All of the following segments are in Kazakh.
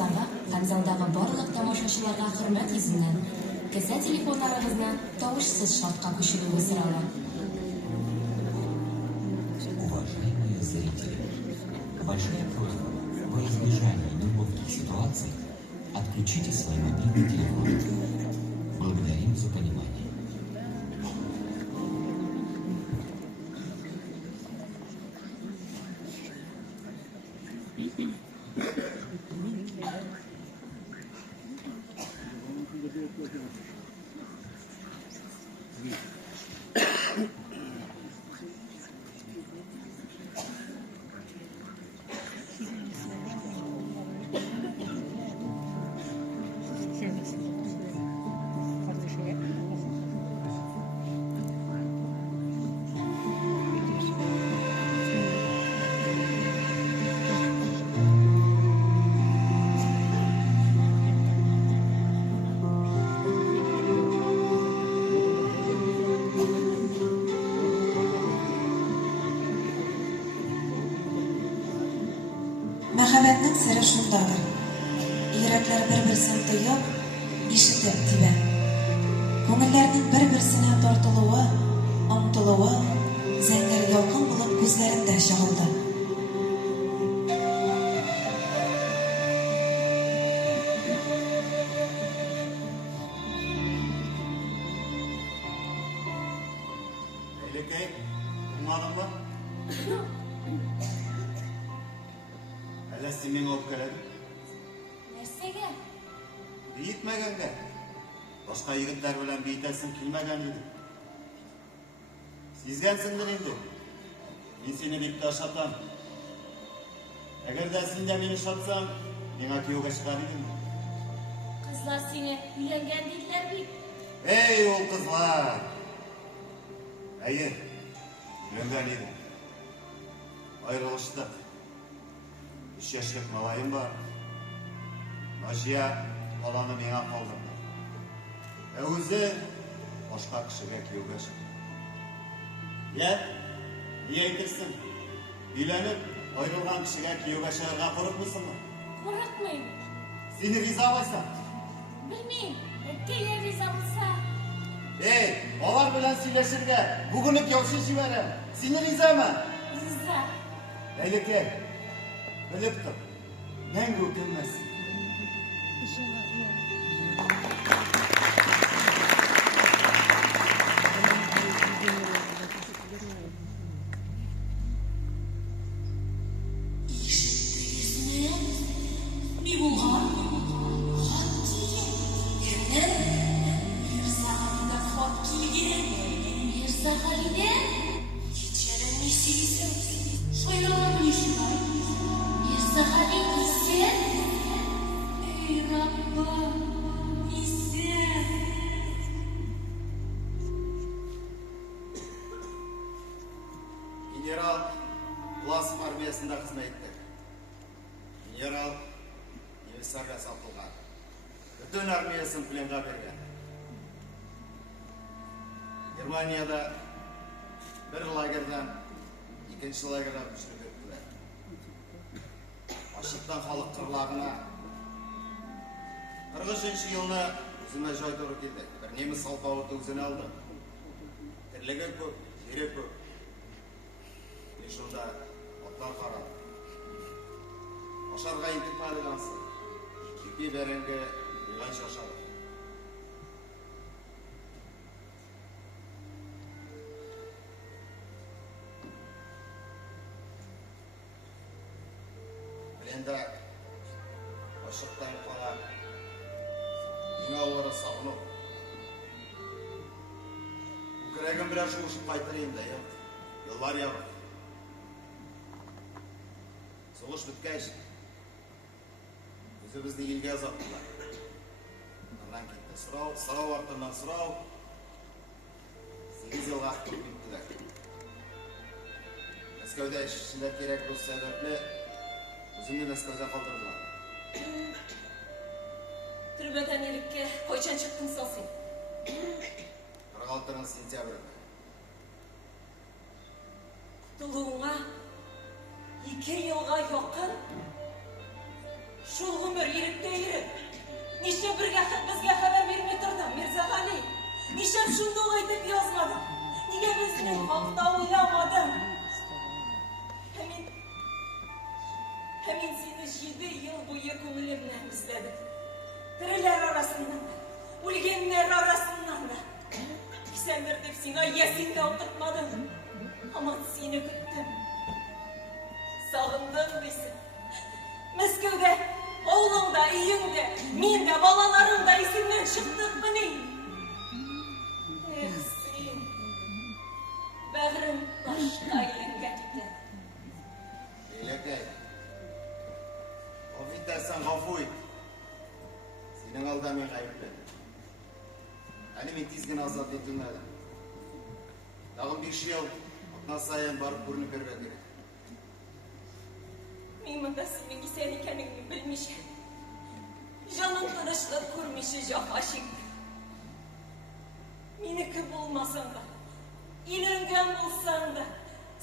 Ырзага һәм залдагы барлык тамашачыларга хөрмәт йөзеннән кесә телефоннарыгызны тавышсыз шартка күчерүгез сорала. Уважаемые зрители, большая просьба во избежание неловких ситуаций отключите свои мобильные телефоны. Благодарим за понимание. Мәхәббәтнең сыры шундадыр. Йөрәкләр бер-берсен тоеп, ишетеп тибә. Күңелләрнең бер-берсенә тартылуы, омтылуы зәңгәр ялкын булып күзләрендә чагылды. Әйлекәй, уңадың ба? Әлі сен мен алып келедің? Нәрсәгә? Бейітмәгәнгә. Башқа егіттер белән бейтәсің килмәгән еді. Сизгәнсіңдер инде. Мин сені бик тә шатам. Әгәр дә син дә мине шатсаң, миңа кияүгә чыгар идең. Кызлар сине өйләнгән диделәр бит. Эй, ул кызлар! Әйе, өйләнгән идем. Аерылыштык. 3 яшьлек малайым бар. Наҗия баланы миңа калдырды. Ә үзе башка кешегә кияүгә чыкты. Я, ни әйтерсең? Өйләнеп, аерылган кешегә кияүгә чыгарга курыкмыйсыңмы? Курыкмыйм. Син ризалайсың? Белмим, әткәйгә риза булса. Эй, алар белән сөйләшергә бүген үк яучы җибәрәм. Син ризамы? Риза. Әйлекәй, белеп тор. Мәңге үкенмәс. Ни булган? Хат килгән. Мирзагалидән хат килгән. Мирзагалидән? Кичәдән ни сөйлисең? Шаярам ни шулай? Мирзагали исән? Эй, Раббым, исән. Генерал Власов армиясында хезмәт итте. Генерал Евсарга сатылган. Бөтен армиясын пленга бергән. Германияда бер лагерьдан икенче лагерьга күчереп беттеләр. Ашлыктан халык кырлагына 43 елны үземә җай туры килде. Бер немец алпавыты үзенә алды. Терлеге күп, җире күп. Шунда атлар карады. Ашарга интекмәдегәнсың. Ипи бәрәңге уйланча ашады. Енді ашықтан қала ең ауыры сағыну. Күкірәгім біраз жұмышып қайтыр енді, еллар явыр. Соғыш біткәш, өзі бізді елге азаттылар. Ondan кетті сұрау артынан сұрау. 8 елға ақтырып кеттілер. Мәскәүдә ішінде керек бұл сәбәплі өзімді Мәскәүдә қалдырдылар. Түрбәдән илеккә кайчан чыктың соң син? 46 сентябрьдә. Тулуыңа 2 елга якын. Шул гомер иректә ирек. Нишләп безгә хәбәр бирмәй тордың, Мирзагали? Нишләп шунда ук әйтеп язмадың? Нигә безнең хакта уйламадың? Мин сине 7 ел буе күңелем белән эзләдем. Тереләр арасыннан, үлгәннәр арасыннан да. Исәндер дип сиңа ясин дә укытмадым. Аман сине көттем. Сагындым дисең. Мәскәүдә, авылыңда, өеңдә, мин дә, балаларым да исеңнән чыктыкмы ни? Эх, син. Бәгърем башка илеңгә китте. Ләкәй. Офитасан гафу ит. Синең алда мин гаепле. Әле мин тиз генә азат ителмәдем. Тагын 5 ел атна саен барып күренеп бирергә кирәк. Мин монда синең исән икәнеңне белмичә, җаның тынычлык күрмичә җафа чиктем. Минеке булмасаң да, өйләнгән булсаң да,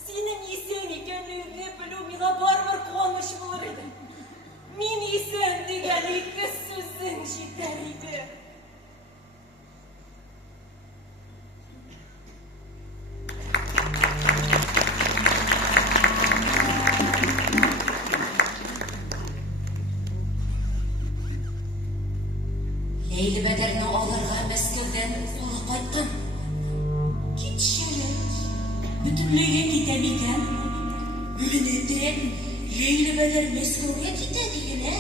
синең исән икәнлегеңне белү миңа барыбер куаныч булыр иде. Мин исән дигән 2 сүзең җитәр иде. Лейлі Бәдәрне алырга Мәскәүдән улы кайткан. Китшеле, бөтенлеге китә микән? Минедән Лейлі Бәдәр Мәскәүгә китә дигәнә.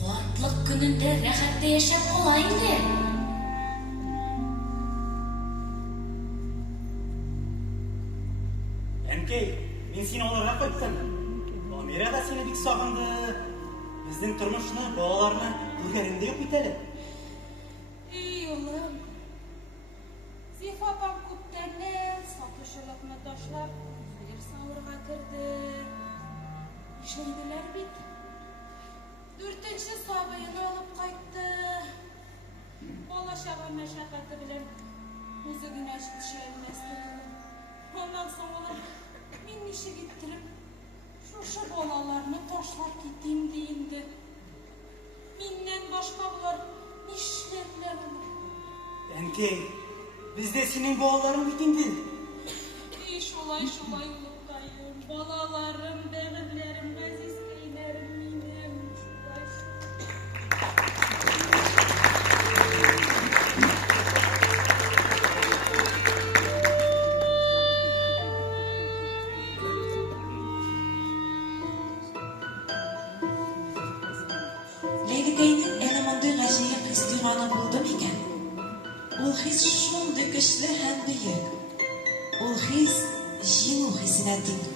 Куатлык көнендә рәхәттә яшәп кала инде. Әнкәй, мин сине алырга кайттым. Амира да сине бик сагынды. Безнең тормышны, балаларны күргәнеңдә юк бит әле. Улым, Зифа апам күптәннән сатучылыкны ташлап, сыер савырга керде. Ишәйделәр бит. 4нче сабыйын алып кайтты. Бала-чага мәшәкате белән үзе генә җитешә алмасты. Ондан соң улым, мин ничек иттереп шушы балаларны ташлап китим ди инде. Миннән башка булар нишләрләр? Әнкәй, бездә синең балаларың бит инде. Шулай улыкаем, балаларым, бәгырьләрем, газизкәйләрем минем. Ләгедәйнең әле мондый гаҗәеп хис туйганы булды микән? Ул хис шундый көчле һәм бөек. Ул хис җиңү хисенә тиң.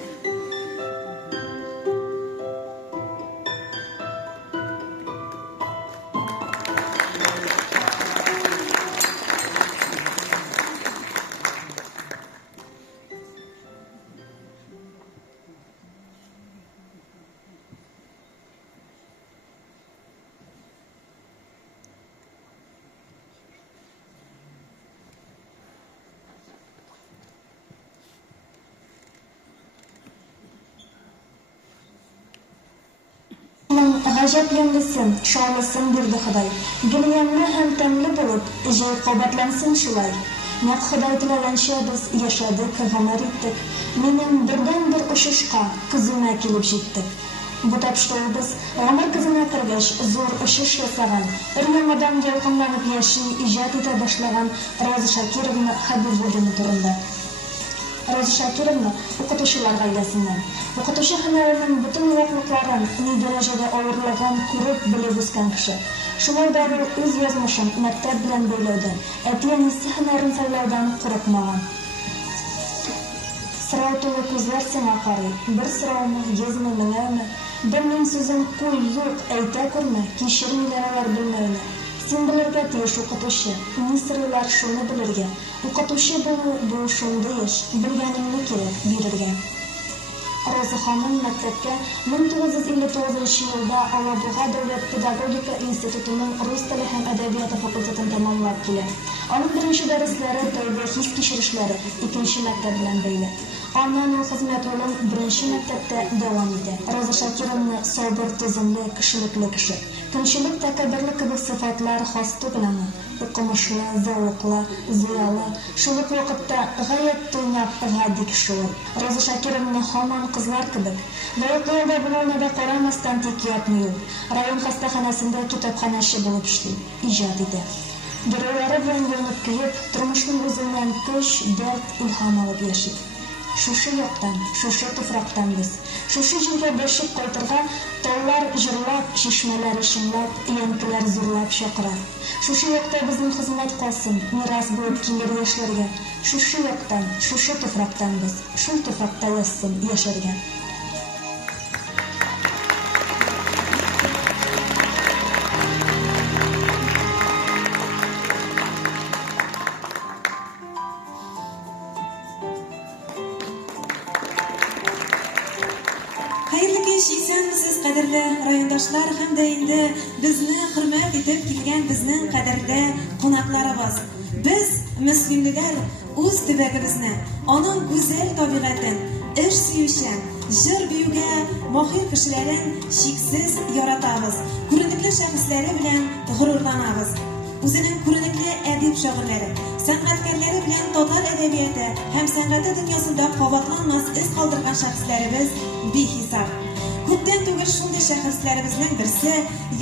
Гаҗәп яңгысын, шаулысын бирде Ходай. Гел һәм тәмле булып, җай кабатлансын шулай. Нәкъ Ходай теләгәнчә без яшәдек, гомер иттек. Минем бердән-бер очышка, көземә килеп җиттек. Бу тапшырыбыз гомер көзенә кергәч зур очыш ясаган, өр-яңадан ялкынланып яши, иҗат итә башлаган Роза Шакировна Хәбибуллина турында. Роза Шакировна укытучылар гаиләсеннән. Укытучы һөнәренең бөтен яклыкларын, ни дәрәҗәдә авырлыгын күреп белеп үскән кеше. Шулай да ул үз язмышын мәктәп белән бәйләүдән, әти-әнисе һөнәрен сайлаудан курыкмаган. Сорау тулы күзләр сиңа карый. Бер сораумы, йөзме, меңәме? Бер мең сүзен куй, юк, әйтә күрмә, кичермиләр алар белмәүне. Син белергә тиеш укытучы, ни сырлар шуны белергә. Укытучы бу шундый эш, белгәнеңне кирәк бирергә. Роза ханым мәктәпкә 1959 елда Алабуга дәүләт педагогика институтының рус теле һәм әдәбияты факультетын тәмамлап килә. Аның беренче дәресләре тәүбә хис кичерешләре, икенче мәктәп белән бәйле. Аннан ул хезмәт юлын беренче мәктәптә дәвам итә. Роза Шакировна сабыр, түземле, кешелекле кеше. Көнчелек, тәкәбберлек кебек сыйфатлар хас түгел аңа. Укымышлы, зәвыклы, зыялы, шул ук вакытта гаять тыйнак, гади кеше ул. Роза Шакировна һаман кызлар кебек. Лаеклы булуына да карамастан тик ятмый ул. Район хастаханәсендә китапханәче булып эшли, иҗат итә. Геройлары белән янып көеп, тормышның үзеннән көч, дәрт, илһам алып яши. Шушы яктан, шушы туфрактан без, шушы җиргә бәшеп кайтырга таулар җырлап, чишмәләр шыңлап, янкеләр зурлап чакыра. Шушы якта безнең хезмәт калсын, мирас булып килер яшьләргә. Шушы яктан, шушы туфрактан без, шул туфракта яссын яшәргә. Кадерле райондашлар һәм дә инде безне хөрмәт итеп килгән безнең кадерле кунакларыбыз. Без мөслимләр үз төбәгебезне, аның гүзәл табигатен, эш сөючән, җыр биюгә маһир кешеләрен чиксез яратабыз. Күренекле шәхесләре белән горурланабыз. Үзенең күренекле әдип шагыйрьләре, сәнгатькәрләре белән татар әдәбияты һәм сәнгате дөньясында кабатланмас эз калдырган шәхесләребез бихисап. Күптән түгел шундый шәхесләребезнең берсе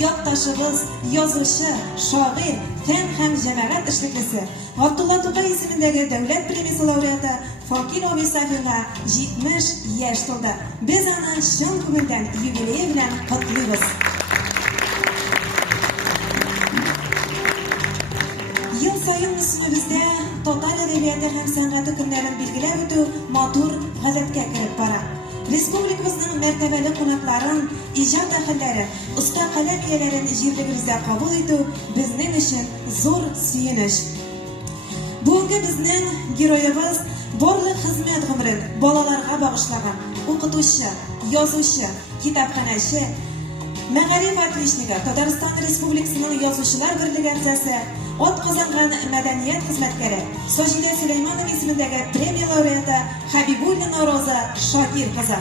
якташыбыз, язучы, шагыйрь, фән һәм җәмәгать эшлеклесе Габдулла Тукай исемендәге дәүләт премиясе лауреаты Факир Аби Сафига 70 яшь тулды. Без аны чын күңелдән юбилее белән котлыйбыз. Ел саен исемебездә татар әдәбияты һәм сәнгате көннәрен билгеләп үтү матур гадәткә кереп бара. Республикабызның мәртәбәле кунакларын, иҗат әһелләре, оста каләм ияләрен җирлегебездә кабул итү безнең өчен зур сөенеч. Бүгенге безнең героебыз барлык хезмәт гомерен балаларга багышлаган укытучы, язучы, китапханәче, мәгариф отличнигы, Татарстан Республикасының Язучылар берлеге әгъзасы, атказанган мәдәният хезмәткәре, Саҗидә Сөләйманова исемендәге премия лауреаты Хәбибуллина Роза Шакир кызы.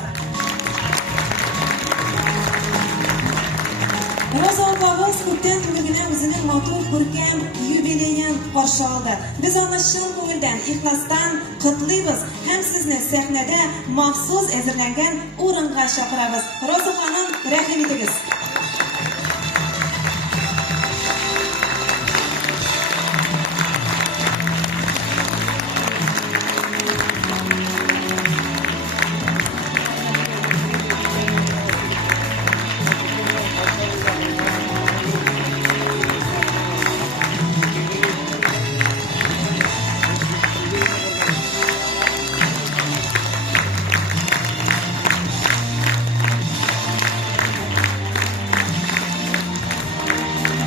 Роза апабыз күптән түгел генә үзенең матур күркәм юбилеен каршы алды. Без аны чын күңелдән, ихластан котлыйбыз һәм сезне сәхнәдә махсус әзерләнгән урынга чакырабыз. Роза ханым, рәхим итегез.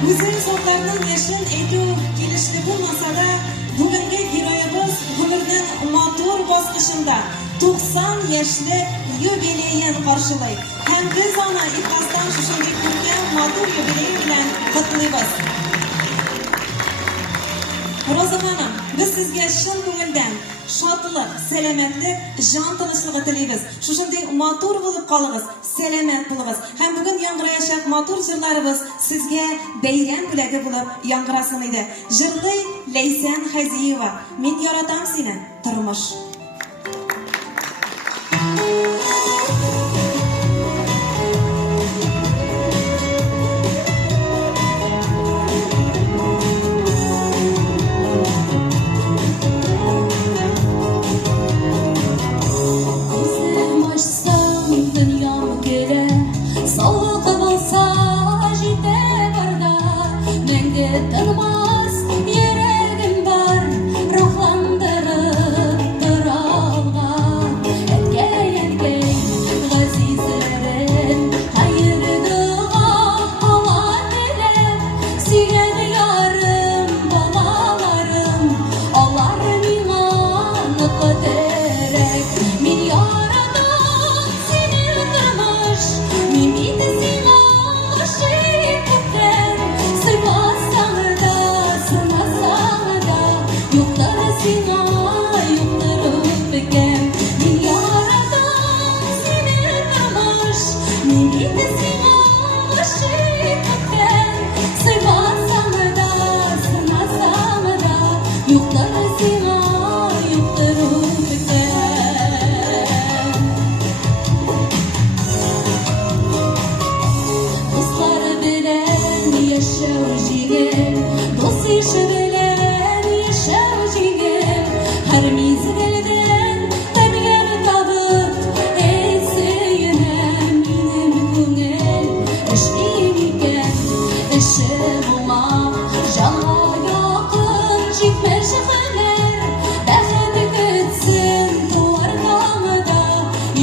Güzel sözlerinin yaşın edu gelişli bulmasa da bugünkü giriyoruz gümürden matur baskışında 90 yaşlı yubileyin karşılayıp hem biz ona İhlas'tan şuşungi kurken matur yubileyi bilen kutlayız. Роза ханым, biz sizge şın көңелдән шатлык, сәламәтлек, җан тынычлыгы телибез. Шушындый матур булып калыгыз, сәламәт булыгыз. Һәм бүген яңгыраячак матур җырларыбыз сезгә бәйрәм бүләге булып яңгырасын иде. Җырлый Ләйсән Хәзиева. Мин яратам сине, тормыш. Tanımaz yüreğim var, ruhlandırıp duralgan. Etken gazizlerin hayırdığa hava dilep, süyen yarım balalarım, onlar mimanı kaderek. Min yaradım seni durmuş, mimit sina aşık etken, yoklar sina yoklar öpken, min юктыр сиңа, юктыр үпкән. Дуслар белән яшәү җиңел, дус ише белән яшәү җиңел. Һәр мизгелдән тәбиәт табып, эй сөенәм минем күңел. Эшли микән, эше булмак, җанга якын җитмәс һөнәр. Бәхет көтсен туар таңда,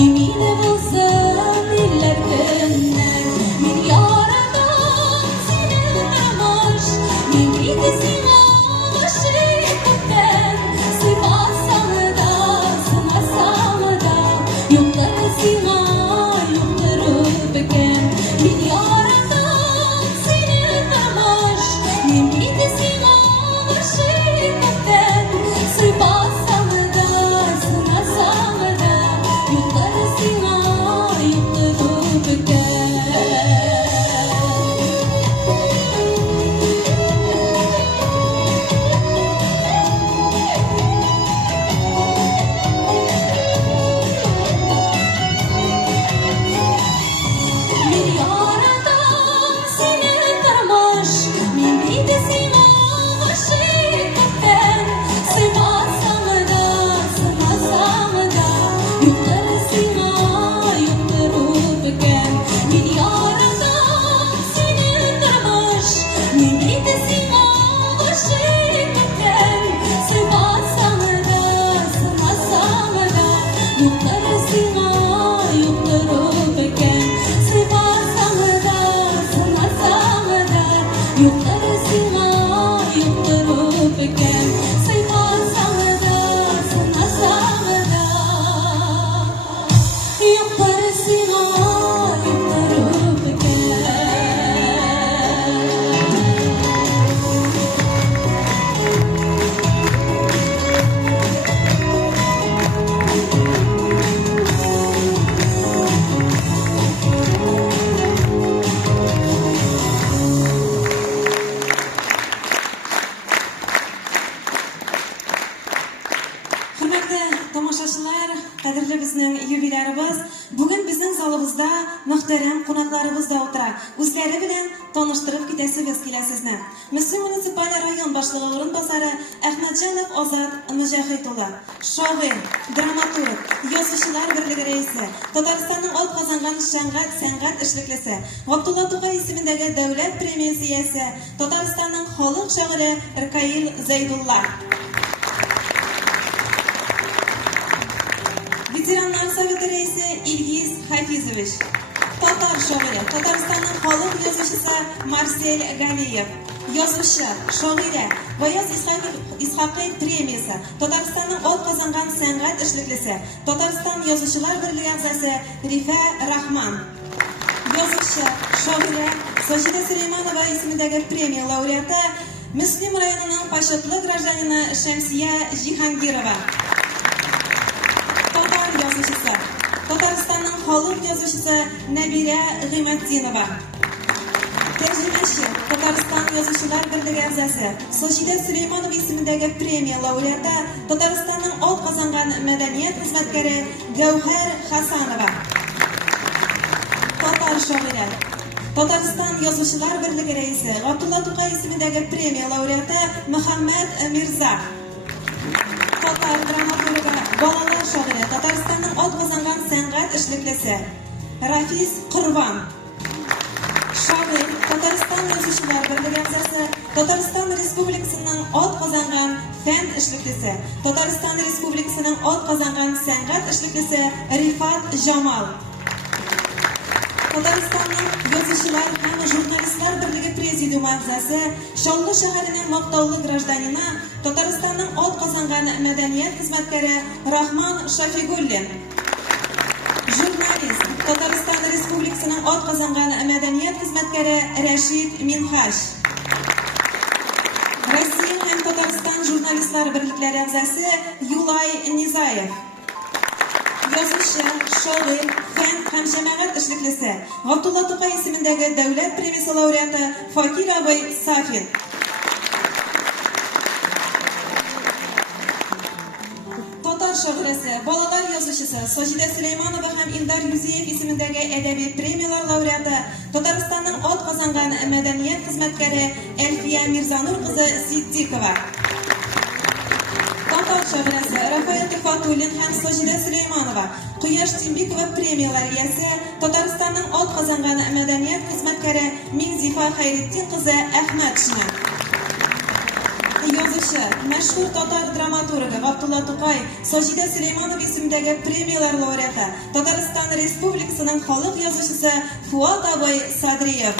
имин булсын илләр көннәр. Мин яратам сине тормыш, мин бит сиңа гашыйк күптән. Сыймасам да, сынасам да, юктыр сиңа, юктыр үпкән. Мин яратам сине тормыш, мин бит сиңа гашыйк күптән. Сыймасам да, сынасам да, юктыр сиңа, юктыр үпкән. Мин яратам сине тормыш, мин бит сиңа гашыйк күптән. Сыймасам да, сынасам да, юктыр сиңа, юктыр үпкән. Мин яратам сине тормыш, мин бит сиңа гашыйк күптән. Сыймасам да, сынасам да, юктыр сиңа, юктыр үпкән. Сыймасам да, сынасам да, юктыр сиңа, юктыр үпкән. Сыймасам да, сынасам да, юктыр сиңа, юктыр үпкән. Hürmetli tomoshachilar, qadrli bizning yubillarimiz, bugun bizning zalımızda muhtaram qonaqlarimiz da o'tira. O'zlari bilan tanishtirib ketasiz kela sizni. Misri munisipal rayon boshlig'i o'rinbosari Ahmadjonov Ozod Mujohidullo, shoir, dramaturg, yozuvchilar birligi raisi, Tataristonning old qozongan san'at ishliklisi, Abdulla Tug'ay ismidagi davlat premiyasi, Tataristonning xalq shoiri Irkail Zaydullah. Veteranlar Совeti raisi Ilgiz Hafizovich, Tatar shoiri, Tataristonning xalq yozuvchisi Marsel Galiyev, yozuvchi, shoira Voyoz Ishoqiy premiyasi, Tataristonning old qozongan san'at ishliklisi, Tatariston yozuvchilar birligi a'zosi Rifa Rahman, yozuvchi, shoira Sochida Süleymanova ismidagi premiya laureati Muslim rayonining Pashotli grajdanini Shamsiya Jihangirova. Tatar yozuvchisi, Tataristonning xalq yozuvchisi Nabira G'iymatdinova. Terjemachi, Tatariston yozuvchilar birligi a'zosi Sochida Süleymanova ismidagi premiya laureati, Tataristonning old qozongan madaniyat xizmatkari Gavhar Hasanova. Tatar shoiri, Tatariston yozuvchilar birligi raisi Abdulla Tug'ay ismidagi premiya laureati Muhammad Mirza. Tatar dramaturgi, bolalar shoiri, Tataristonning old qozongan san'at ishliklisi Rafiz Qurbon. Shoir, Tatariston yozuvchilar birligi a'zosi, Tatariston Respublikasining old qozongan fan ishliklisi, Tatariston Respublikasining old qozongan san'at ishliklisi Rifat Jamal. Tataristonning yozuvchilar hamda jurnalistlar birligi prezidium a'zosi, Sholli shahrining maqtovli grajdanini, Tataristonning old qozongan madaniyat xizmatkari Rahmon Shafigullin. Jurnalist, Tatariston Respublikasining old qozongan madaniyat xizmatkari Rashid Minhash. Rossiya ham Tatariston jurnalistlar birliklari a'zosi Yulay Nizayev. Yozuvchi, shoir, fan hamshamagat ishliklisi Abdulla Tug'ay ismidagi davlat premiyasi laureati Fakir Abay Safin. шагыйрәсе, балалар язучысы Саҗидә Сөләйманова һәм Илдар Юзиев исемендәге әдәби премиялар лауреаты, Татарстанның ат казанган мәдәният хезмәткәре Әлфия Мирзанур кызы Сиддикова. Татар шагыйрәсе Рафаэль Тифатуллин һәм Саҗидә Сөләйманова, Кояш Тимбикова премиялар иясе, Татарстанның ат казанган мәдәният хезмәткәре Минзифа Хәйретдин кызы Әхмәтшина. Язучы, мәшһүр татар драматургы Габдулла Тукай, Саҗидә Сөләйманова исемендәге премиялар лауреаты, Татарстан Республикасының халык язучысы Фуат абый Садриев.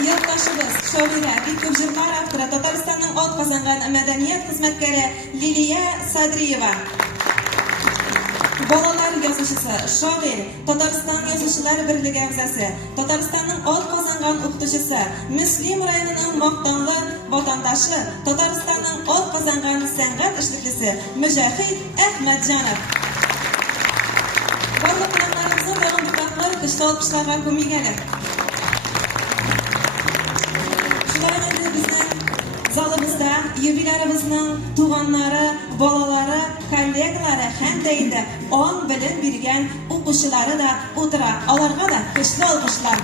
Якташыбыз, шагыйрә, бик күп җырлар авторы, Татарстанның ат казанган мәдәният хезмәткәре Лилия Садриева. Балалар язучысы, шагыйр, Татарстан язучылар берлеге әгъзасы, Татарстанның ат казанган укытучысы, Мөслим районының мактанлы ватандашы, Татарстанның ат казанган сәнгать эшлеклесе Мөҗәһид Әхмәтҗанов. Барлык планнарыбызны тагын бутаклар, көчле алкышларга күмигәле. Bizning залыбызда юбилярыбызның туганнары, балалары, коллегалары һәм дә инде ан белем биргән укучылары да утыра. Аларга да көчле алкышлар.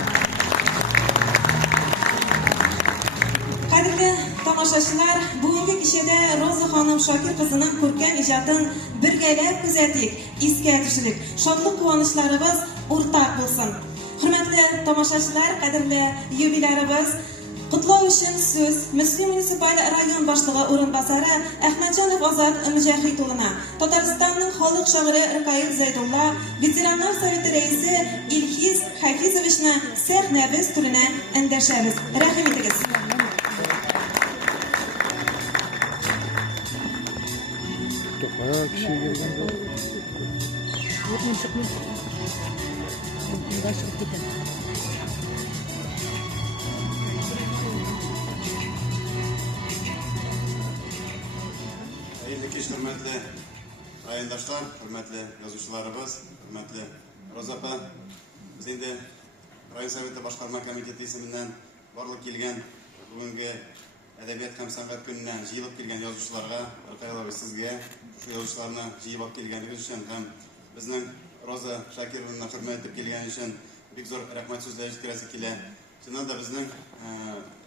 Кадерле тамашачылар, бүгенге кичәдә Роза ханым Шакир кызының күркәм иҗатын бергәләп күзәтик, искә төшерик. Шатлык куанычларыбыз уртак булсын. Хөрмәтле тамашачылар, кадерле юбилярыбыз, Кутлау өчен сүз Мөслим муниципаль район башлыгы урынбасары Әхмәтҗанов Азат Мөҗәһид улына, Татарстанның халык шагыйре Рыкаил Зайдулла, ветераннар советы рәисе Илхис Хафизовичны сәхнәбез түренә эндәшәбез. Рәхим итегез. Hürmetli rayondaşlar, hürmetli yazıcılarımız, hürmetli Роза апа, biz endi Rayon Советы Башкарма комитеті исеминен барлык келген бүгінгі әдәбият һәм сәнгать көненә җыелып келген язучыларга, Рыкаил абый, сезгә шу язучыларны җыеп алып келгәнегез өчен һәм безнең Роза Шакированы хөрмәт итеп келгән өчен бик зур рәхмәт сүзләре җиткерәсе килә. Шуннан да безнең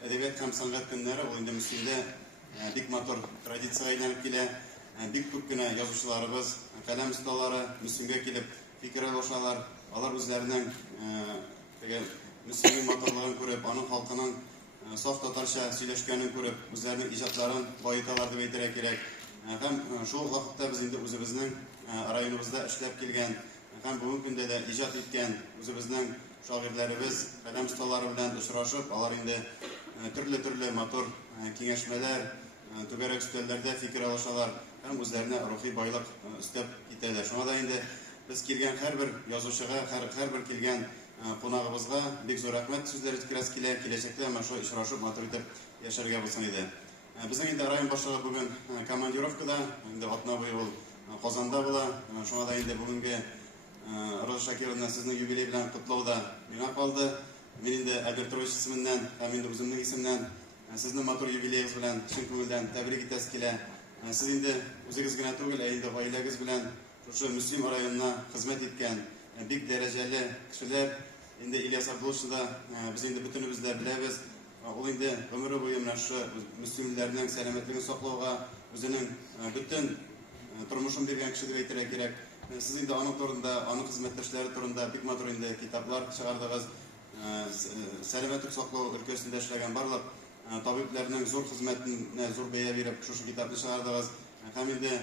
әдәбият һәм сәнгать көннәре ул инде Мөслимдә бик матур традициягә әйләнеп килә. Бик күп кенә язучыларыбыз, каләм осталары Мөслимгә килеп фикер алышалар. Алар үзләренең Мөслимнең матурлыгын күреп, аның халкының саф татарча сөйләшкәнен күреп, үзләренең иҗатларын баеталар дип әйтергә кирәк. Һәм шул вакытта без инде үзебезнең районыбызда эшләп килгән һәм бүгенге көндә дә иҗат иткән үзебезнең шагыйрьләребез, каләм осталары белән очрашып, алар инде төрле матур киңәшмәләр, түгәрәк өстәлләрдә фикер алышалар. Һәм үзләренә рухи байлык өстәп китәләр. Шуңа да инде без килгән һәрбер язучыга, һәрбер килгән кунагыбызга бик зур рәхмәт сүзләре җиткерәсе килә. Киләчәктә менә шулай очрашып, матур итеп яшәргә булсын иде. Безнең инде район башлыгы бүген командировкада, инде атна буе ул Казанда була. Шуңа да инде бүгенге Роза Шакировна сезнең юбилей белән котлауда миңа калды. Мин инде Абертрович исеменнән һәм инде үземнең исемнән сезнең матур юбилеегыз белән чын күңелдән тәбрик итәсе килә. Siz indi үзегез генә түгел, инде гаиләгез белән шушы Мөслим районына хезмәт иткән бик дәрәҗәле кешеләр, инде Ильяс Абдуллович да без инде бөтенебез дә беләбез. Ул инде гомере буе менә шу мөслимнәрнең сәламәтлеген саклауга үзенең бөтен тормышын биргән кеше дип әйтергә кирәк. Siz инде аның турында, аның хезмәттәшләре турында бик матур инде китаплар чыгардыгыз. Сәламәтлек саклау өлкәсендә эшләгән барлык табибларның зур хезмәтенә зур бәя биреп шушы китапны чыгардыгыз. Һәм инде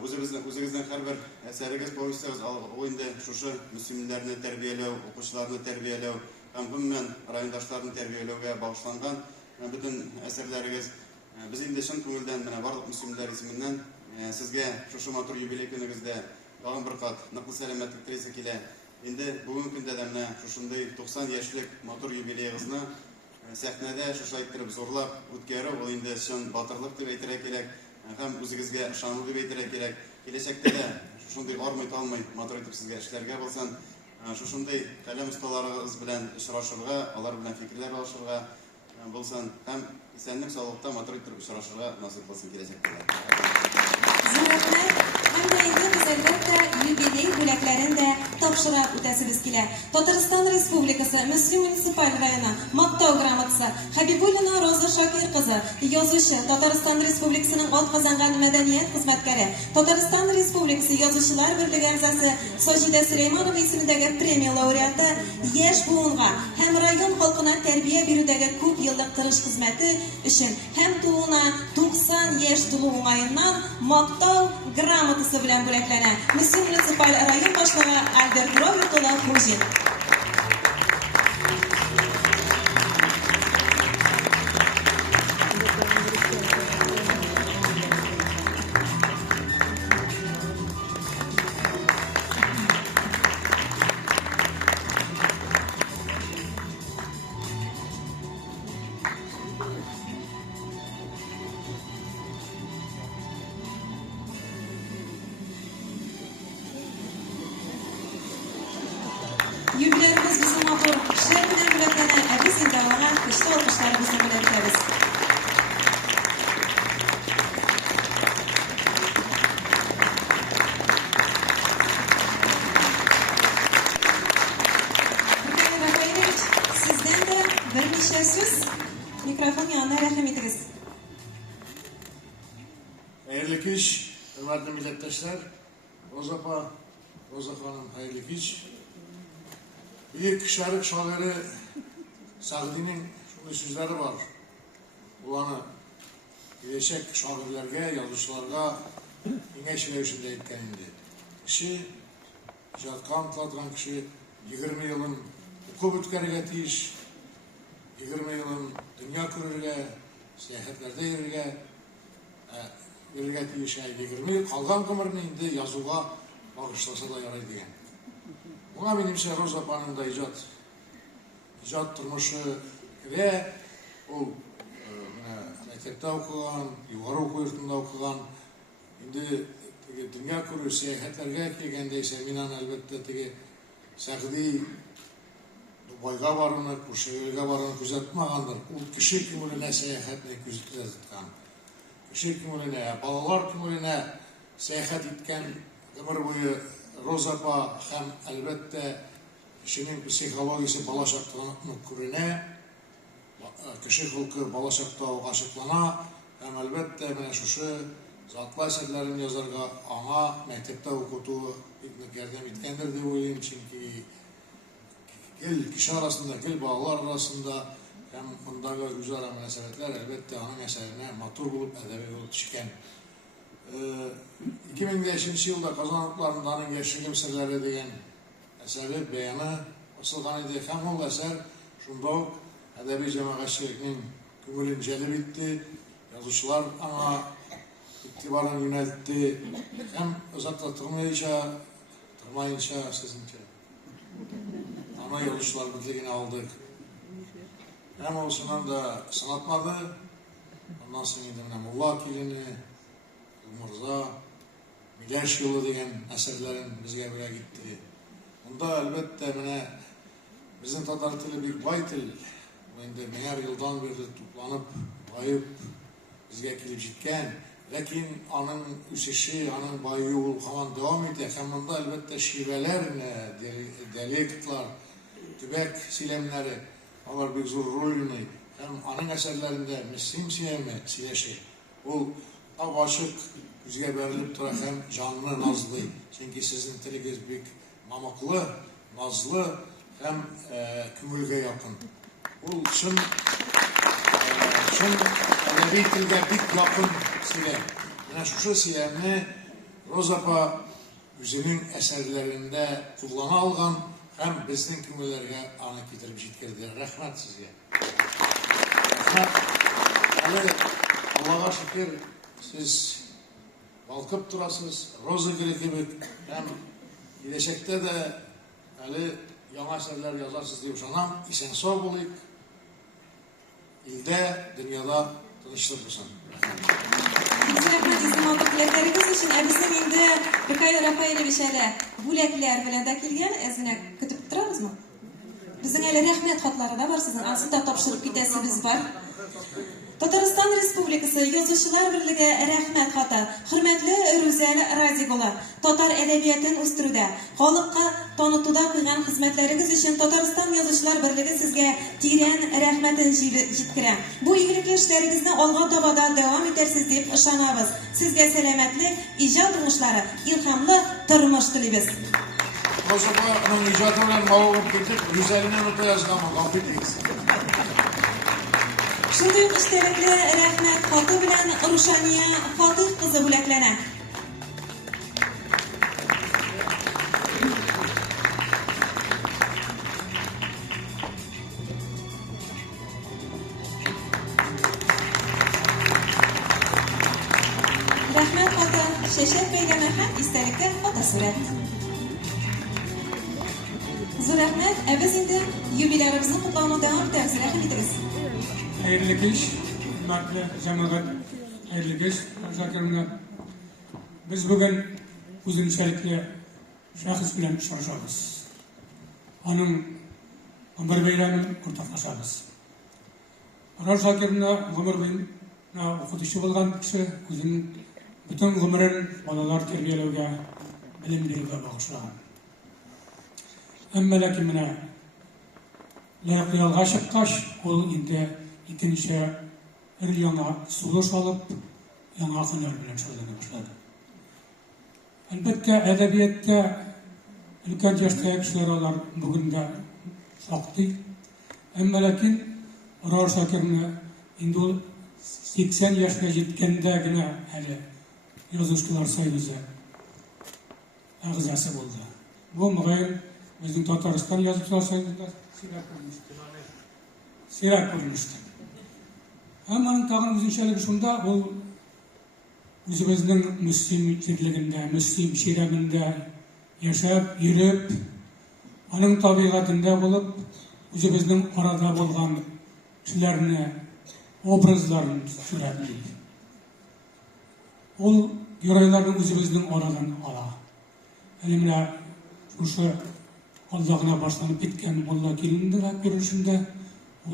үзегезнең һәрбер әсәрегез, повестьгыз ул инде шушы мөслимнәрне тәрбияләү, укучыларны тәрбияләү һәм гомумән райондашларны тәрбияләүгә багышланган бөтен әсәрләрегез. Без инде чын күңелдән менә барлык мөслимнәр исеменнән сезгә шушы матур юбилей көнегездә тагын бер кат ныклы сәламәтлек теләсе килә. Инде бүгенге көндә дә менә шушындый 90 яшьлек матур юбилеегызны сәхнәдә шушы иттереп зурлап үткәрү ул инде чын батырлык дип әйтергә кирәк. Һәм үзегезгә ышану дип әйтергә кирәк. Киләчәктә дә шушындый армый-талмый матур итеп сезгә эшләргә булсын. Шушындый каләм осталарыгыз белән очрашырга, алар белән фикерләр алышырга булсын. Һәм исәнлек, саулыкта матур итеп очрашырга насыйп булсын киләчәктә. Зиннәтне һәм дә инде без әлбәттә юбилей бүләкләрен дә тапшырып үтәсебез килә. Татарстан Республикасы Мәскәү муниципаль районы Мактау грамотасы Хәбибуллина Роза Шакир кызы, язучы, Татарстан Республикасының атказанган мәдәният хезмәткәре, Татарстан Республикасы Язучылар берлеге әгъзасы Саҗидә Сөләйманова исемендәге премия лауреаты, яшь буынга һәм район халкына тәрбия бирүдәге күп еллык тырыш хезмәте өчен һәм тууына 90 яшь тулу уңаеннан Мактау грамотасы белән бүләкләнә. Мәскәү муниципаль район башлыгы Альберт Робертова Хужин. Юбилейimiz bizim motor kişiler bilen бүләкләнә, biz инде аңа көчле алкышларыбызны белән итәбез. Михаил Рафаилович, сездән дә берничә сүз микрофон янына рәхим итегез. Hayırlı kış, hürmetli milletteşler, Rozа апа, Rozа ханым, hayırlı kış. Büyük şarkı şairi Sağdi'nin şöyle sözleri var. Ulanı gelecek şairlerge, yazıcılarga yine işlevşinde etkenindi. Kişi, icatkan tılatılan kişi 20 yılın okul bütkerige tiyiş, 20 yılın dünya kürürge, seyahatlerde yerge tiyiş, 20 yıl kalgan kımırını indi yazığa bağışlasa da yaray diyen. Buna benimse Rozа апаның да ижад тұрмышы кіре, ол мектепте оқыған, юғары оқу йортында оқыған, енді дүния көру саяхатларға келгенде семинан әлбетте Сағди Дубайға баруны, Күршегелге баруны күзетмағандыр. Ол кіші көңіліне саяхатны күзеткен. Кіші көңіліне, балалар көңіліне саяхат еткен өмір бойы Роза апа һәм әлбәттә кешенең психологиясе балачактан күренә, кеше холкы балачакта гашыклана һәм әлбәттә менә шушы затлы әсәрләрен язарга аңа мәктәптә укыту бик ярдәм иткәндер дип уйлыйм, чөнки кеше арасында, балалар арасында һәм мондагы үзара мөнәсәбәтләр әлбәттә аның әсәренә матур булып, әдәби булып төшкән. 2005 yılda kazanıklarından Yaşlı Sırları diyen eseri beyanı asılgan idi. Hem o eser şunda edebi cemaatçilikinin kömülün celip etti. Yazıcılar ana itibarını yöneltti. Hem özellikle tırmayınca sizince ana yazıcılar birliğini aldık. Hem olsundan da sanatmadı. Ondan sonra Molla Akilini, Mırza, Milaş yolu degen əsərlərin bizə belə gitti. Onda əlbəttə mənə bizim tatar tili bir bay til. İndi meğer yıldan beri toplanıp, bayıp bizə kelib jitkən. Lakin anın üsüşü, anın bayığı ulğaman devam etdi. Həmində əlbəttə şivelər, dialektlar, tübək silemləri, onlar bir zor rolünü. Həm anın əsərlərində Müslim siyaşı, o açık, yüzge verilip duran hem canlı, nazlı. Çünkü sizin tiliniz büyük mamaklı, nazlı hem kümülge yakın. Bu için edebi tilde büyük yakın silem. Yani şu silemini Rozа апа özünün eserlerinde kullana algan hem bizim kümüllerine anı getirip jitkirdi. Rahmet size. Rahmet. Allah'a şükür siz balkıp durasınız, Rozа gibi hem gelecekte de yana eserler yazarsınız diye uşanam, isen sağ bulayık, ilde, dünyada tanıştırır mısın? Biz rahmet izin aldık dileklerimiz için, bizim indi Mikhail Rafailович бүләкләр белән дә килгән, әзенә көтеп торабыз mı? Bizning әле рәхмәт хатлары да бар, сезнең ансында тапшырып китәсебез бар. Tatariston Respublikası Yazıcılar Birligi rahmat xati. Hurmatli Ruzal Razigula, Tatar edebiyatini o'stiruvda, xalqqa tanıtuda qilgan xizmatlaringiz uchun Tatariston Yazıcılar Birligi sizga teran rahmatini yetkazadi. Bu iyilik ishlaringizni olg'a tabada davom etarsiz deb ishonamiz. Sizga salomatlik, ijod ulushlari, ilhamli turmush tilaymiz. O zaman onun icadı bilen mağlup bitip, üzerine nota yazılan mağlup bitiriz. Shunday ishtirokli rahmat xati bilan Rushaniya Fatih qizi bo'laklanadi. Rahmat xati Sheshat beylama ham istalikda fotosurat. Rahmat, biz endi yubileyimizni qutlashga davom etamiz. Rahmat etamiz. Hayırlı kış, hürmetli cemaat, hayırlı kış, zakirler. Biz bugün uzunçelikli şahıs bilen çalışacağız. Onun ömür beyramını ortaklaşacağız. Arar zakirler ömür beyramına okutuşu olgan kişi, uzun bütün ömrün balalar terbiyelewge, bilim berүүгө bagışlagan. Amma lakin mine layıqlı şıkkaş, ol indi ikinci yana suluş alıp, yana akınlar bilen söylene başladı. Elbette edebiyette ülken yaştaki kişiler olar bugün de şaktı. Amma lakin Arar Şakir'ne indi 80 yaşına yetkende gine hali yazışçılar sayısı ağzası oldu. Bu mağayın bizim Tataristan yazıcılar sayısında sirat kurulmuştu. Ama tağın üzünçelik şunda o özümüzün Müslim tirliginde, Müslim şireminde yaşayıp, yürüp, onun tabiatında bulup, özümüzün arada bulgan kişilerini, obrazlarını süretleyip. O görevlerini özümüzün oradan ala. Elimle şu Allah'ına başlanıp bitken Allah kelinde görüşünde o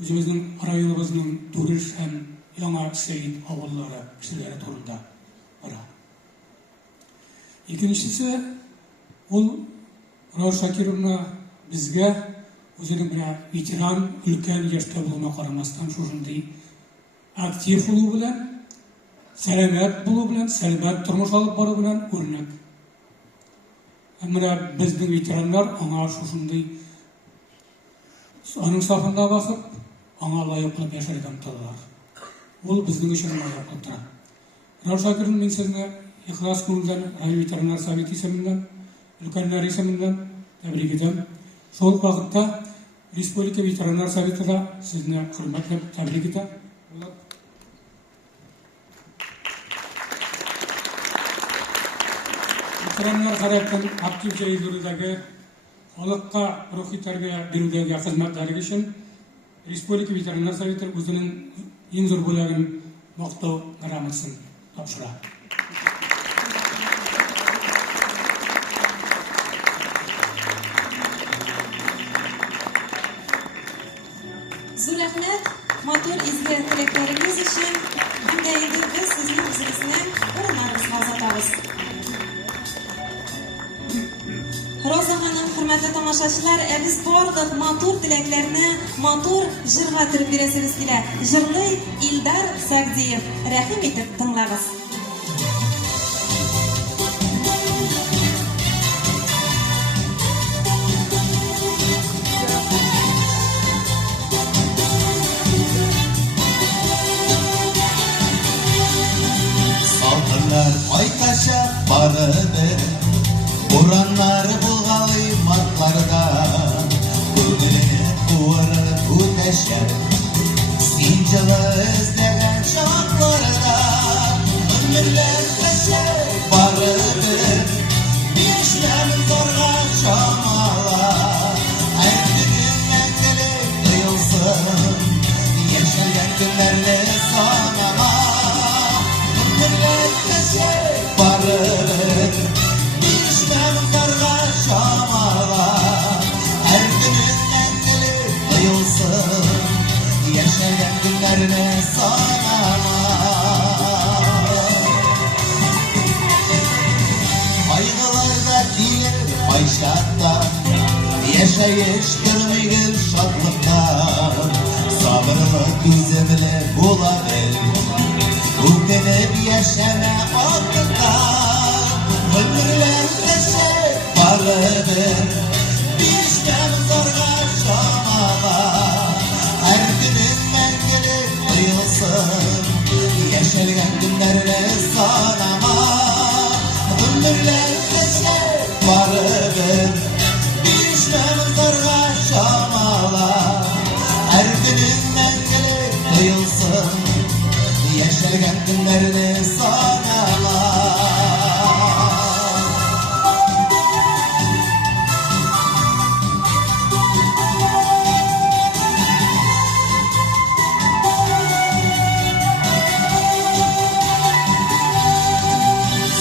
bizning arayımızın duruş hem yana seyit avulları kişilere turunda var. İkincisi o Arar Şakir'in bizge özünün bir veteran ülken yaşta bulma karamastan şurunday aktif bulu bilen, selamet bulu bilen, selamet turmuş alıp barı bilen örnek. Ama bizning veteranlar ona şurunday onun safında basıp ona layıklı yaşaydan tadılar. Bu bizning için layıklı turadi. Arar Şakir'in men sizne ihlas ko'ngildan Rayu Veteranlar Совeti iseminden, ülkenler iseminden tebrik ederim. Şol vaqtda Respublika Veteranlar Sovetida sizni hurmatlab tebrik ederim. Veteranlar xarakter aktiv yürürlüğündeki halkka ruhi terbiye berүүдегі xizmatlari için Respublika Veteranlar Soveti o'zining eng zo'r bo'lgan maqtov gрамотасын topshiradi. Rahmat, motor izgi tilaklaringiz uchun bunday endi biz sizning o'zingizdan o'rinlarimizni uzatamiz. Roza xonim, hurmatli tomoshachilar, biz barliq motor tilaklarni motor jirg'a tirib berasimiz kelar. Jirli Ildar Sagdiyev, rahim etib tinglaymiz. Aytaşa barıdır, buranlar bulgalı matlarda, Kudüne kuvarı kuteşer, sincılı izlegen şartlarda, ömürler peşe barıdır, işlem zorga şamala, her günün gelip duyulsun, yaşayan günlerle sanama. Barır, düşmem karga şamala, her günün endili duyulsun, yaşayan değiştirmeyin şadlıktan. Sabırlı güzemle bulabilir. Ülkenip yaşama akıtta. Ömürler teşe varıdır. Düşmem zorga şamala. Her günün mengeli kıyılsın. Yaşalgan günlerine sanama. Ömürler teşe varıdır. Düşmem zorga şamala. Her günün mengeli kıyılsın. Yaşalgan günlerine sanama.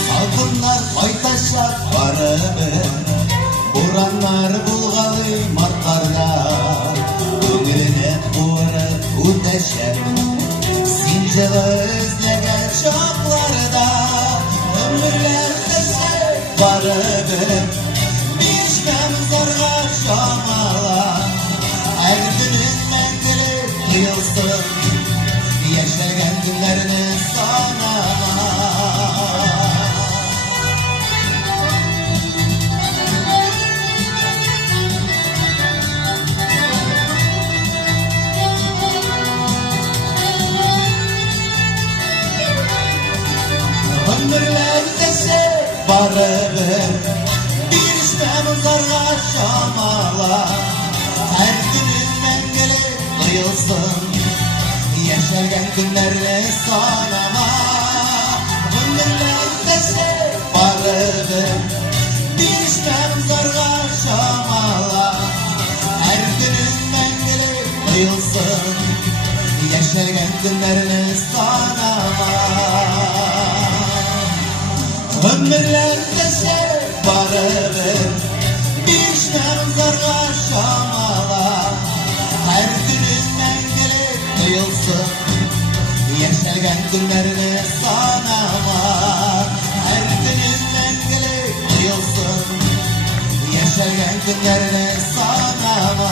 Salkınlar baytaşak varıdır. Buranlar bulgalı martlarda. Öngürüne vurup uteşer. Sinceli özlegen çoklarda. Ömürler teşe varıdır. Düşmem zorga şamala. Her günün mengili kıyılsın. Yaşayan günlerini sanama. Ömürler teşe varıdır. Düşmem zorga şamala. Her günün mengeli kıyılsın. Yaşayan günlerini sanama. Ömürler teşe varıdır. Düşmem zorga şamala. Her günün mengeli kıyılsın. Yaşayan günlerini sanama. Ömürler teşe varıdır. Düşmem zorga şamala. Her günün mengeli kıyılsın. Yaşayan günlerini sanama. Her günün mengeli kıyılsın. Yaşayan günlerini sanama.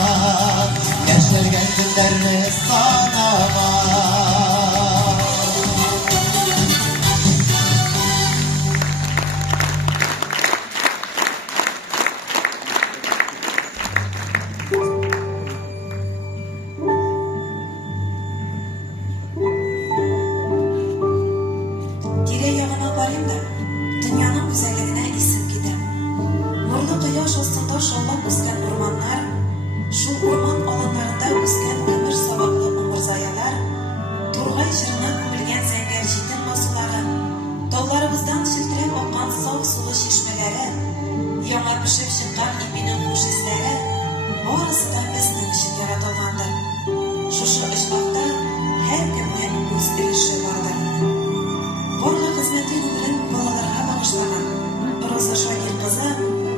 Yaşayan günlerini sanama. Tire-yağına varayım da dünyanın güzelliğine isim gider. Nurlu kıyaş ostunda şollap üsken ormanlar, şu orman alanlarında üsken kömür sabaklı umurzayalar, Turgay jırına kömülgen zenger jitin basuları, tollarımızdan şiltirep okan soğuk sulu şişmeleri, yana pişip şıkkan ipinin kuş izleri, barısı da bizning için yaratılgandır. Şuşu ışmakta her kimnin öz ilişi vardır. Borla hizmeti ömrün balalarga bağışlanan Roza Şakir kızı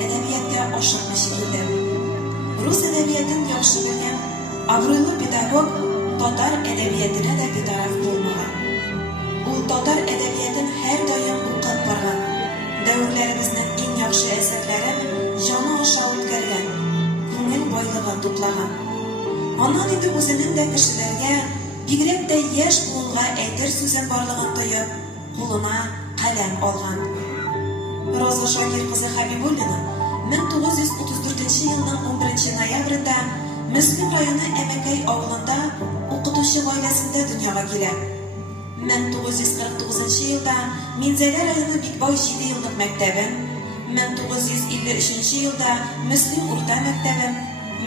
edebiyatga oşiqli şekilde. Rus edebiyatın yaxshi bilgan, obro'li pedagog Totar edebiyatine de bir taraf bo'lmagan. U Totar edebiyatın her doim o'qib borgan. Davrlarimizning eng yaxshi asarlari joni osha o'tkazgan, ko'ngil boylig'i to'plagan. Ondan endi o'zining de kishilarga, bigrakda yosh qulunga aytir so'zim borlig'ini to'yib, qo'lina qalam olgan. Roza Şakir kızı Habibullina 1934 yılının 11 noyabrida Müslüm rayoni Emeköy ovulida o'qituvchi oilasida dunyoga keladi. 1949 yılda Minzali rayoni Bekboy 7 yillik maktabin, 1953 yılda Müslüm o'rta maktabin,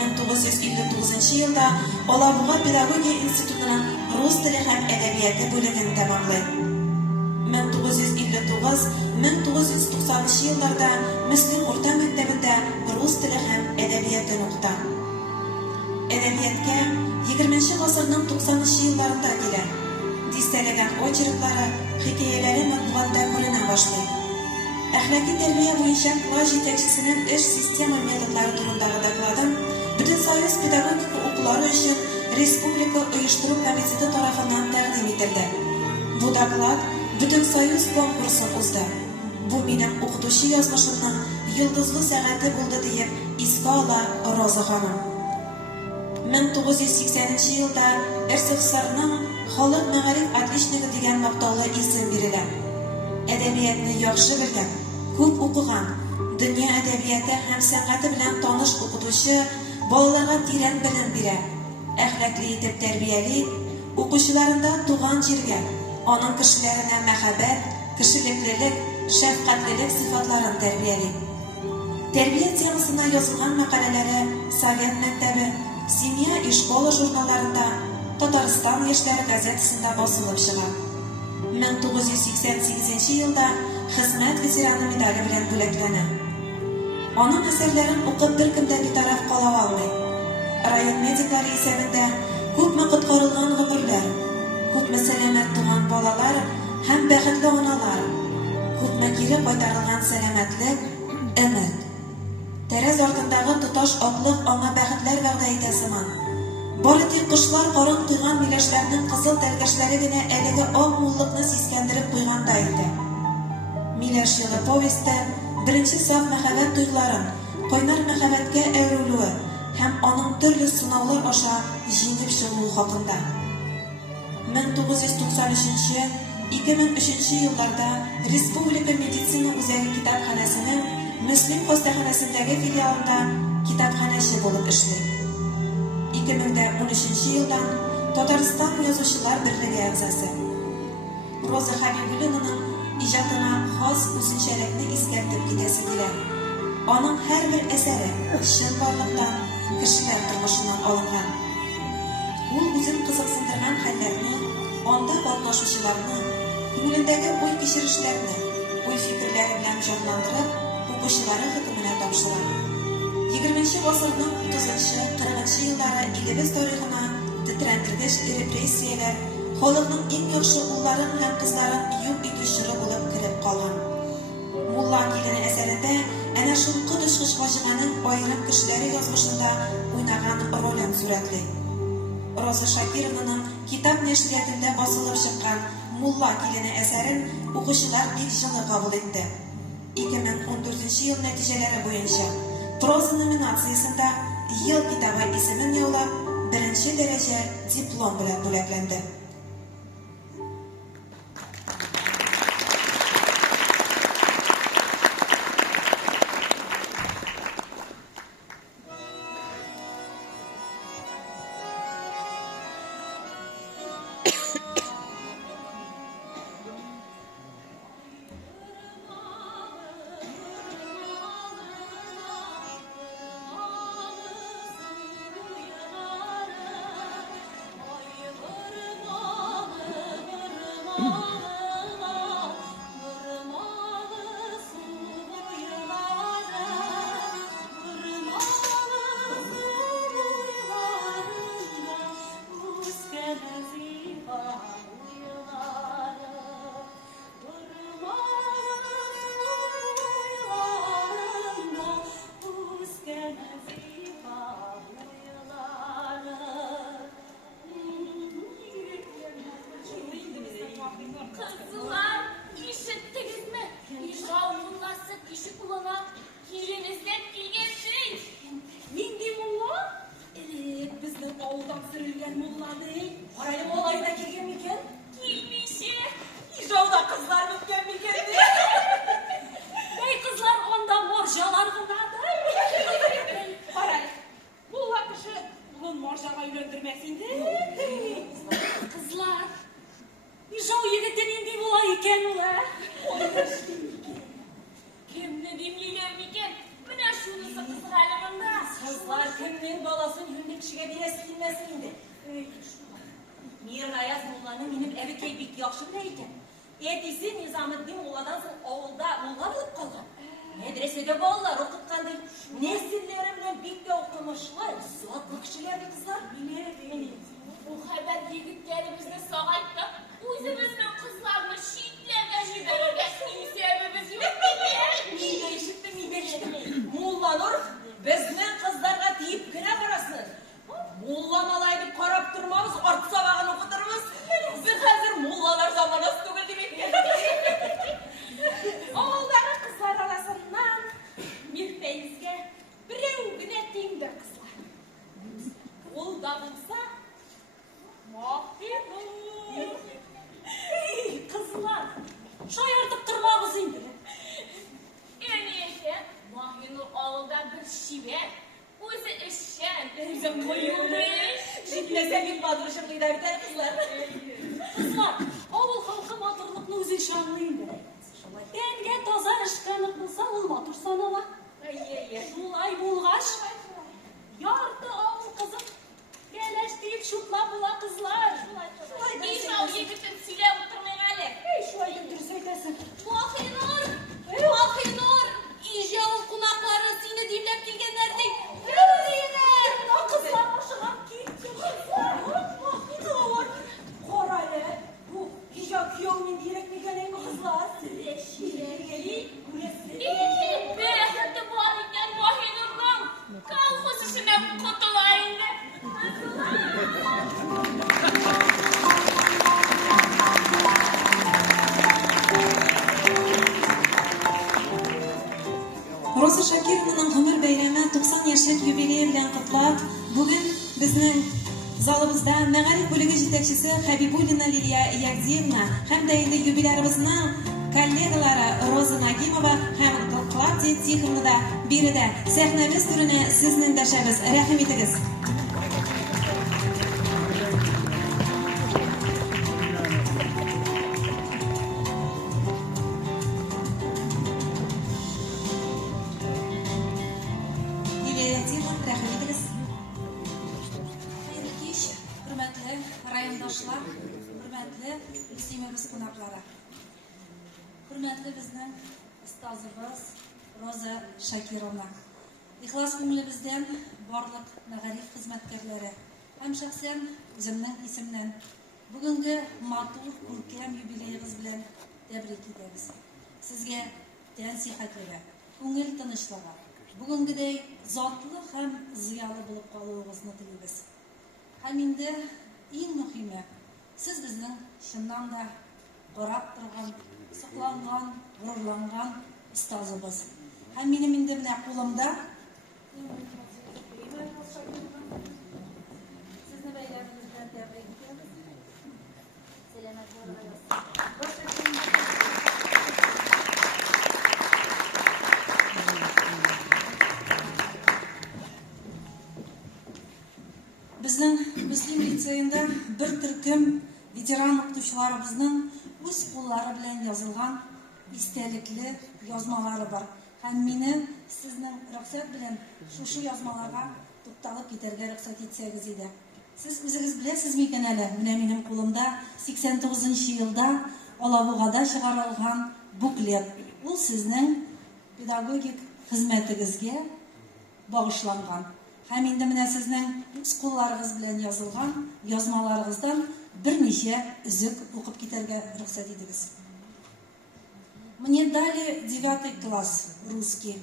1959 yılda Olabuğa Pedagogiya institutining rus tili ham edebiyoti bo'limini tamomlaydi. 1959-1990 yıllarda Müslüm o'rta maktabida rus tili ham edebiyotini o'qidi. Edebiyotga 20-asrning 90 yillarida keladi. Distalagan ochiriqlari, hikoyalari matbuotda ko'rina boshlaydi. Axloqiy tarbiya bo'yicha klaj yetakchisining ish sistema metodlari to'g'ridagi dokladim Butunsoyuz pedagogika o'quvlari uchun Respublika uyushtiruv komiteti tomonidan taqdim etildi. Bu doklad Butunsoyuz konkursi o'zdi. Bu mening o'qituvchi yozmishimning йолдызлы сәгате булды диеп искә ала Роза ханым. 1980 елда РСФСРның халык мәгариф отличнигы дигән мактаулы исем бирелә. Әдәбиятны яхшы белгән, күп укыган, дөнья әдәбияты һәм сәнгате белән таныш укытучы балаларга тирән белем бирә, әхлаклы итеп тәрбияли, укучыларында туган җиргә, аның кешеләренә мәхәббәт, кешелеклелек, шәфкатьлелек сыйфатларын тәрбияли. Тәрбия темасына язылган мәкаләләре Совет мәктәбе, Семья и школа журналларында, Татарстан яшьләре газетасында басылып чыга. 1988 елда хезмәт ветераны медале белән бүләкләнә. Аның әсәрләрен укып беркем дә битараф кала алмый. Район медиклары исәбендә күпме коткарылган гомерләр, күпме сәламәт туган балалар һәм бәхетле аналар, күпме кире кайтарылган сәламәтлек, өмет. Тәрәз артындагы тоташ аклык аңа бәхетләр вәгъдә итә сыман. Бары тик кошлар карын куйган миләшләрнең кызыл тәлгәшләре генә әлеге ак муллыкны сискәндереп куйганда иде. Миләш елы повесте беренче саф мәхәббәт туйларын, кайнар мәхәббәткә әверелүе һәм аның төрле сынаулар аша җиңеп чыгуы хакында. 1993-2003 елларда Республика медицина үзәге китапханәсенең Мөслим хастаханәсендәге филиалында китапханәче булып эшли. 2013 елдан Татарстан язучылар берлеге әгъзасы. Роза Хәбибуллинаның иҗатына хас үзенчәлекне искәртеп китәсе килә. Аның һәрбер әсәре чын барлыктан, кешеләр тормышыннан алынган. Ул үзен кызыксындырган хәлләрне, анда катнашучыларны, күңелендәге уй кичерешләрне, уй фикерләре белән җанландырып, укучылары хөкеменә тапшыра. 20 гасырның 30-40 еллары илебез тарихына тетрәндергеч репрессияләр, халыкның иң яхшы улларын һәм кызларын юк итү чоры булып кереп калган. Мулла килене әсәрендә әнә шул кыдышкыш фаҗиганың аерым кешеләре язмышында уйнаган ролен сурәтли. Роза Шакированың китап нәшриятында басылып чыккан Мулла килене әсәрен укучылар бик җылы кабул итте. 2014 ел нәтиҗәләре буенча проза номинациясендә ел китабы исемен яулап, беренче дәрәҗә диплом белән бүләкләнде. Kızlar, işittiniz mi? İşav mullası kişi kulana kilinizden kilgensin. Nindi mulla? Evet, bizning ovuldan sürülgen mulla değil. Parayım olayına kirgen miken? Kilmişi. İşavda kızlar bitken miken değil. Bey kızlar onda morjalar kınadı. Qaray, mulla kishi bugun morjaga uylantirmasin de. Kızlar, İşav yigitин endi bola ekan ular. Kimni dinleyler miken? Mine şunisi kızg'alig'imda. Kızlar kimning balasin yunni kishiga berasi kelmasin endi. Mirin Ayaz mullani minib evi kelbek yaxshi bilar ekan. Etisi Nizomiddin mulladan so'ng ovulda mulla bo'lib qolgan. Medresede bolalar o'qitganda nesillari bilan bekka o'qimishlar, zotli kishilarga qizlar biladi. Bu xabar yigitlarimizni sog'aytib, o'zimizni qizlarni shitlarga yuborishga sebebimiz yo'q. Mide eshitdim. Mulla Nur bizning qizlarga tiyib kira qarasın. Mulla malay deb qarab turmamiz, ort sabag'ini o'qitirmiz. Biz hozir mullalar zamonasi tugul deb aytgan. Ovuldagi qizlar orasidan дәрдә кызлар. Кызлар, авыл халкы матурлыкны үзе ишанлый инде. Тәнгә таза эшкәнлек булса, ул матур санала. Шулай булгач, ярты авыл кызып, гәләштип шутлап була кызлар. Ишау егетен сөйләп утырмый әле. Шулай дөрес әйтәсең. Махинур! Махинур! Ижау кунаклары сине дипләп килгәннәр ди. Кызлар ашыган китте. Махинур! Кара әле. Бу ижау кияүнең кирәкмәгән әйме кызлар? Ширәгәли, күрәсең. Бәхете бар икән Махинурның. Колхоз эшеннән котыла инде. Роза Шакированың гомер бәйрәме 90 яшьлек юбилей белән котлап, бүген безнең залыбызда мәгариф бүлеге җитәкчесе Хәбибуллина Лилия Ягдиевна һәм дә инде юбилярыбызның коллегалары Роза Нагимова һәм Клавдия Тихонова да биредә. Сәхнәбез түренә сезне дәшәбез. Рәхим итегез. Райондашлар, хөрмәтле мөслимәбез кунаклары. Хөрмәтле безнең остазыбыз Роза Шакировна. Ихлас күңелебездән барлык мәгариф хезмәткәрләре һәм шәхсән үземнең исемнән бүгенге матур күркәм юбилеегыз белән тәбрик итәбез. Сезгә тән сихәтлеге, күңел тынычлыгы, бүгенгедәй затлы һәм зыялы булып калуыгызны телибез. Һәм инде иң мөһиме, сез безнең чыннан да карап торган, сокланган, горурланган остазыбыз. Һәм минем инде менә кулымда сезне бәйрәмегез белән тәбрик итәбез. Сәламәт булыгыз. Безнең Мөслим лицейында бер төркем ветеран укытучыларыбызның үз куллары белән язылган истәлекле язмалары бар. Һәм мине сезнең рөхсәт белән шушы язмаларга тукталып китәргә рөхсәт итсәгез иде. Сез үзегез беләсез микән әле? Менә минем кулымда 89 елда Алабугада чыгарылган буклет. Ул сезнең педагогик хезмәтегезгә багышланган. Һәм инде менә сезнең үз кулларыгыз белән язылган язмаларыгыздан берничә үзек укып китәргә рөхсәт итегез. Мне дали 9 класс русский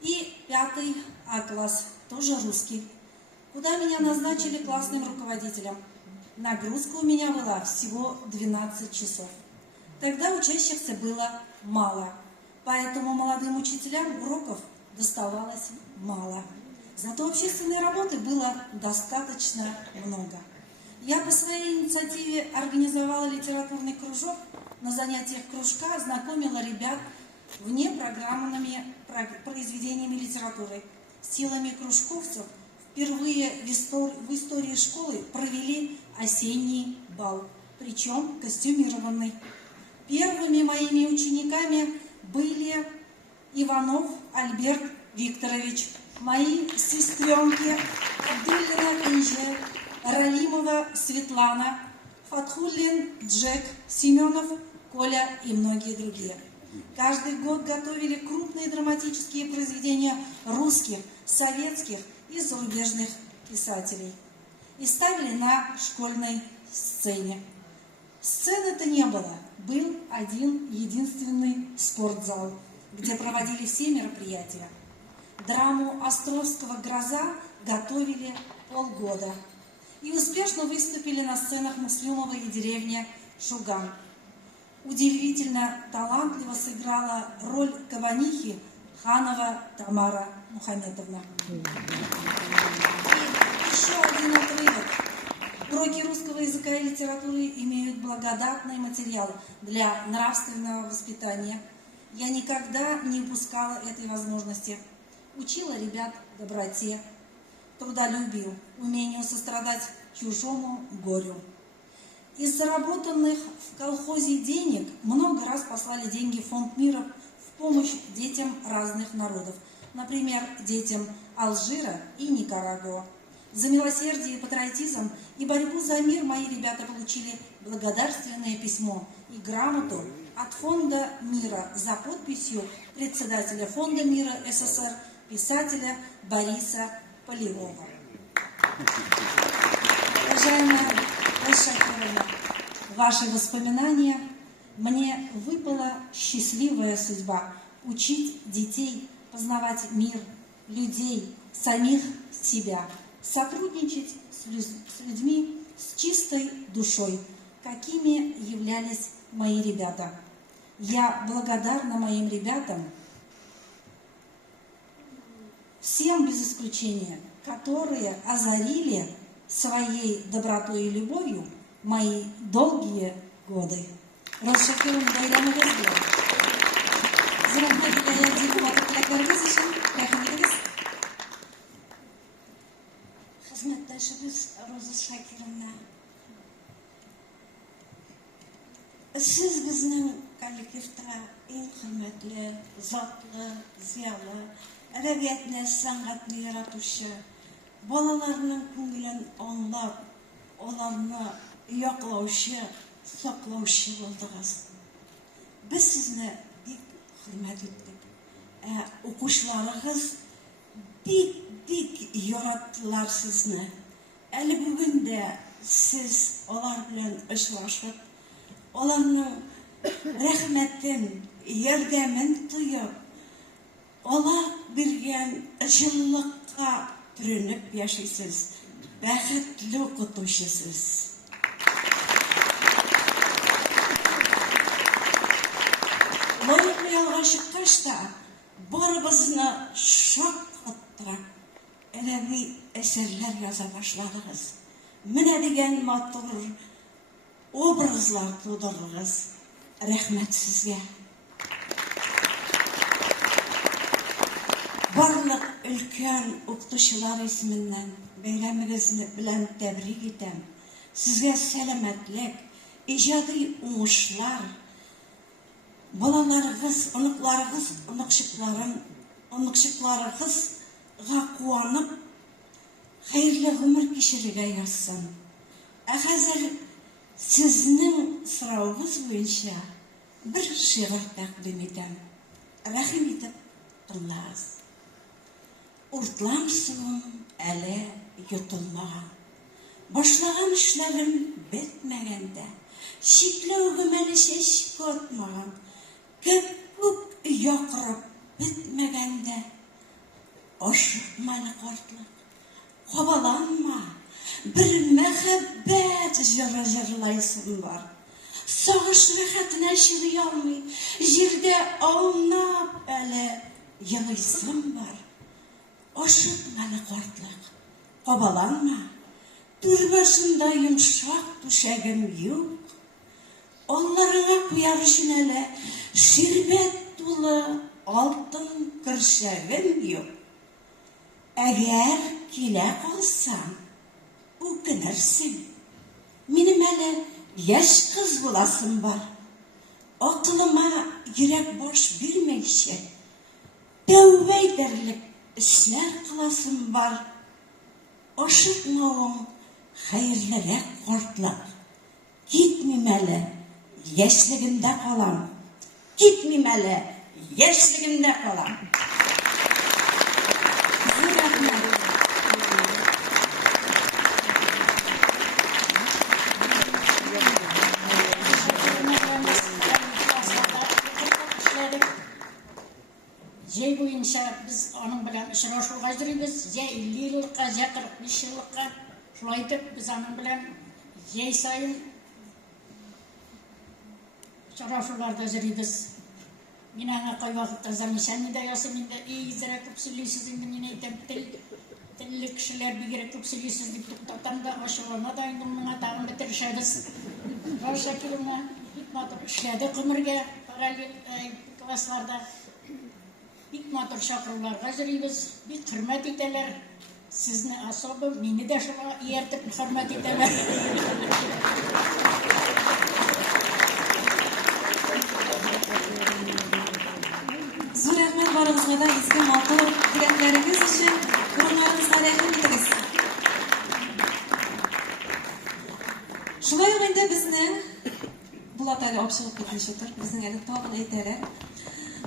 и 5 А класс тоже русский, куда меня назначили классным руководителем. Нагрузка у меня была всего 12 часов. Тогда учащихся было мало, поэтому молодым учителям уроков доставалось мало. Зато общественной работы было достаточно много. Я по своей инициативе организовала литературный кружок. На занятиях кружка знакомила ребят внепрограммными произведениями литературы. Силами кружковцев впервые в истории школы провели осенний бал, причем костюмированный. Первыми моими учениками были Иванов Альберт Викторович, мои сестренки Абдуллина Инже, Ралимова Светлана, Фатхуллин Джек, Семенов Коля и многие другие. Каждый год готовили крупные драматические произведения русских, советских и зарубежных писателей и ставили на школьной сцене. Сцены-то не было, был один единственный спортзал, где проводили все мероприятия. Драму Островского «Гроза» готовили полгода и успешно выступили на сценах Муслимовой и деревни Шуган. Удивительно талантливо сыграла роль кабанихи Ханова Тамара Мухаметовна. И еще один отрывок. Уроки русского языка и литературы имеют благодатный материал для нравственного воспитания. Я никогда не упускала этой возможности. Учила ребят доброте, трудолюбию, умению сострадать чужому горю. Из заработанных в колхозе денег много раз послали деньги в фонд мира в помощь детям разных народов. Например, детям Алжира и Никарагуа. За милосердие, патриотизм и борьбу за мир мои ребята получили благодарственное письмо и грамоту от Фонда мира за подписью председателя Фонда мира СССР, писателя Бориса Полевого. Уважаемая Раиса Акиловна, ваши воспоминания мне выпала счастливая судьба учить детей познавать мир, людей, самих себя, сотрудничать с людьми с чистой душой, какими являлись мои ребята. Я благодарна моим ребятам, всем без исключения, которые озарили своей добротой и любовью мои долгие годы. Расшакирым байрамыңыз белән. Зурабадагы депутат теләкләрегез өчен рәхмәтегез. Хезмәттәшебез Роза Шакировна. Сез безнең коллективта иң хөрмәтле, затлы, зиялы, әдәбиятны, сәнгатьне яратучы, балаларның күңелен аңлап, аларны яклаучы, саклаучы булдыгыз. Без сезне бик хөрмәт иттек. Укучыларыгыз бик яраттылар сезне. Әле бүген дә сез алар белән очрашып, аларның рәхмәтен, ярдәмен тоеп, алар биргән җылылыкка төренеп яшисез. Бәхетле укытучысыз. Лайыклы ялга чыккач та, барыбызны шаккаттыра әдәби әсәрләр яза башладыгыз. Менә дигән матур образлар тудырыгыз. Рәхмәт сезгә. Барлык өлкән укытучылар исеменнән бәйрәмегез белән тәбрик итәм. Сезгә сәламәтлек, иҗади уңышлар, балаларыгыз, оныкларыгыз, оныкчыкларыгызга куанып, хәерле гомер кичерергә язсын. Хәзер сезнең сорауыгыз буенча бер шигырь тәкъдим итәм. Рәхим итеп тыңлагыз. Уртламсың әле йотылмаган. Башлаган эшләрем бетмәгәндә, чикләүгә әле чәчкә атмаган, күп якырып бетмәгәндә, ашыкма әле картлык, кабаланма, bir мәхәббәт җыры җырлайсың бар. Сагыш рәхәтенә чыдый алмый, җирдә аунап әле елыйсың бар. Ашыкма әле картлык, кабаланма, түрбәсендә йомшак түшәгем юк. Алларыңа куяр өчен әле ширбәт тулы алтын көршәгем юк. Әгәр килә калсаң, үкенерсең. Минем әле яшь кыз буласым бар. Акылыма йөрәк баш бирмәйчә, тәүбә итәрлек эшләр кыласым бар. Ашыкмавың хәерлерәк картлык. Китмим әле, яшьлегемдә калам. Китмим әле, яшьлегемдә калам. Җәй буенча без аның белән очрашуга җөрибез. Җәй 50 еллыкка, җәй 45 еллыкка. Шулай итеп, без аның белән җәй сайын очрашуларда җөрибез. Мин аңа кайвакытта замечание да ясыйм инде. Изрәк күп сөйлисез инде, мин әйтәм, телле кешеләр бигрәк күп сөйлисез дип туктатам да, ачулана да инде моңа тагын бетерешәбез. Раиса Акиловна бик матур эшләде гомергә, параллель классларда. Бик матур чакыруларга җөрибез, бик хөрмәт итәләр. Sizni особо, meni de şuna yertip hürmet edemen. Zor rahmet barımızga da izgi motor dileklerimiz için burunlarınızga rahmet ederiz. Şulay indi bizning Bulat Ali opşılıp ketmişidir. Bizning eli tağın eyteler.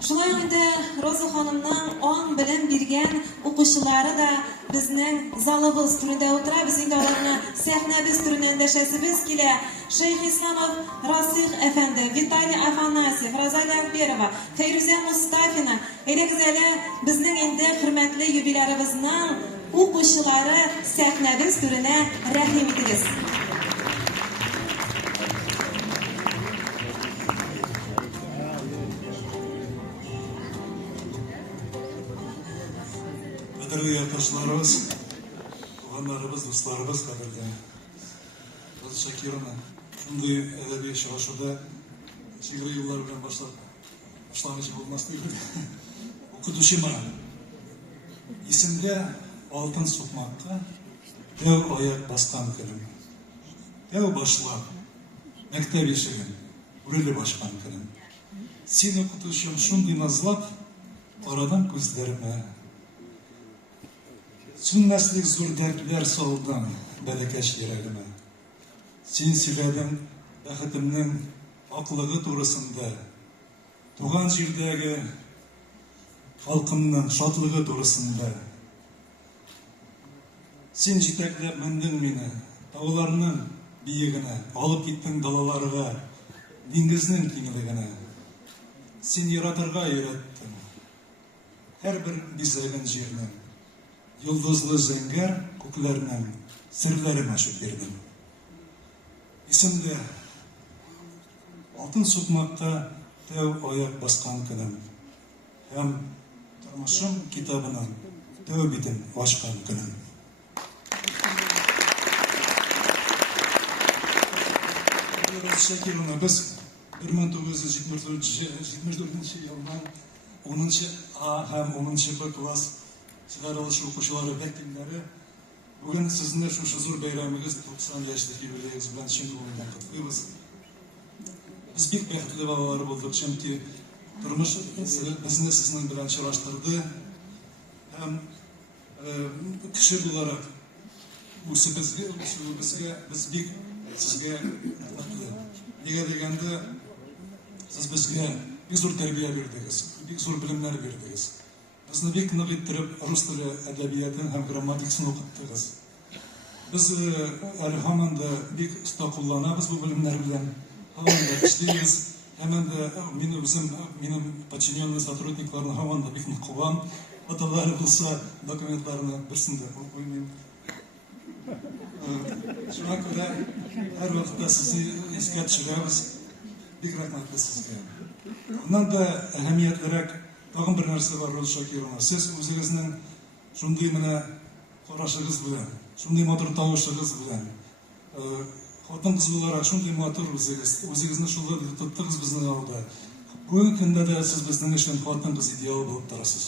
Şulay indi Roza Hanım'dan 10 bilim birgen okuşulары da bizning zalımız türünde otura bizim dağlarına sahnemiz türünden deşesimiz kile Şeyh İslamov Rasih Efendi, Vitaliy Afanasyev, Razali Akberova, Feyruze Mustafina, Elekzeli bizning endi hürmetli yubilarimizning okuşulары sahnemiz türüne rahim ediniz. Qadrli yurtdoshlarimiz, tuğanlarımız, dostlarımız qadrli. Biz Shakirani shunday adabiy shoshida chegara yo'llar bilan boshlanishi bo'lmasligi o'qituvchima esimga oltin so'qmoqqa dev oyoq bosgan kunim, dev boshlab maktab eshigin urilib ochgan kunim, seni o'qituvchim shunday nozlab qaradim ko'zlarimga. Sünnetlik zor dertler soldan belekaş yüreğime. Sen siledin bəxtimnin aklığı doğrusunda, tuğan jirdagi halkımның şadlığı doğrusunda. Sen jiteklep mindin meni, tağlarının biyigine, alıp gittin dalalarga, dengizning kengligine. Sen yaratırga öğrettin, her bir bizegin jirni. Yıldızlı zengər ko'klarning sirlarini açıp berdim. Esimde oltin so'qmoqqa dev oyoq bosgan kunim, ham turmushim kitobining dev bitin ochgan kunim. Shakirani biz 1974 yıldan 10 B klass çıkarılışı okuşuları bektimleri bugün sizinle şu zor bayramınız 90 yaştaki yüreğiniz bilen şimdi onunla kutluyoruz. Biz bir bəxtli babaları bulduk çünkü durmuş bizni sizinle bilen çalıştırdı. Hem kişi olarak biz bir sizge kutlu. Nega deganda siz bizge bir zor terbiye verdiniz, bir zor bilimler verdiniz. Bizni bek nıq ettirip rus tili edebiyatını hem grammatikasını okuttınız. Biz hamon da bek usta kullanabız bu bilimler bilen. Hamon da işleymiz. Hemen de benim подчиненный сотрудникларны hamon da bek nıq kuvam. Ataları bulsa dokumentlarını birsinde koymayayım. Şuna göre her vakitte sizi eskiye düşürüyoruz. Bek rahmetli sizge. Ondan da ehemmiyetlerek tağın bir narsa var Roza Shakirani. Siz o'zingizning shunday mana qarashingiz bilan, shunday motor tavushingiz bilan, xotin qiz olarak shunday motor o'zingizni shunday tutdingiz bizning oldida. Bugungi kunda da siz bizning uchun xotin qiz ideali bo'lib turasiz.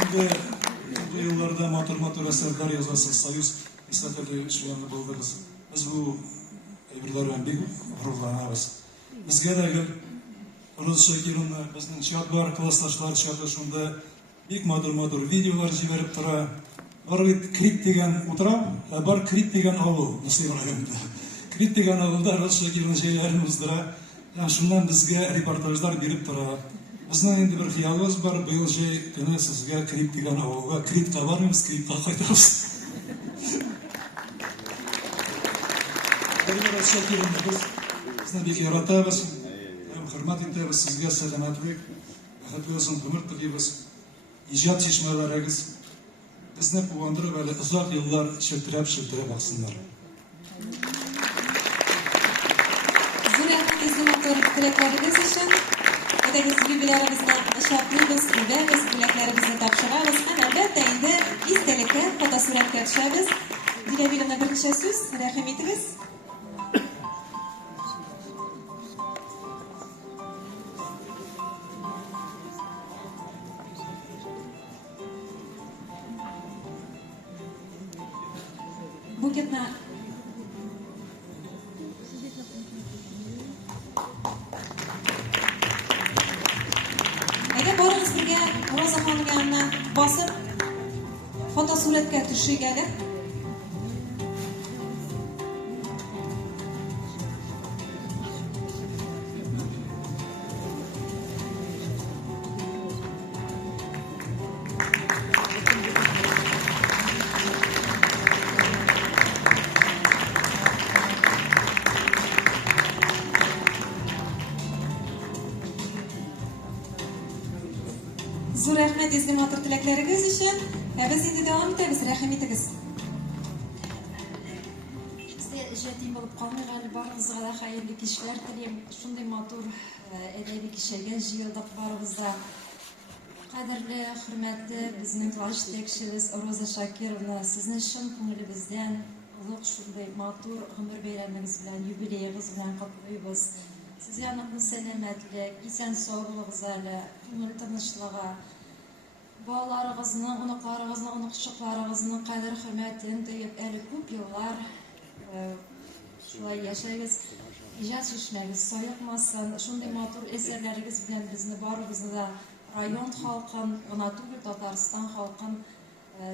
Endi bu yillarda motor asarlar yozasiz, Soyuz eslatali ishlarni bo'ldingiz. Biz bu ayyorlar bilan bek g'ururlanamiz. Bizga da Roza Shakirani bizning shotbar klassdoshlar shunda bek motor videolar jiberib tura. Baribir Krit degan o'tirib, bar Krit degan avul, Nusayraymda. Krit degan avulda Roza Shakirani joylarini o'zdira. Shundan bizga reportajlar berib tura. Bizning endi bir xiyolimiz bor, bu yil kuni sizga Krit degan avulga Kritga boramiz, Kritga qaytamiz. Roza Shakirani bizni bek yaratamiz, hurmat etamiz sizga, salomatlik, baxtli bo'lsin, umr tilaymiz. Ijod chishmalaringiz bizni quvontirib, hali uzoq yillar shiltirab boqsinlar. Zuriyatli izlimotor tilaklarimiz uchun edagi yubilarimizdan shodlik biz tilaklarimizni topshiramiz. Albatta endi esdalikka fotosuratga tushamiz. Dilabilimdan bir necha so'z rahim etamiz. басып, фотосуретке төшик әле. Зур рәхмәт изге матур теләкләрегез өчен. Без инде дәвам итәбез, рәхим итегез. Бездә җәтим булып калмый әле барыгызга да хәерле кичләр телим. Шундый матур әдәби кичәгә җыелдык барыгызда. Кадерле, хөрмәтле безнең класс җитәкчебез Роза Шакировна, сезне чын күңелебездән улуг шундый матур гомер бәйрәмегез белән, юбилеегыз белән котлыйбыз. Сезгә ныклы сәламәтлек, исән саулыгыз әле, күңел тынычлыгы. Балаларыгызның, оныкларыгызның, оныкчыкларыгызның кадер хөрмәтен тоеп, әле күп еллар шулай яшәгез, иҗат шишмәгез саякмасын, шундый матур әсәрләрегез белән безне барыгызны да район халкын, гына түгел Татарстан халкын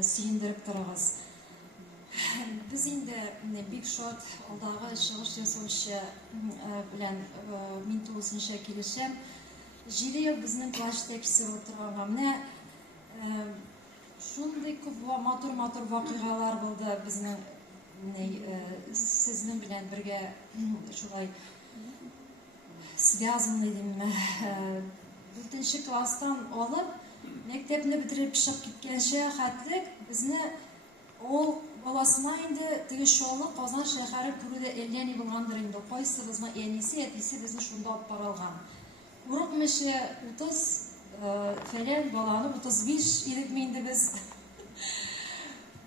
сөендереп торыгыз. Без инде бик шат алдагы чыгыш ясаучы белән 1900 килешәм. 7 ел безнең класс җитәкчесе булып торганга менә шундый күп матур вакыйгалар булды безнең сезнең белән бергә шулай связанный димме. 4нче класстан алып мәктәпне бетереп чыгып киткәнче хәтлек безне ул баласына инде теге Шолы Казан шәһәре күрүдә әллә ни булгандыр инде. Кайсыбызны әнисе, әтисе безне шунда алып баралган. Урыкмыйча 30 фәлән баланы 35 идек инде без.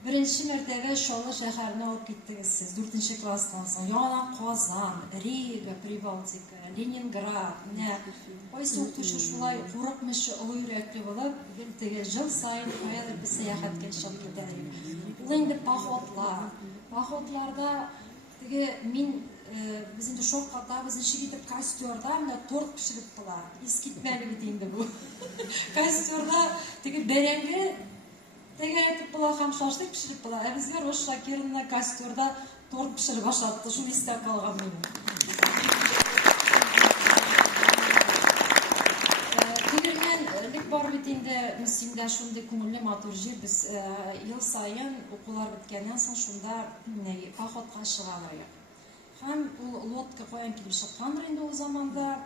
Беренче мәртәбә Шолы шәһәренә алып киттегез сез 4нче класстан соң. Яңадан Казан, Рига, Прибалтика, Ленинград, кайсы укытучы шулай курыкмыйча олы йөрәкле булып, теге жыл сайын каядыр без сәяхәткә чыгып китәбез. Ул инде походларда теге мин без инде шок катабыз, ничек итеп костёрда менә торт пешереп кыла. Искитмәле бит инде бу. Костёрда теге бәрәңге тәгәрәтеп була һәм шашлык пешереп була. Ә безгә Роза Шакировна костёрда торт пешереп ашатты. Шуны истә калган минем. Тегермәнлек бар бит инде Мөслимдә шундый күңелле матур җир. Без ел сайын укулар биткәннән соң шунда походка чыгалар. Һәм ул лодка каян килеп чыккандыр инде ул заманда.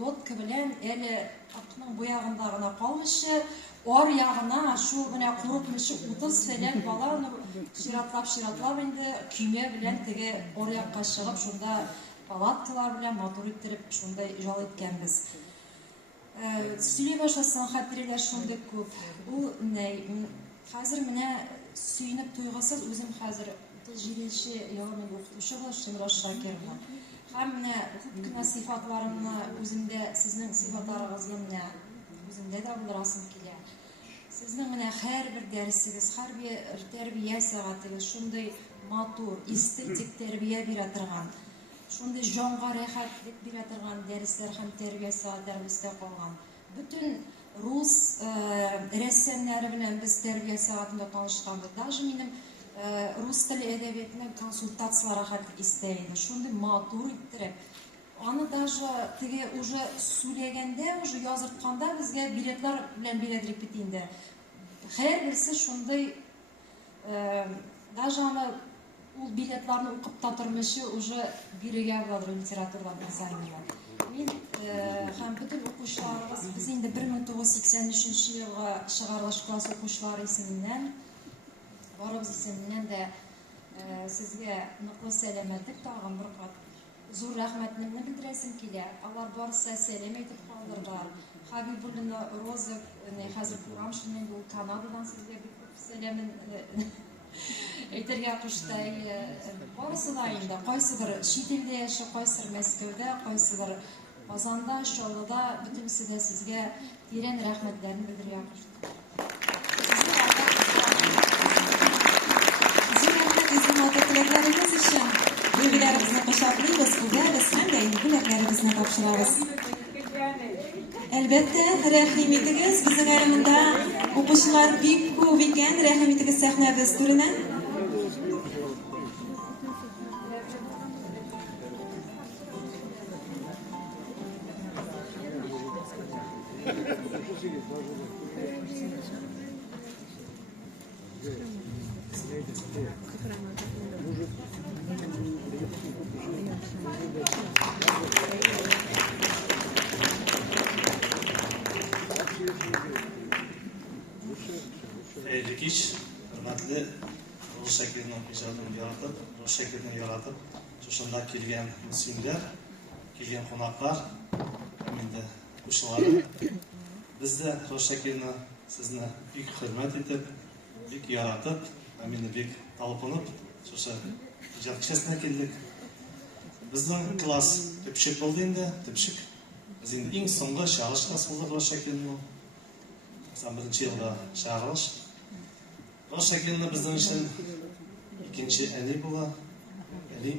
Лодка белән әле акның бу ягында гына калмыйча, ар ягына шу менә курыкмыйча 30 фәлән баланы чиратлап инде көймә белән теге ар якка чыгып, шунда палаткалар белән матур иттереп шундай жал иткәнбез. Сөйләй башласаң хәтерләр шундый күп. Ул хәзер менә сөйнеп туйгысыз үзем хәзер 37 елымны укытучы булышым Роза Шакировна. Һәм менә күп кенә сыйфатларымны үземдә, сезнең сыйфатларыгызны менә үземдә дә булдырасым килә. Сезнең менә һәрбер дәресегез, һәрбер тәрбия сәгатегез шундый матур, эстетик тәрбия бирә торган, шундый җанга рәхәтлек бирә торган дәресләр һәм тәрбия сәгатьләре бездә калган. Бөтен рус рәссамнары белән без тәрбия сәгатендә танышканбыз. Даже минем рус теле әдәбиятының консультациялары хәтле истә иде. Шундый матур иттереп. Аны даже теге уже сөйләгәндә, уже языртканда безгә билетлар белән бирәдек бит инде. Һәрберсе шундый даже аны ул билетларны укып та тормыйча уже бирегә булыр литературадан экзаменнар. Мин һәм бөтен укучыларыбыз без инде 1983 елга чыгарылыш класс укучылары исеменнән барыбыз исеменнән дә сезгә ныклы сәламәтлек тагын бер кат зур рәхмәтне белдерәсем килә. Алар барысы сәлам әйтеп калдырдылар. Хәбибуллина Роза хәзер программ шуның бу Канададан сезгә бик күп сәламын әйтергә кушты. Барысы да инде кайсыдыр чит илдә яши, кайсыдыр Мәскәүдә, кайсыдыр Казанда, Шолыда, бөтенесе дә сезгә тирән рәхмәтләрне белдерергә кушты. Теләкләрегез өчен юбилярыбызны кочаклыйбыз, үбәбез һәм дә бүләкләребезне тапшырабыз. Әлбәттә, рәхим итегез. Безнең аерымында укучылар бик күп икән. Рәхим итегез сәхнәбез түренә. Xayrli kech, hurmatli Ro'z Shakirning ijodini yaratib, Ro'z Shakirni yaratib, shunda kelgan muslimlar, kelgan qonaqlar, endi qo'shiqlar. Bizda Ro'z Shakirni sizni bek hurmat etib, bek yaratib, meni bek talpinib, o'sha ijod kechasiga keldik. Bizning klass tepshik bo'ldi endi, tepshik. Biz endi eng so'nggi shag'ish klass bo'ldi Ro'z Shakirning. 1-yilda shag'ish. Ro'z Shakirni bizning uchun ikkinchi Ali bo'ldi.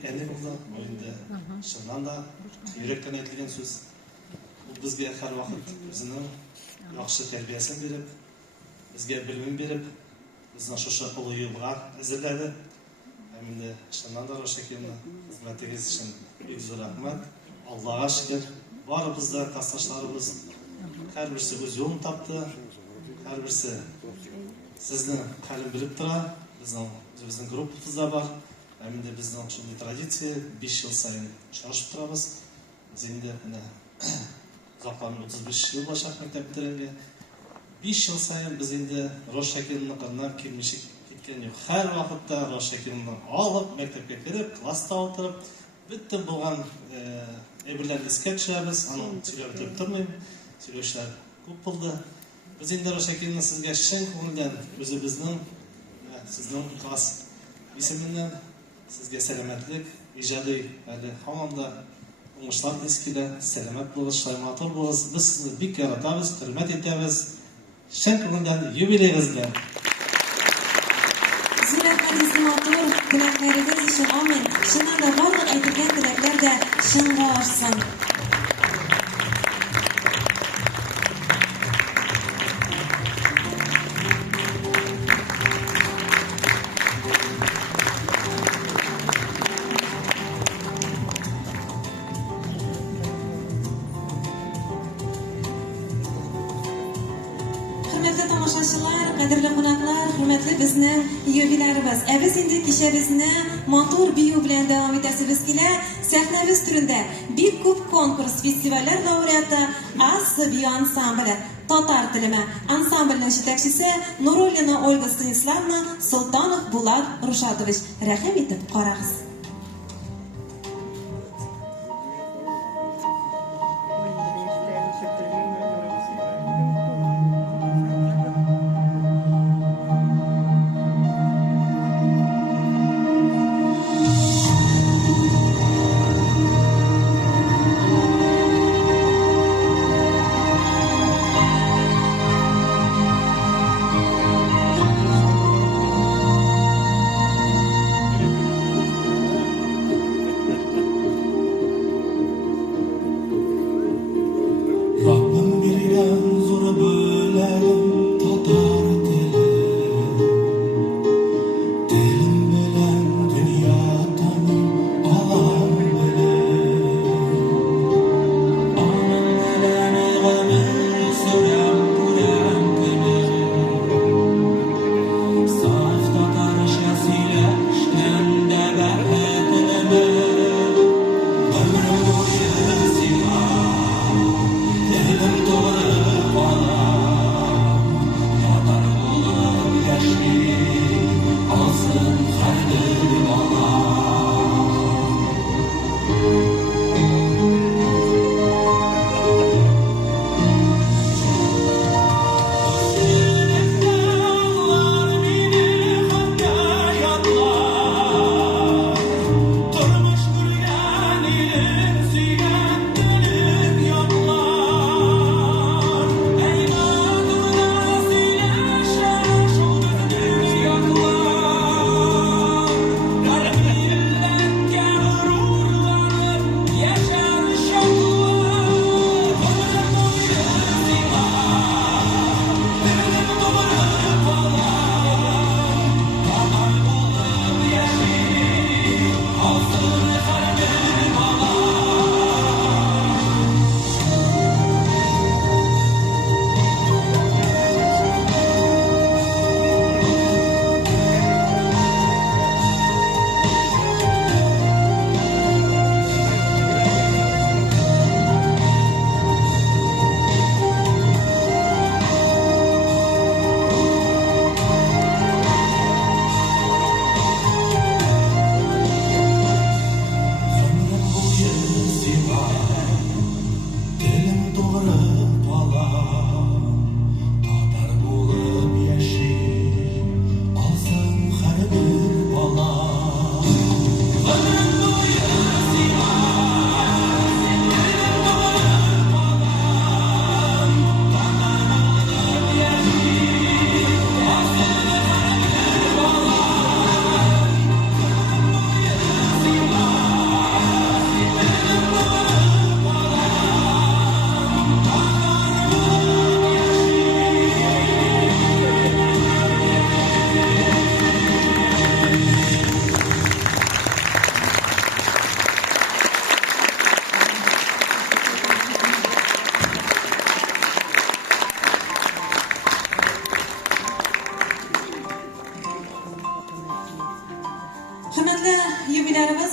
Ali bo'ldi. Endi shundan da yurakdan aytilgan so'z. Bu bizga har vaqt o'zining yaxshi tarbiyasini berib, bizga bilim berib, bizni shu ulug' yo'lga hazırladi. Endi shundan da Ro'z Shakirni xizmatingiz uchun bek zo'r rahmat. Allohga shukr. Baribizda kasbdoshlarimiz har birisi o'z yo'lini topdi. Har birisi sizni qalin bilib turadi. Bizning gruppamizda bor. Endi bizning shunday traditsiya 5 yil sayin uchrashib turamiz. Biz endi uzoqlarni 35 yil boshlab maktab bitirganga 5 yil sayin biz endi Ro'z Shakirni qanday kelmishik ketgan yo'q. Har vaqtda Ro'z Shakirni olib maktabga kirib, klassda o'tirib, bitta bo'lgan ebrlarni esga tushamiz. Ani сөйләп turmayman. Сөйләүчеләр ko'p bo'ldi. Biz endi Ro'z Shakirni sizga chin ko'ngildan o'zimizning sizning klass ismidan sizga salomatlik, ijodiy hamda o'ngishlar eskida salomat bo'lish, salomat bo'lish. Biz sizni bek yaratamiz, hurmat etamiz. Chin ko'ngildan yubileyingiz bilan. Ziyoratlaringizni motor, tilaklaringiz uchun amin. Shundan barliq aytilgan tilaklar da shinga oshsin. Hurmatli tomoshabinlar, qadrli qonaqlar, hurmatli bizning yubillarimiz. Biz endi kechamizni motor biyu bilan davom etamiz kela. Sahnamiz turida bek ko'p konkurs, festivallar laureati As-Biyo ansambli, Tatar tilimi ansamblining yetakchisi Nurullina Olga Stanislavna, Sultonov Bulat Rushatovich. Rahim etib qarag'iz.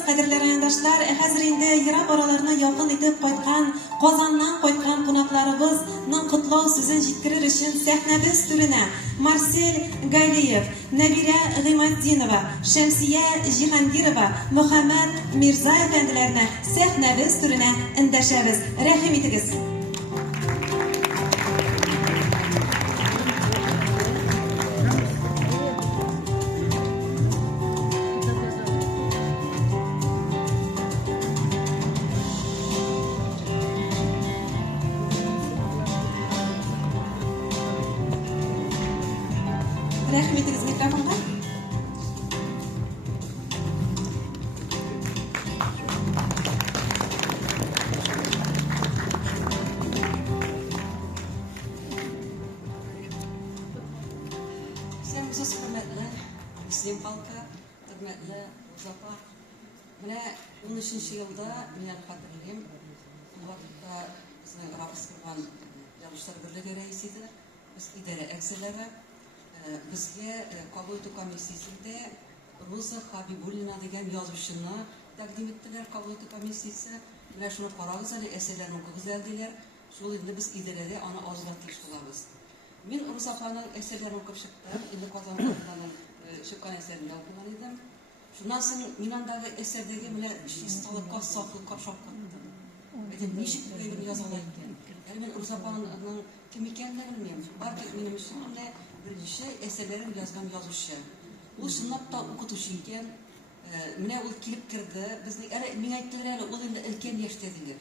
кадерле райондашлар, хәзер инде ерак араларына якын итеп кайткан, Казаннан кайткан кунакларыбызның котлау сүзен җиткерер өчен сәхнәбез түренә Марсель Галиев, Нәбирә Гыймаддинова, Шәмсия Җиһангирова, Мөхәммәд Мирза әфәнделәрне сәхнәбез түренә эндәшәбез. Рәхим итегез. Рәхим итегез микрофонга. Всем сүз хөрмәтле Муслим халкы, хөрмәтле Запа. Менә 13-нче елда мин хәтерлим. Бу вакытта безнең Рабыз Курбан Язучылар берлеге рәисе иде. Без идарә әгъзалары безгә кабул итү комиссиясендә Роза Хабибуллина дигән язучыны тәкъдим иттеләр. Кабул итү комиссиясе менә шуны карагыз әле, әсәрләрне укыгыз әле диләр. Шул инде без идарәдә аны азрак тиеш булабыз. Мин Роза апаның әсәрләрен укып чыктым. Инде Казанның чыккан әсәрләрен укыган идем. Шуннан соң мин андагы әсәрдәге менә чисталыкка, сафлыкка шаккаттым. Әйтәм, ничек бу язалар икән? Әле мин Роза апаның кем икәнен белмим. Бәлки минем өчен беренче әсәрләрен язган язучы. Ул чынлап та укытучы икән. Менә ул килеп керде. Безнең әле мин әйттеләр әле, ул инде өлкән яшьтә дигән.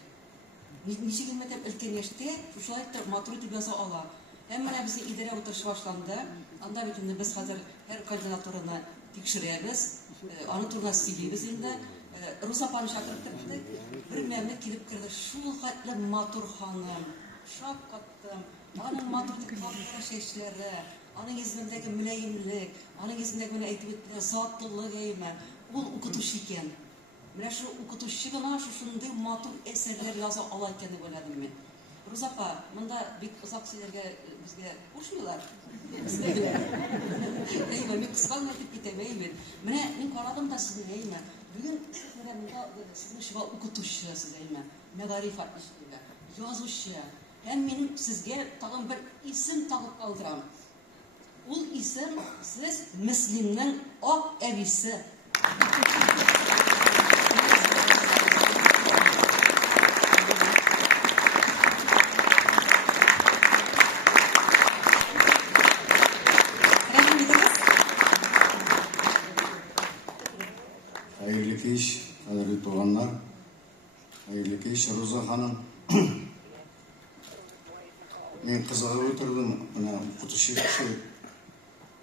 Ничек мәктәп өлкән яшьтә, шулай да матур итеп яза ала. Һәм менә безнең идарә утырышы башланды. Анда бит инде без хәзер һәр кандидатураны тикшерәбез. Аны турында сөйлибез инде. Роза апаны чакырып киттек. Бер мәмләт килеп керде. Шул хәтле матур ханым. Шаккаттым. Аның матур капкара чәчләре, аның йөзендәге мөлаемлек, аның йөзендәге менә әйтеп иткән затлылык әйме. Ул укытучы икән. Менә шул укытучы гына шушындый матур әсәрләр яза ала икән дип уйладым мин. Роза апа, монда бик озак сөйләргә безгә кушмыйлар. Әйме, мин кыскан әйтеп китәм әйме. Менә мин карадым да сезне әйме. Бүген менә монда сезне шуга укытучы сез әйме. Мәгариф артистыгы, язучы. Һәм минем сезгә тагын бер исем табып калдырам. Ул исем сез Муслимның ак әбисе. Хәерле кич, кадерле туганнар. Хәерле кич, Роза ханым. Мен кызыгып отырдым, мына укытучы кеше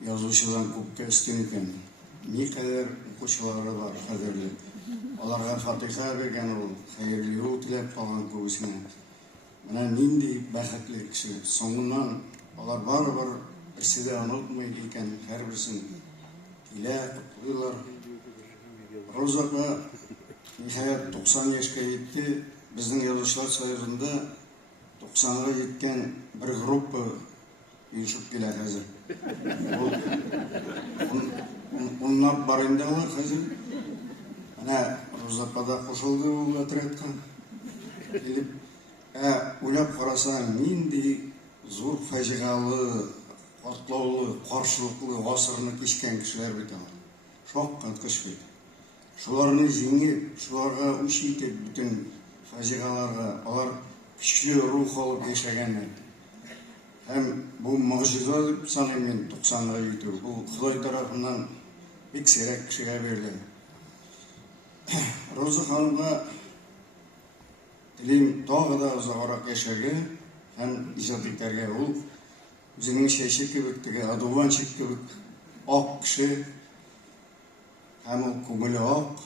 язучыдан күпкә өстен икән. Никадәр укучылары бар, кадерле. Аларга фатиха биргән ул, хәерле юл теләп калган күбесенә. Менә нинди бәхетле кеше. Соңыннан алар барыбер берсе дә онытмый икән, һәрберсен килә, котлыйлар. Роза апа ниһаять 90 яшькә җитте. Безнең язучылар союзында 90-га җиткән бер группа uyushib килә хәзер. Унлап бар инде алар хәзер. Менә Роза апа кушылды ул отрядка. Килеп, уйлап карасаң, нинди зур фаҗигалы, катлаулы, каршылыклы гасырны кичкән кешеләр бит алар. Шаккаткыч бит. Шуларны җиңеп, шуларга үч итеп бүтән фаҗигаларга алар көчле рух алып яшәгәннәр. Һәм бу мөгъҗиза дип саныйм мин 90-га җитү. Бу Ходай тарафыннан бик сирәк кешегә бирелгән. Роза ханымга телим тагы да озакрак яшәргә һәм иҗат итәргә. Ул үзенең чәче кебек, теге адуванчик кебек ак кеше һәм ул күңеле ак.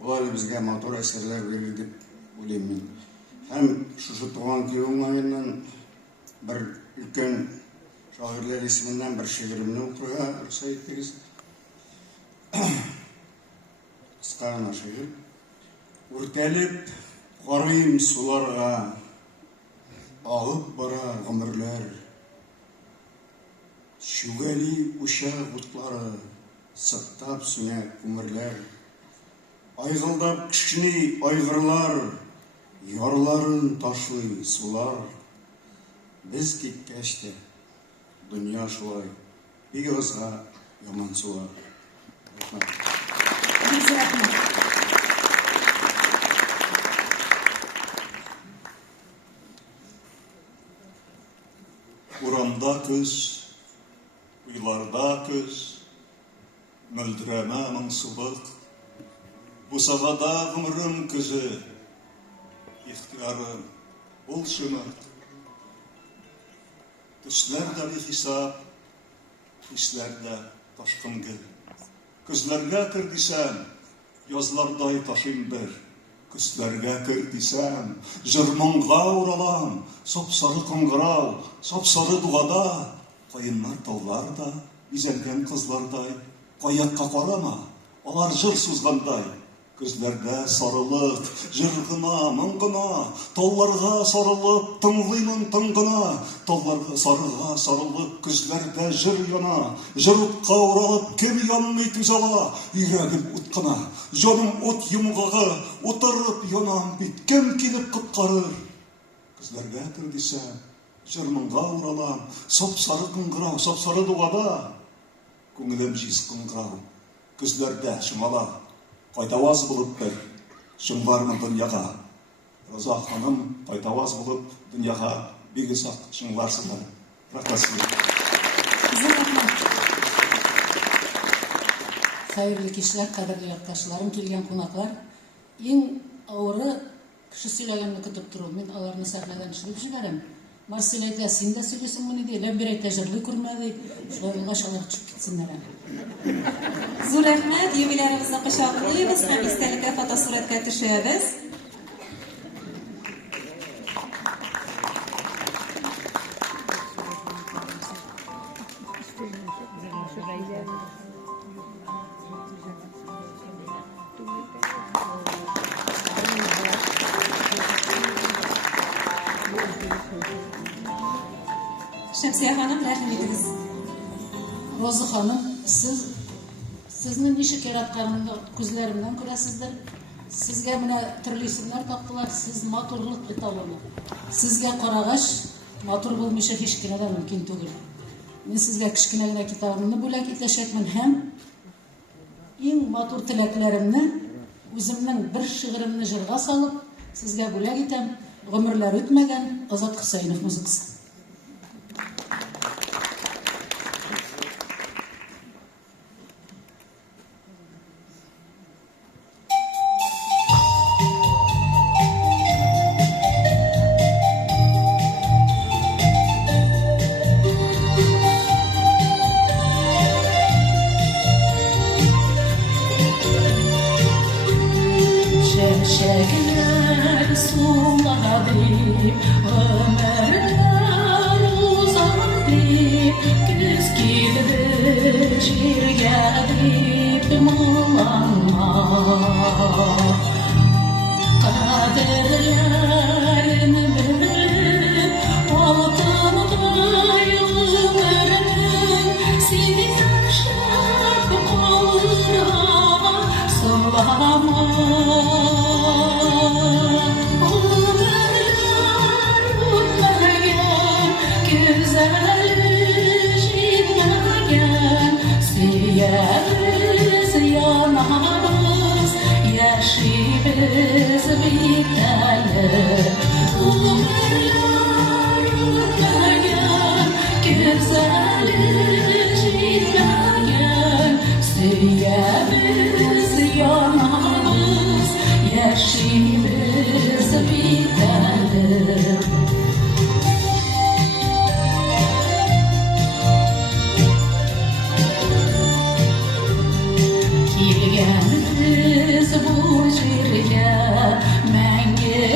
Ул безгә матур әсәрләр бирер дип уйлыйм мин. Һәм шушы туган көн уңаеннан бер өлкән шагыйрьләр исеменнән бер шигыремне укырга рөхсәт итегез. Кыска гына шигырь. Үртәлеп карыйм суларга, агып бара гомерләр. Шүгәли учак утлары, сыктап сүнә күмерләр. Айғылдап кішкене айғырлар, ярларын ташлый сулар. Біз кеткәшті, дүния шулай, бигімізға яман сулар. Урамда күз, уйларда күз, мөлдірәмә мұңсулық. Бусагада ғұмырым күзі, ихтиярым ол шымық. Түсләрдә бихисап, хисләрдә ташқын гел. Күзләргә кер дисәм, язлардай ташыйм бер. Күзләргә кер дисәм, җырмыңга уралам, сап-сары қыңғырау, сап-сары дугада. Кайыннар тауларда, изәнгән кызлардай, каякка карама, алар җыр сузгандай. Күзләрдә сарылык, җыр гына, моң гына, тауларга сарылып, тыңлыймын тын гына. Тауларга сарылып, күзләрдә җыр яна, җыр утка уралып, кем янмый күз ала. Йөрәгем ут кына, җаным ут йомгагы, утырып янам бит, кем килеп коткарыр? Күзләргә кер дисәм, җырмыңга уралам, сап-сары кыңгырау, сап-сары дугада. Күңелем җиз кыңгырау, күзләрдә шыңала. Кайтаваз булып бер, шыңлармын дөньяга. Роза ханым, кайтаваз булып дөньяга бик озак шыңларсыздар. Рахмәт сезгә. Хәерле кичләр, кадерле якташларым, килгән кунаклар. Иң авыры кеше сөйләгәнне көтеп тору. Мин аларны сәхнәдән төшереп җибәрәм. Марсель әйтә, син дә сөйлисеңме диде. Ләм бер әйтә, җырлый күрмәде. Шулай шалар төшеп китсеннәр. Зур рәхмәт, юбилярыбызны кочаклыйбыз һәм истәлеккә фотосурәткә төшәбез. Шәмсия ханым, рәхим итегез. Роза ханым, сезне ничек яратканымны күзләремнән күрәсездер. Сезгә менә төрле исемнәр тактылар, сез матурлык эталоны. Сезгә карагач, матур булмыйча һич кенә дә мөмкин түгел. Мин сезгә кичкенә генә китабымны бүләк итәчәкмен һәм иң матур теләкләремне үземнең бер шигыремне җырга салып, сезгә бүләк итәм. Гомерләр үтмәгән Азат Хөсәйнов музыкасы. Şemşekler suladı, ömürler uzadı, güz kildi şirge dip mulanma. Kaderlerini bilip, altınday ömrünün seni taşıp kalırama sorlama. Siyemiz yanarız, yaşımız bitelir. Ömürler bitmeyen, güzeliz bitmeyen. Siyemiz yanarız, yaşımız bitelir. Kilgənimiz bu jirgə, məngə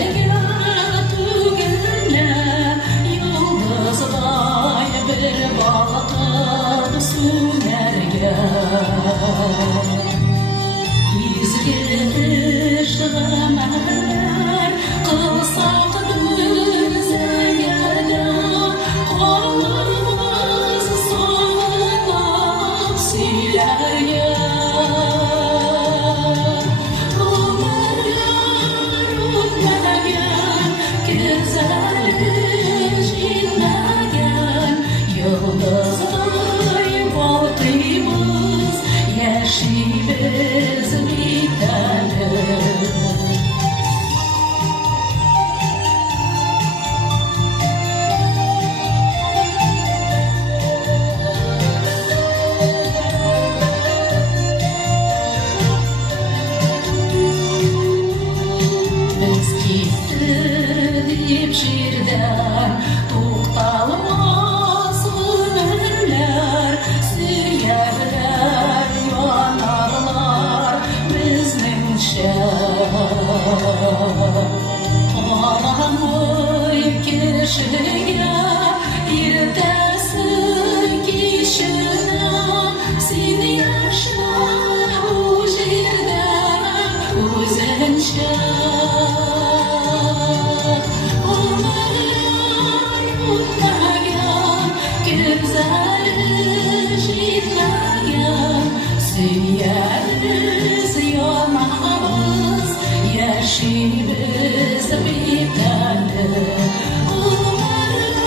Иттердеп жерден тукталмас өмірлер, сөйерлер, янарлар безнеңчә. Карамый кешегә иртәсе киченә син яшә бу җирдә үзеңчә. Ömürler үтмәгән, көзәле җитмәгән, сөйәрбез, янабыз, яшибез бит әле. Ömürler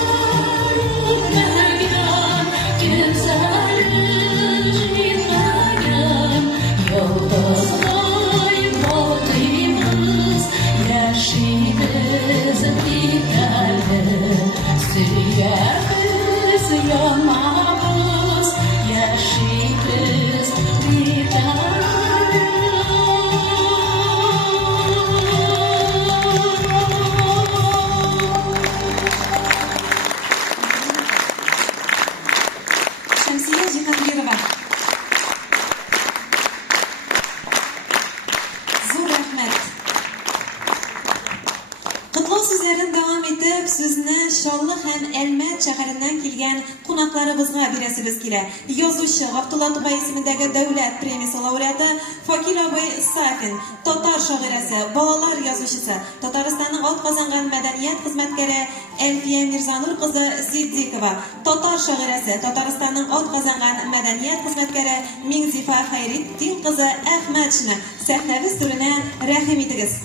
үтмәгән, көзәле җитмәгән, йолдызлай батыйбыз, яшибез бит әле. Сөйәрбез, янабыз, яшибез бит Шәмсия Җиһангирова. Зур рәхмәт. Котлау сүзләрен дәвам итеп, сүзне Шаллы һәм Әлмәт шәһәреннән килгән кунакларыбызга бирәсебез килә. Язучы Габдулла Тубай исемендәге дәүләт премиясе лауреаты Факил абый Сафин, татар шагыйрәсе, балалар язучысы, Татарстанның атказанган мәдәният хезмәткәре Әлфия Мирзанур кызы Сиддикова, татар шагыйрәсе, Татарстанның атказанган мәдәният хезмәткәре Миңзифа Хәйретдин кызы Әхмәтшина сәхнәбез түренә рәхим итегез.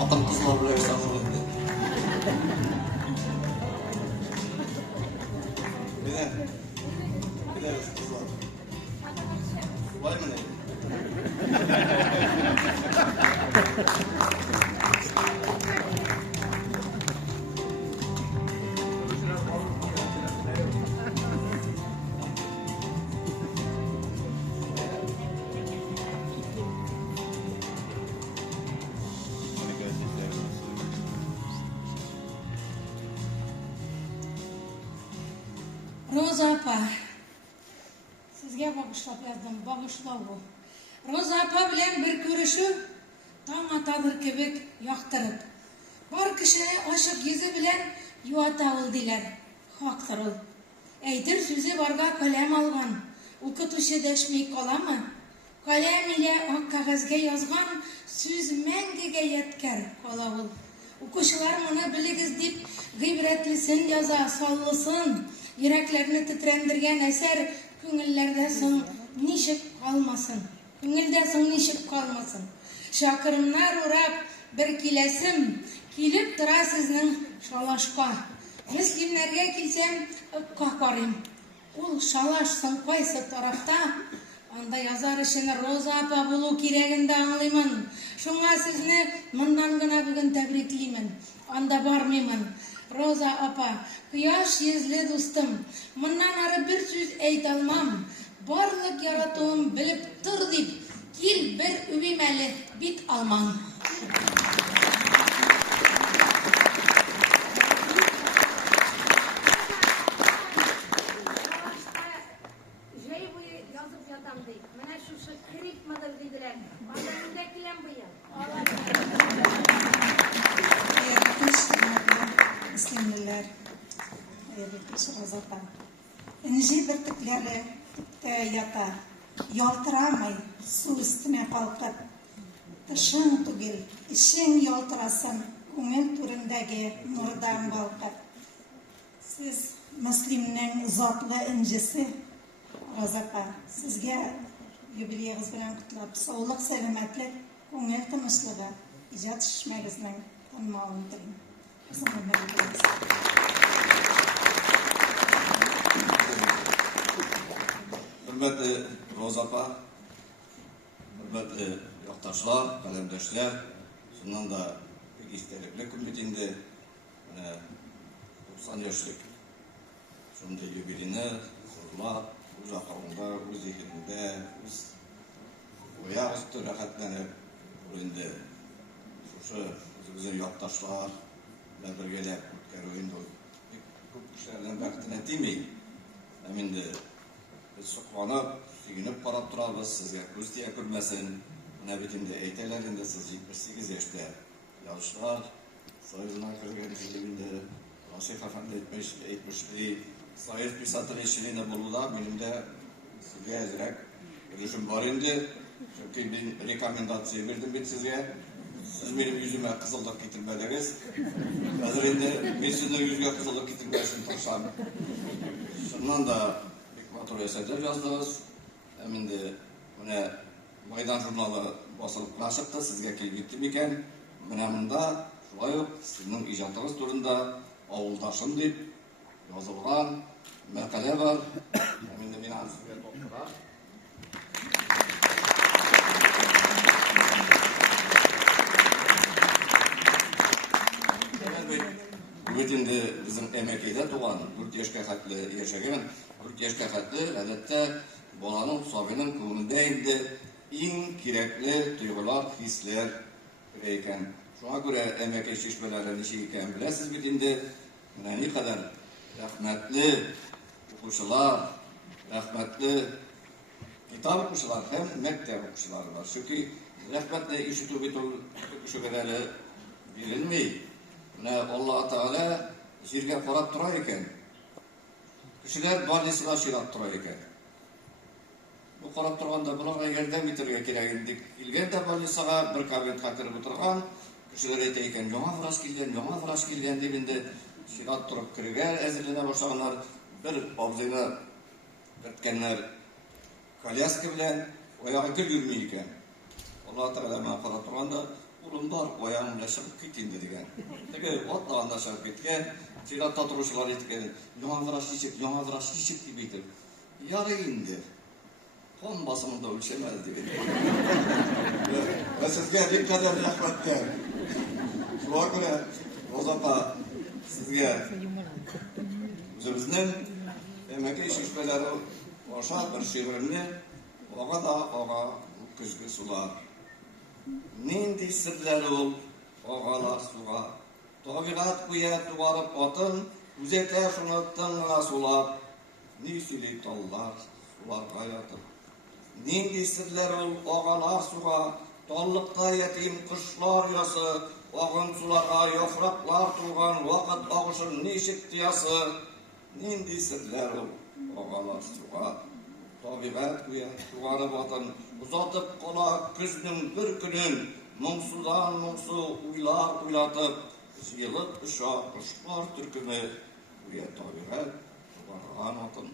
Атын кызлар белән сафлы. Биләбез кызлар. Ваймыны. Роза апа, сезгә багышлап яздым, багышлау бу. Роза апа белән бер күрешү таң атадыр кебек яктырып. Бар кешене ачык йөзе белән юата ул диләр. Хактыр ул. Әйтер сүзе барга каләм алган. Укытучы дәшми каламы? Каләм илә ак кәгазьгә язган сүз мәңгегә яткәр кала ул. Укучылар моны белегез дип гыйбрәтлесен яза, саллысын. Йөрәкләрне тетрәндергән әсәр күңелләрдә соң ничек калмасын? Күңелдә соң ничек калмасын? Шакырымнар урап бер киләсем килеп тора сезнең шалашка. Мөслимнәргә килсәм ыкка карыйм. Ул шалаш соң кайсы тарафта? Анда язар өчен Роза апа булу кирәген дә аңлыймын. Шуңа сезне моннан гына бүген тәбриклимен. Анда бармыймын. Роза апа, кояш йөзле дустым, моннан ары бер сүз әйтә алмам. Барлык яратуым белеп тор дип, кил бер үбим әле бит алмам. Җәй буе язып ятам ди. Менә шушы крипмадыр диделәр. Анда инде киләм буе. Müslümanlar, Роза. Инжи бөртекләре ята, ялтырамый су өстенә калкып. Тышың түгел, ишең ялтырасын, күңел түрендәге нурдан балкып. Сез Мөслимнең затлы инҗесе, Роза, сезгә юбилейгыз белән котлап, саулык, сәламәтлек, күңел тынычлыгы, иҗат эшмәгезнең тынмавын телим. Hürmetli Roza apa, hürmetli yurttaşlar, kalemdaşlar, şundan da pek istelikli kümbetinde 90 yaşlık şunda yübirine zorlap, öz akılında, öz zihninde, öz oya üstü rahatlanıp, oyunda şu bizim yurttaşlar birgelep ötkär oyunda көп kişilerden vaktine demeyin. Eminde biz soqlanıp, süyünüp qarap turabız, sizge көз тие көрмесін. Mına bitimde eytelerinde siz 78 yaşta yazışlar, Soyuzuna kırgın filminde Rasif Efendi 70'li Soyuz bir satır eşliğine bulundu. Benim de sizge ezerek görüşüm var indi. Çünkü ben rekomendasyon verdim ben sizge. Siz benim yüzüme kızıldık getirmediniz. Hazır indi ben sizin yüzüge kızıldık getirmesini tırşam. Şundan da Batur eserler yazdınız. Emin de buna Maydan jurnalı basılıp çıktı. Sizge kelip gittim eken. Mına şulay yok. Sizin ijatınız turunda Avuldaşım deyip yazılgan makale var. Emin de men sizge topturar. Bütünde bizim emekide doğan 4 yaşka hatlı yaşagan 4 yaşka hatlı adette bolanın sabının көңілінде indi en kerakli duygular, hisler eken. Şuna göre emek şişmeleri neçe eken bilesiz bütünde ne kadar rahmetli okuşular, rahmetli kitap okuşular hem mektep okuşular var. Çünkü rahmetli işitip bitul okuşuları bilinmiyor. Allah Teala jirge qarab turar ekan. Kishilar barlisini shirab turar ekan. Bu qarab turganda bularga yordam etirga kerak edi. Kelganda barlisiga bir kabinetga kirib o'tirgan, kishilar aytay ekan, "Yangi vrach kelgan" deb endi shirab turib kirgan, azirlana boshlaganlar, bir obzina bitganlar kolyaska bilan oyog'i kir yurmay ekan. Allah Teala ma qarab turganda Ulum var, oyağımla шығып кетейін деген. Теге отлағанда шығып кеткен, сиратта тұрушылар еткен, жаңа врач шешек деп етіп. Яры енді, тон басымында өлшемәді деген. Сізге не қадар рахматтар. Шуға көре, Розапа, сізге өзіміздің әмәке шешпелері оша бір шебірімне, оға да оға күзгі сулар. Nindi sirler ol, oğalar suğa. Tabiat kuya tuvarıp atın, üzete şunuttın sulap. Nisili tallar, sular hayatım. Nindi sirler ol, oğalar suğa. Tallıkta yetim kışlar yası. Ağın sulara yofraklar tuğan, vakit ağışın nişik diyası. Nindi sirler ol, oğalar suğa. Tabiat kuya tuvarıp atın, uzatıp kola küznün bir günün, muңsudan muңsu uylar uylatıp, yılıp ışa kuşlar türkümü, uya tabiat tuvargan atın.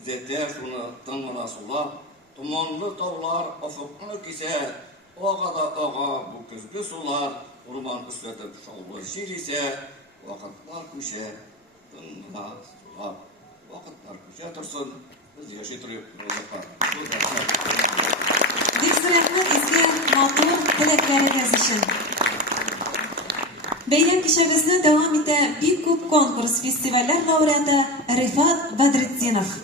Üzete şunu tınmına sular, tumanlı tavlar afıkını kise, oğa da oğa bu küzgü sular, urman üsletip şallı şir ise, vakitlar kuşe, tınmına sular, vakitlar kuşe tursun, biz yaşaytırıp Rozapa. Бик рәхмәт изге матур теләкләрегез өчен. Бәйрәм кичәбезне дәвам итә бик күп конкурс, фестивальләр лауреаты Рифат Бадретдинов.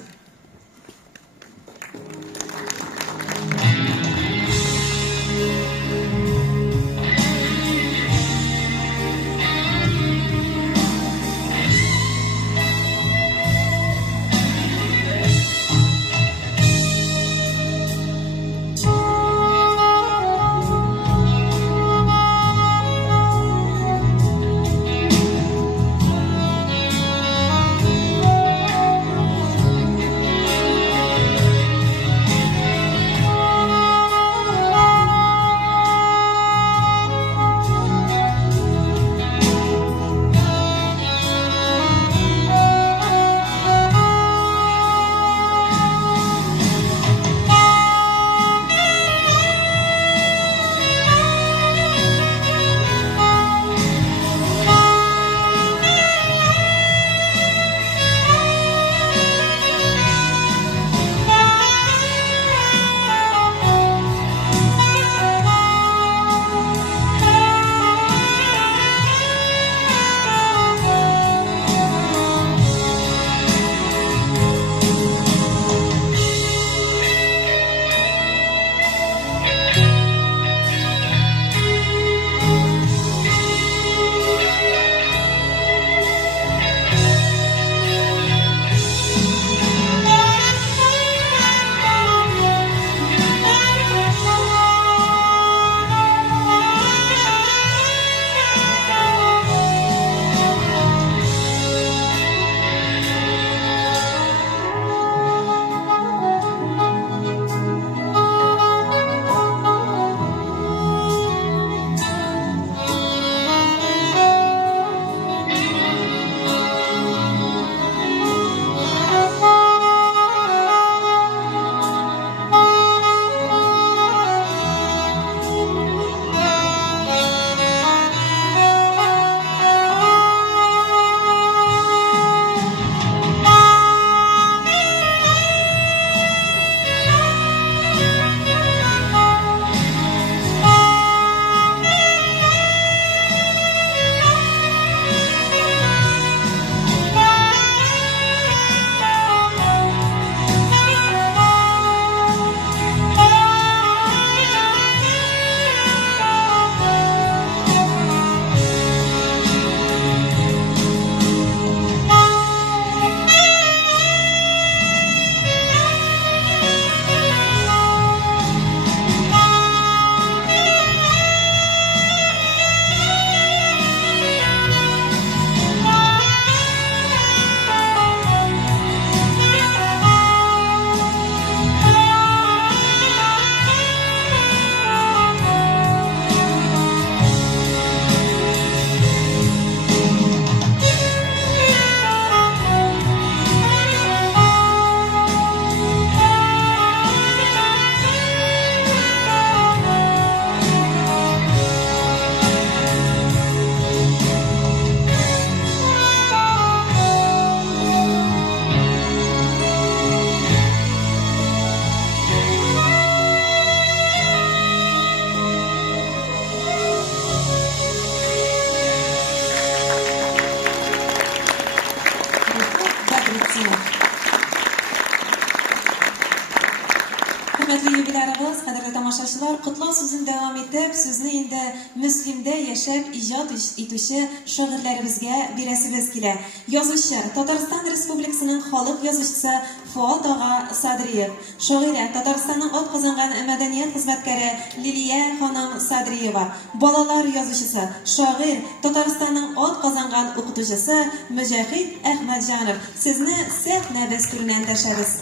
Кунакларыбыз, кадерле тамашачылар, котлау сүзен дәвам итеп, сүзне инде Мөслимдә яшәп иҗат итүче шагыйрьләребезгә бирәсебез килә. Язучы, Татарстан Республикасының халык язучысы Фуат ага Садриев, шагыйрә, Татарстанның атказанган мәдәният хезмәткәре Лилия ханым Садриева, балалар язучысы, шагыйрь, Татарстанның атказанган укытучысы Мөҗәһид Әхмәтҗанов. Сезне сәхнә дәстүреннән дәшәбез.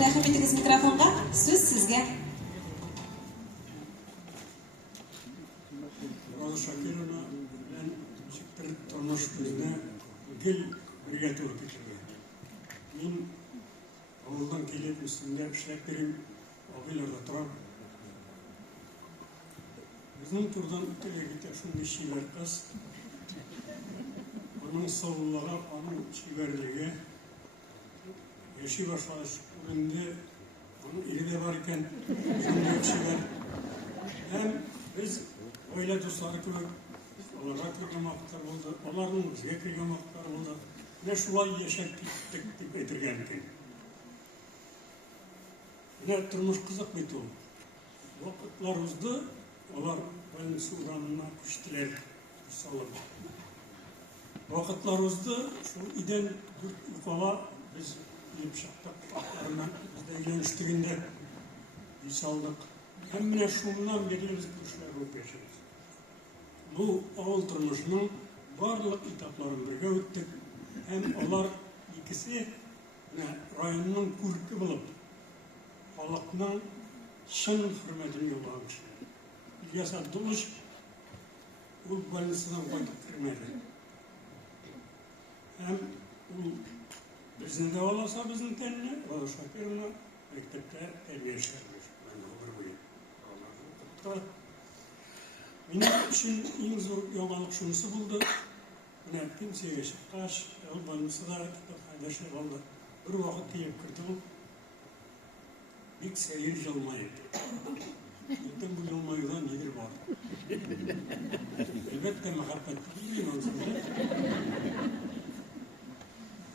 Рәхим итегез микрофонга, сүз сезгә. Шакировна белән тормыш безне гел бергә туры китерде. Мин авылдан килеп үстендә эшләп йөрим, абыйларда торам. Безнең турдан теләгән шундый шигырь кыз. Аның саулыгы, аның шигырьлеге яши башлагач урында аның ире дә бар икән. Шундый шигырь. Һәм без Ойлы дуслары кебек, аларга кергән вакытлар булды, аларның безгә кергән вакытлар булды. Менә шулай яшәп киттек дип әйтергә мөмкин. Менә тормыш кызык бит ул. Вакытлар узды, алар больница урамына күчтеләр салып. Вакытлар узды, шул идән юкала без илеп чыктык, акларына бездә өйләнештегендә үй салдык. Һәм менә шуннан бирле без күршеләр булып яшәйбез. Бу авыл тормышының барлык этапларын бергә үттек. Һәм алар икесе районның күрке булып, халыкның чын хөрмәтен юлаган кешеләр. Ильяс Абдуллович ул больницадан кайтып кермәде. Һәм ул безне дә алса безнең тәнне, Шакировна мәктәптә тәрбиячеләр. Минем өчен иң зур яңалык шунысы булды. Менә пенсиягә чыккач, ул больницада китапханәдә алды. Бер вакыт килеп кертте. Бик сәер җылмаеп. Бүтән бу җылмаюдан нидер бар. Әлбәттә мәхәббәт билгеле.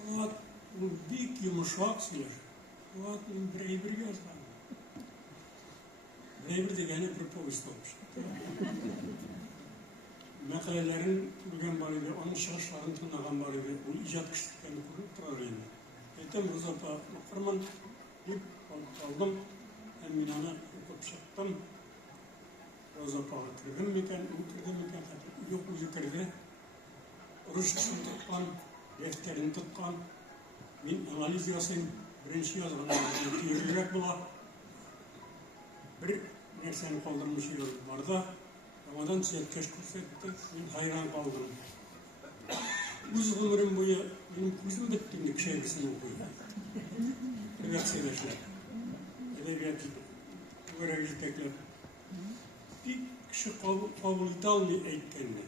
Вот, бик йомшак сөйләр. Вот, бер язган. Бер дигәне бер повесть булып. Мәкаләләрен белгән бар иде, аның чыгышларын тыңлаган бар иде. Ул иҗат кешеләрен күреп торар иде. Әйтәм, Розапа, укырмын дип алдым, һәм мин аны укып чыктым. Розапа кергән микән, ул кергән микән, юк, үзе керде. Русчасын тоткан, дәфтәрен тоткан. Мин анализ ясыйм, беренче язган тиеррәк була. Бер нәрсәне калдырмыш бар да, Рамадан сөйткәч күрсәтте, мин хайран калдым. Үз гомерем буе минем күзем бетте инде кешеләрсен укыйда. Әдәбият әдәбият күрәк җитәкләп. Бик кеше кабул итә алмый әйткәнне.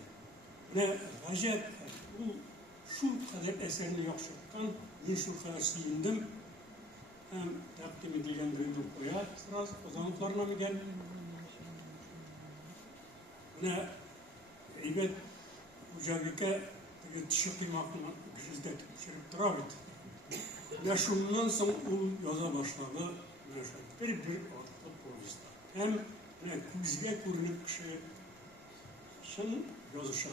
Менә гаҗәп, ул шул кадәр әсәрне яхшырткан, мин шул кадәр сөендем. Һәм тәкъдим ителгән бер куя, сразу озанлыкларына мигән. Менә әйбәт хуҗабикә тиши кыймакны гүзәтә төшереп тора бит. Менә шуннан соң ул яза башлады. Менә бер артык повесть. Һәм менә күзгә күренеп кеше шын язучы.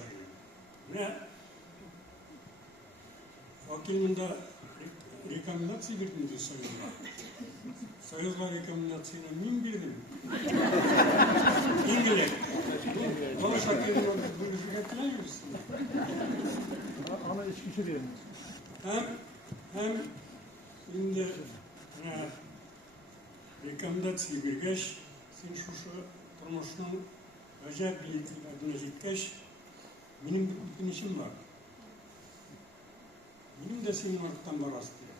Менә вакилында рекомендация бирде Союзга. Союзга рекомендацияны мин бирдем. Ингелек. Бала Шакировна бирергә теләйбез. Аны эч кеше дигән. Һәм инде рекомендация биргәч, син шушы тормышның ғажап биіктеріне жеткеш, менің бір işim var. Benim de senin arkadan barası diyor.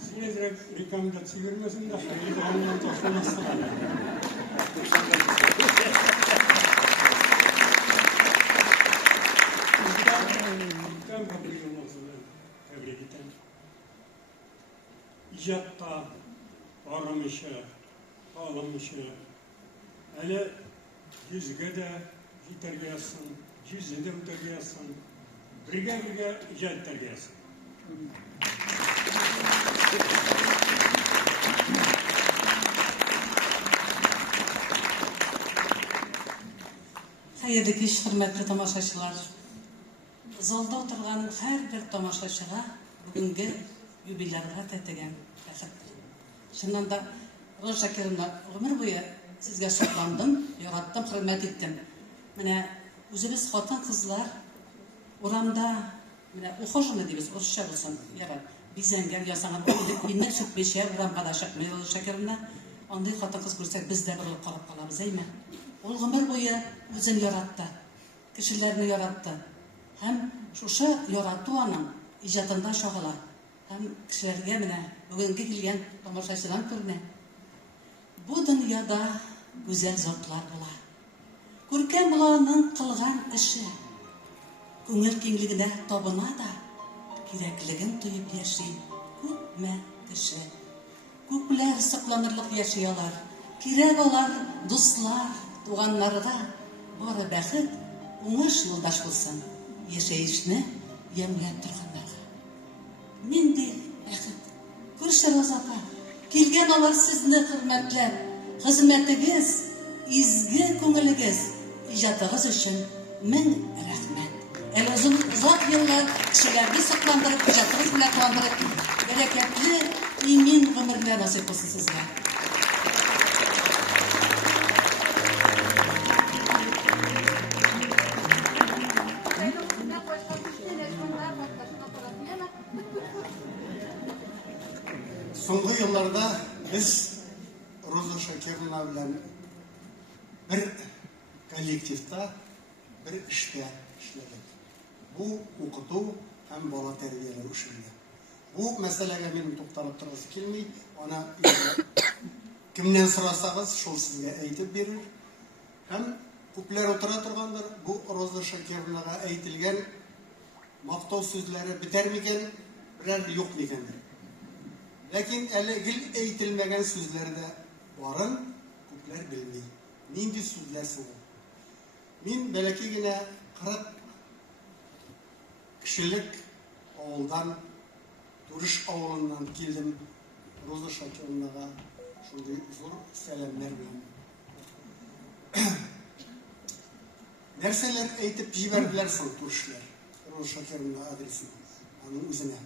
Size direkt rekomendasyon vermesin de hayırlı doğumdan toplamasın. Ben kabul olmasını tebrik ederim. İcatta, aramışı, ağlamışı, hele yüzge de yeterge yazsın, yüzde de yeterge yazsın, birge icad yeterge yazsın. Hayırlı kış, hürmetli tamaşaçılar. Zalda oturgan her bir tamaşaçıga bugünkü юбилярга тәтеген бәхет. Шуннан да Роза Керимна гомер буе сезгә сокландым, яраттым, хөрмәт иттем. Менә үзебез хатын кызлар урамда менә ухоженно дибез, урысча булсын, ярат. Бизәнгән ясаган иннек сүтмешә урамга да чыкмый Роза Керимна. Андый хатын кыз күрсәк без дә бер карап калабыз, әйме? Ул гомер буе үзен яратты, кешеләрне яратты. Һәм шушы ярату аның иҗатында шагыла. Һәм кешеләргә менә бүгенге килгән тамашачыдан күренә. Бу дөньяда гүзәл затлар була. Күркәм буланың кылган эше. Күңел киңлегенә табына да кирәклеген тоеп яши күпме кеше. Күпләр сакланырлык яшыялар. Кирәк алар дуслар, туганнарга бары бәхет, уңыш юлдаш булсын. Яшәешне ямлап торганнарга. Нинди бәхет. Күрше Розапа, килгән алар сезне хөрмәтләп, хезмәтегез, изге күңелегез, иҗатыгыз өчен мең рәхмәт. Әле озак еллар кешеләрне сакландырып, иҗатыгыз белән куандырып, бәрәкәтле, имин гомерләр насыйп булсын сезгә. Соңгы елларда biz Роза Шакировна белән bir коллективта, bir эштә эшләдек. Бу укыту һәм бала тәрбияләү эшендә. Бу мәсьәләгә минем тукталып торасы килми. Ана кемнән сорасагыз, шул сезгә әйтеп бирер. Һәм күпләр утыра торгандыр. Бу Роза Шакировнага әйтелгән мактау сүзләре бетәр микән? Берәр юк микәндер. Ләкин әле гел әйтелмәгән сүзләрдә барын күпләр белми. Нинди сүзләр соң? Мин бәләкәй генә 40 кешелек авылдан, Турыш авылыннан килдем. Роза Шакировнага шундый зур сәламнәр белән. Нәрсәләр әйтеп җибәрделәр соң Турышлар? Роза Шакировна адресына, аның үзенә.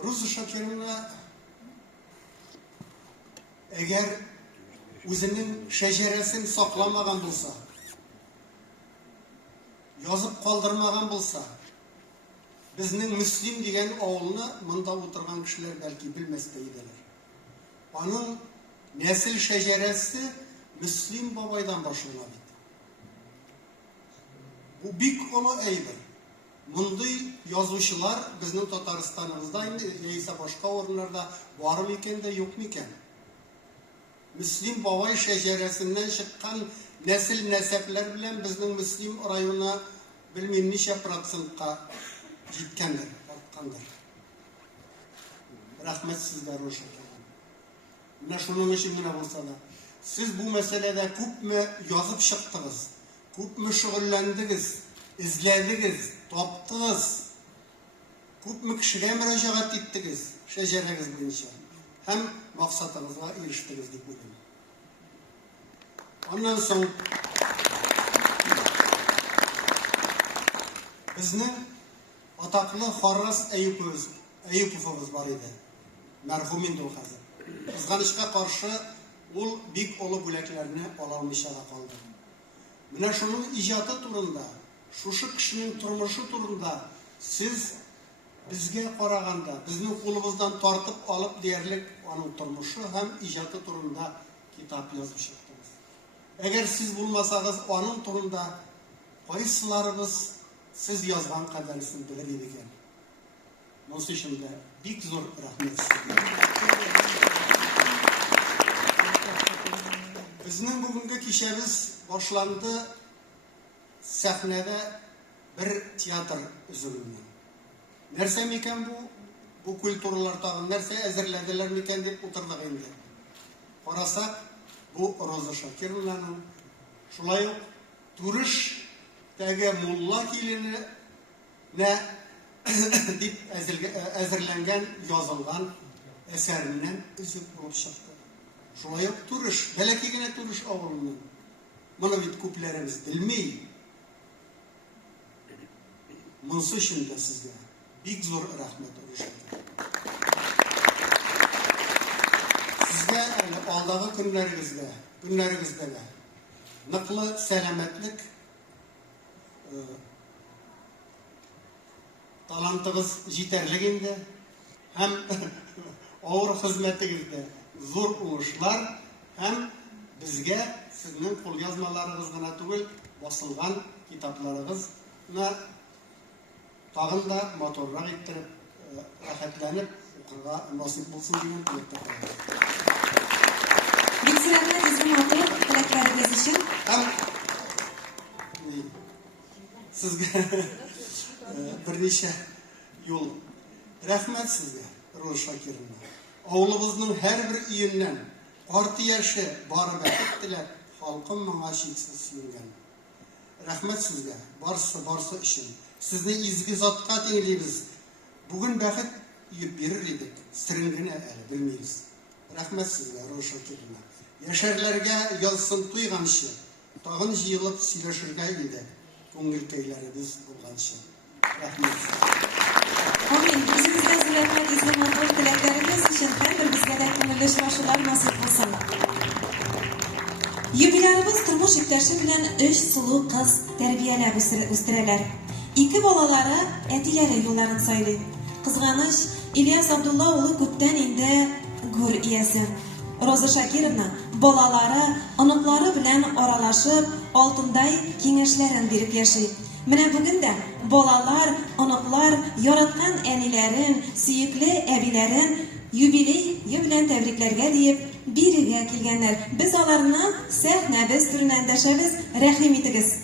Роза Шакировна әгәр үзенең шәҗәрәсен сакламаган булса, язып калдырмаган булса, безнең Мөслим дигән авылны монда утырган кешеләр бәлки белмәс тә иделәр. Аның нәсел шәҗәрәсе Мөслим бабайдан башлана бит. Бу бик олы әйбер. Мондый язучылар безнең Татарстаныбызда инде яисә башка урыннарда бар микән дә юк микән? Мөслим бабай шәҗәрәсеннән чыккан нәсел нәсәпләр белән безнең Мөслим районы белмим ничә процентка җиткәндер, арткандыр. Рәхмәт сезгә, Роза. Менә шуның өчен генә булса да, сез бу мәсьәләдә күпме язып чыктыгыз, күпме шөгыльләндегез, izlədiniz, tapdınız, күпме кешегә мөрәҗәгать иттегез, шәҗәрәгез буенча, һәм максатыгызга ирештегез дип уйлыйм. Аннан соң безнең атаклы Харрас Әюповыбыз бар иде. Мәрхүм инде ул хәзер. Кызганычка каршы ул бик олы бүләкләрне ала алмыйча да калды. Менә шуның иҗаты турында, шушы кешенең тормышы турында сез Bizge qaraganda, bizning qo'limizdan tortib olib deyarlik onun turmushi ham ijodi turunda kitap yazıp chiqdingiz. Agar siz bo'lmasangiz, onun turunda qaysilarimiz siz yozgan qadarisini bilir ekan. Bunun için de bik zor rahmet sizga. Bizning bugungi kechamiz boshlandi sahnada bir teatr üzümünden. Nerse miken bu kültürler tağın nerse ezirlediler miken deyip oturduk indi. Qarasak bu Roza Şakirovanың şulay yok Turış tege mulla kilini ne deyip ezirlengen yazılgan eserinden üzüp olup çıktı. Şulay yok Turış, belki yine Turış avlunun. Bunu bit kuplerimiz bilmeyi. Bunun için de sizde bik zor rahmet oluştu. Sizge aldığı günlerinizde de nıklı selametlik, talantınız yeterliğinde hem ağır hizmetinizde zor oluşlar hem bizge sizin kol yazmalarınız gana tugul basılgan kitaplarınızna tağın da motorlar ettirip rahatlanıp okurga nasip bulsun diyen tilekte koyuyoruz. Bizlerle bizim motor tilekleriniz için sizge bir neçe yol rahmet sizge Roza Şakirova. Oğlumuzun her bir iyinden orta yaşı barıp ettiler. Halkın bana şeksiz suyungan. Rahmet sizge. Barsı için. Sizni izgi zatqa tenglaymiz. Bugün baxit yiyip verir edik. Siringini ali bilmeyiz. Rahmet sizge Roza Şakirova. Yaşarlarga yalsın tuygan işi. Tağın jiyılıp sileşirga indi. Ko'ngilkaylarimiz bo'lgan işi. Rahmet sizge. Amin. Bizimizde zürretmen izli motor tileklerimiz için her bir bizgede ko'ngilli şuraşılar nasip olsun. Yubilarımız turmuş iktaşı bilen 3 sulu kız terbiyelep üstüreler. 2 balaları etileri yolların saylı. Kızganış İlyas Abdullaoğlu köpten indi gür iyesi. Roza Şakirova balaları, anıkları bilen oralaşıp altınday kengeşlerin berip yaşayıp. Mine bugün de balalar, anıklar, yaratkan enilerin, süyükli ebilerin yubileyi bilen tebriklerge deyip biriga kelgenler. Biz alarına sahnebiz türünden deşebiz, rahim itigiz.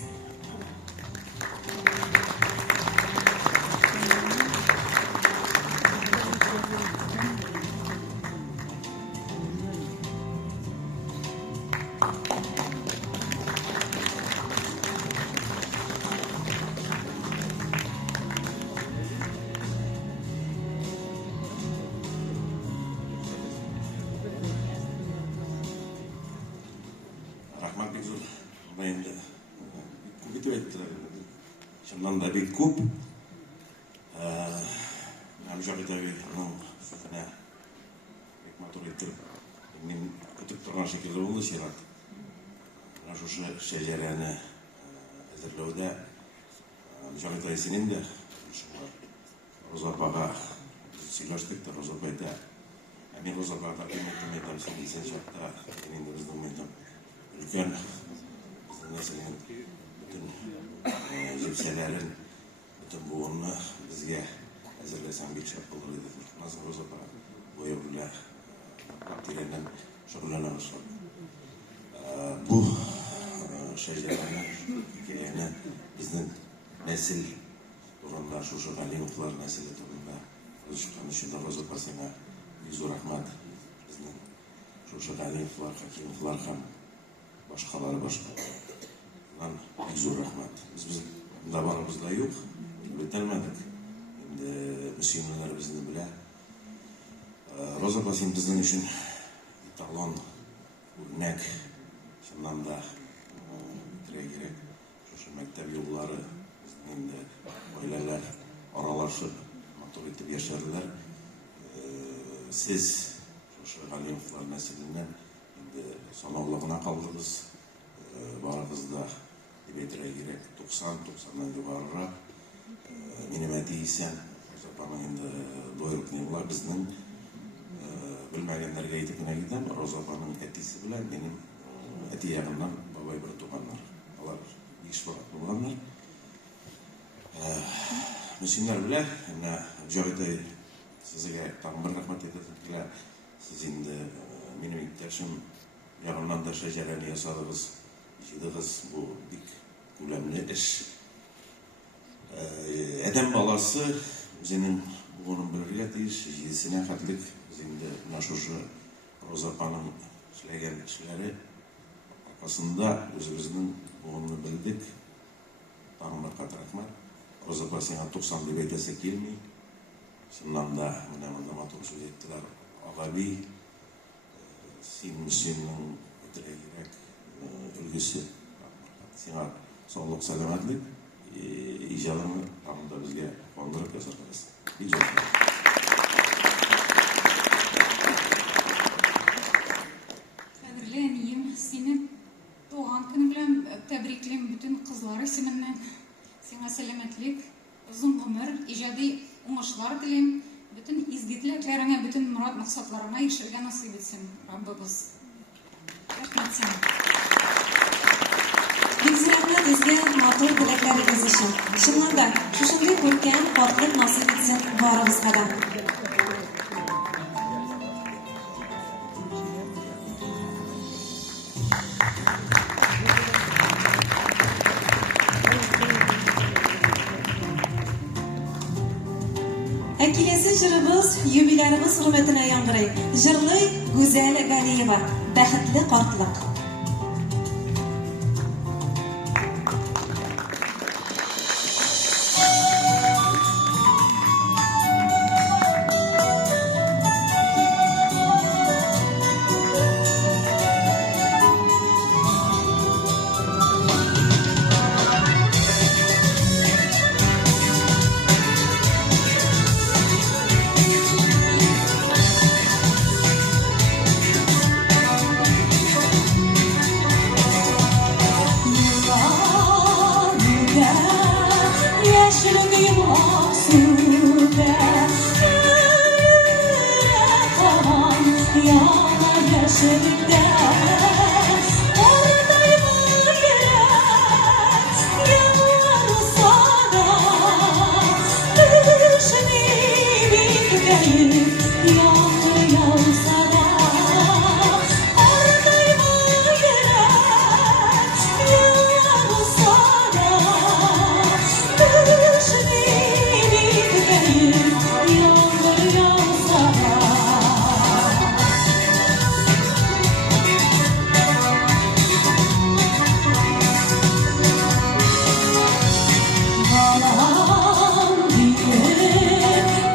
Şundan da bir kup. Amca bir tabi onun sözüne pek motor ettirip benim kutup turgan şekilde oldu şeyler. Şu şeylerini hazırlığında amca bir tanesinin de Roza Paga söyleştik de Roza Pay'da hani Roza Paga'da kıymetli meydem sen isen şartta benim de bizden meydem ülken bizden nesilin bütün cipselerin bütün buğunu bizge hazırlasan bir şey olur dedi. Nasıl Roza Paga bu evle direnen şokulanırız. Bu şeylerini hikayeni bizden nesil durumda şu Galimovlar nesili durumda özüşkan içinde Roza Paga'na yüzü rahmet bizden şu Galimovlar, Hakimovlar hem başkaları lan yüzü rahmet. Biz damarımızda yok, bitirmedik. Şimdi Müslümanlar bizden bile Roza Paga bizden için etalon, örnek, şundan da bitire gerek. Şu mektep yolları bizden de aileler aralaşıp motor etip yaşadılar. Siz şu Galimovlar nesilinden sonavlığına kaldınız. Barınızda bitire gerek 90-90'dan yukarı minimeti isen Rozapa'nın endi doyurup ne bular bizning bilmegenlerge aytib gidem. Rozapa'nın etisi bilen benim eti yanımdan babay bir tuğanlar. Alar iş var tuğanlar. Müslümanlar bile joyda sizge tağım bir rahmet edildiler. Siz indi benim ihtiyaçım yanımdan da şecereni yasadığız, işidığız bu dik gülemli iş. Edem balası senin bunun bir iş, yedisine katlık zinde naşuşu Rozapa'nın işleyen işleri arkasında özümüzün bunu bildik. Tağım bir kat rahmet. Rozapa sana 90 bir beytese gelmeyi. Şundan da matur söz ettiler. Ağabi sin Müslümanın ötüreyerek ülgüsü. Sana sağlık selametlik icadını tamında bizge kondurup yazarlarız. Bir çok Kadirleniyim. Senin doğan günü bilen tebrikliyim bütün kızlar isiminden. Sana selametlik, uzun ömür, icadi uğuşlar dileyim. Bütün izgitliklerine, bütün murat maksatlarına erişirge nasip etsin Rabbimiz. Rahmet sana. Biz rahmet izge matur dilekleriniz için. Şundan da şuşunday ko'rkam xotlik nasip etsin baribizga da. Kelesi jırыбыз, юбилярыбыз hürmetine yangırayık. Jırlı Güzel Galiyeva, Baxtli Qartliq.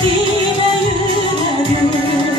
Yine yüreğim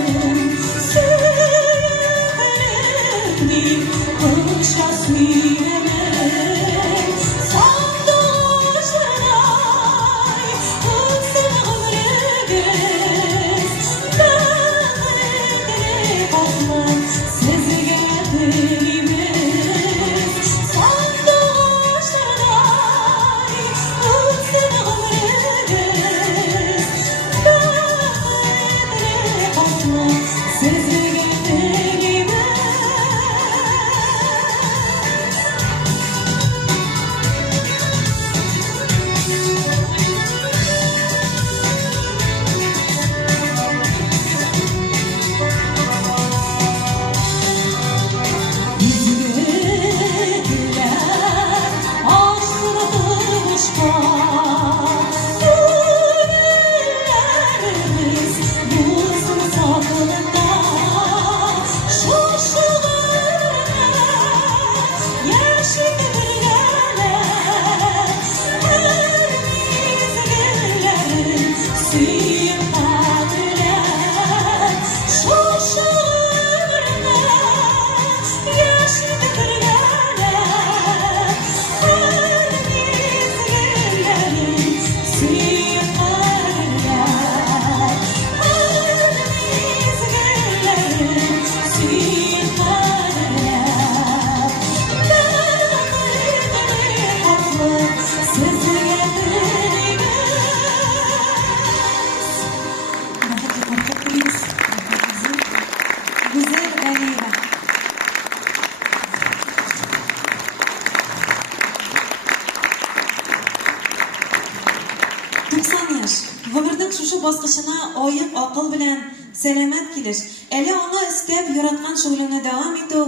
башына аек акыл белән сәламәт килеш, әле аңа өстәп яраткан шөгылемне дәвам итү,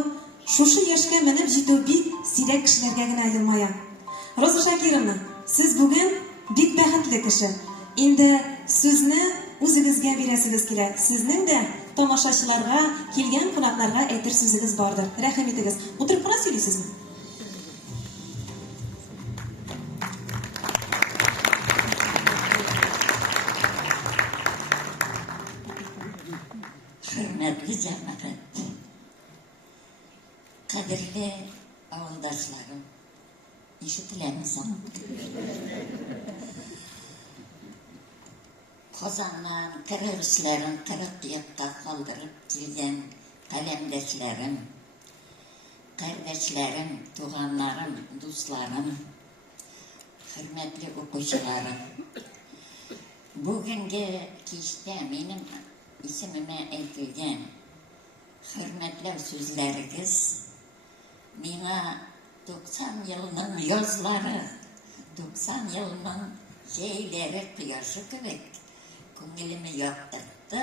шушы яшькә менеп җитү бик сирәк кешеләргә генә елмая. Роза Шакировна, сез бүген бик бәхетле кеше. Инде сүзне үзегезгә бирәсегез килә. Сезнең дә тамашачыларга, килгән кунакларга әйтер сүзегез бардыр. Рәхим итегез. Утырып кына сөйлисезме? Hürmetli cemaat, kadirli avuldaşlarım, işitilemizim. Kozandan teröristlerin tarakkiyatda kaldırıp gelgen kalemdeşlerim, kardeşlerim, tuğanlarım, dostlarım, hürmetli okuyucularım. Bugünkü kişide benim İsmime aytilgan hurmatli so'zlaringiz menga 90 yilning yozlari, 90 yilning jaylari quyoshi kabi ko'nglimni yoqtirdi,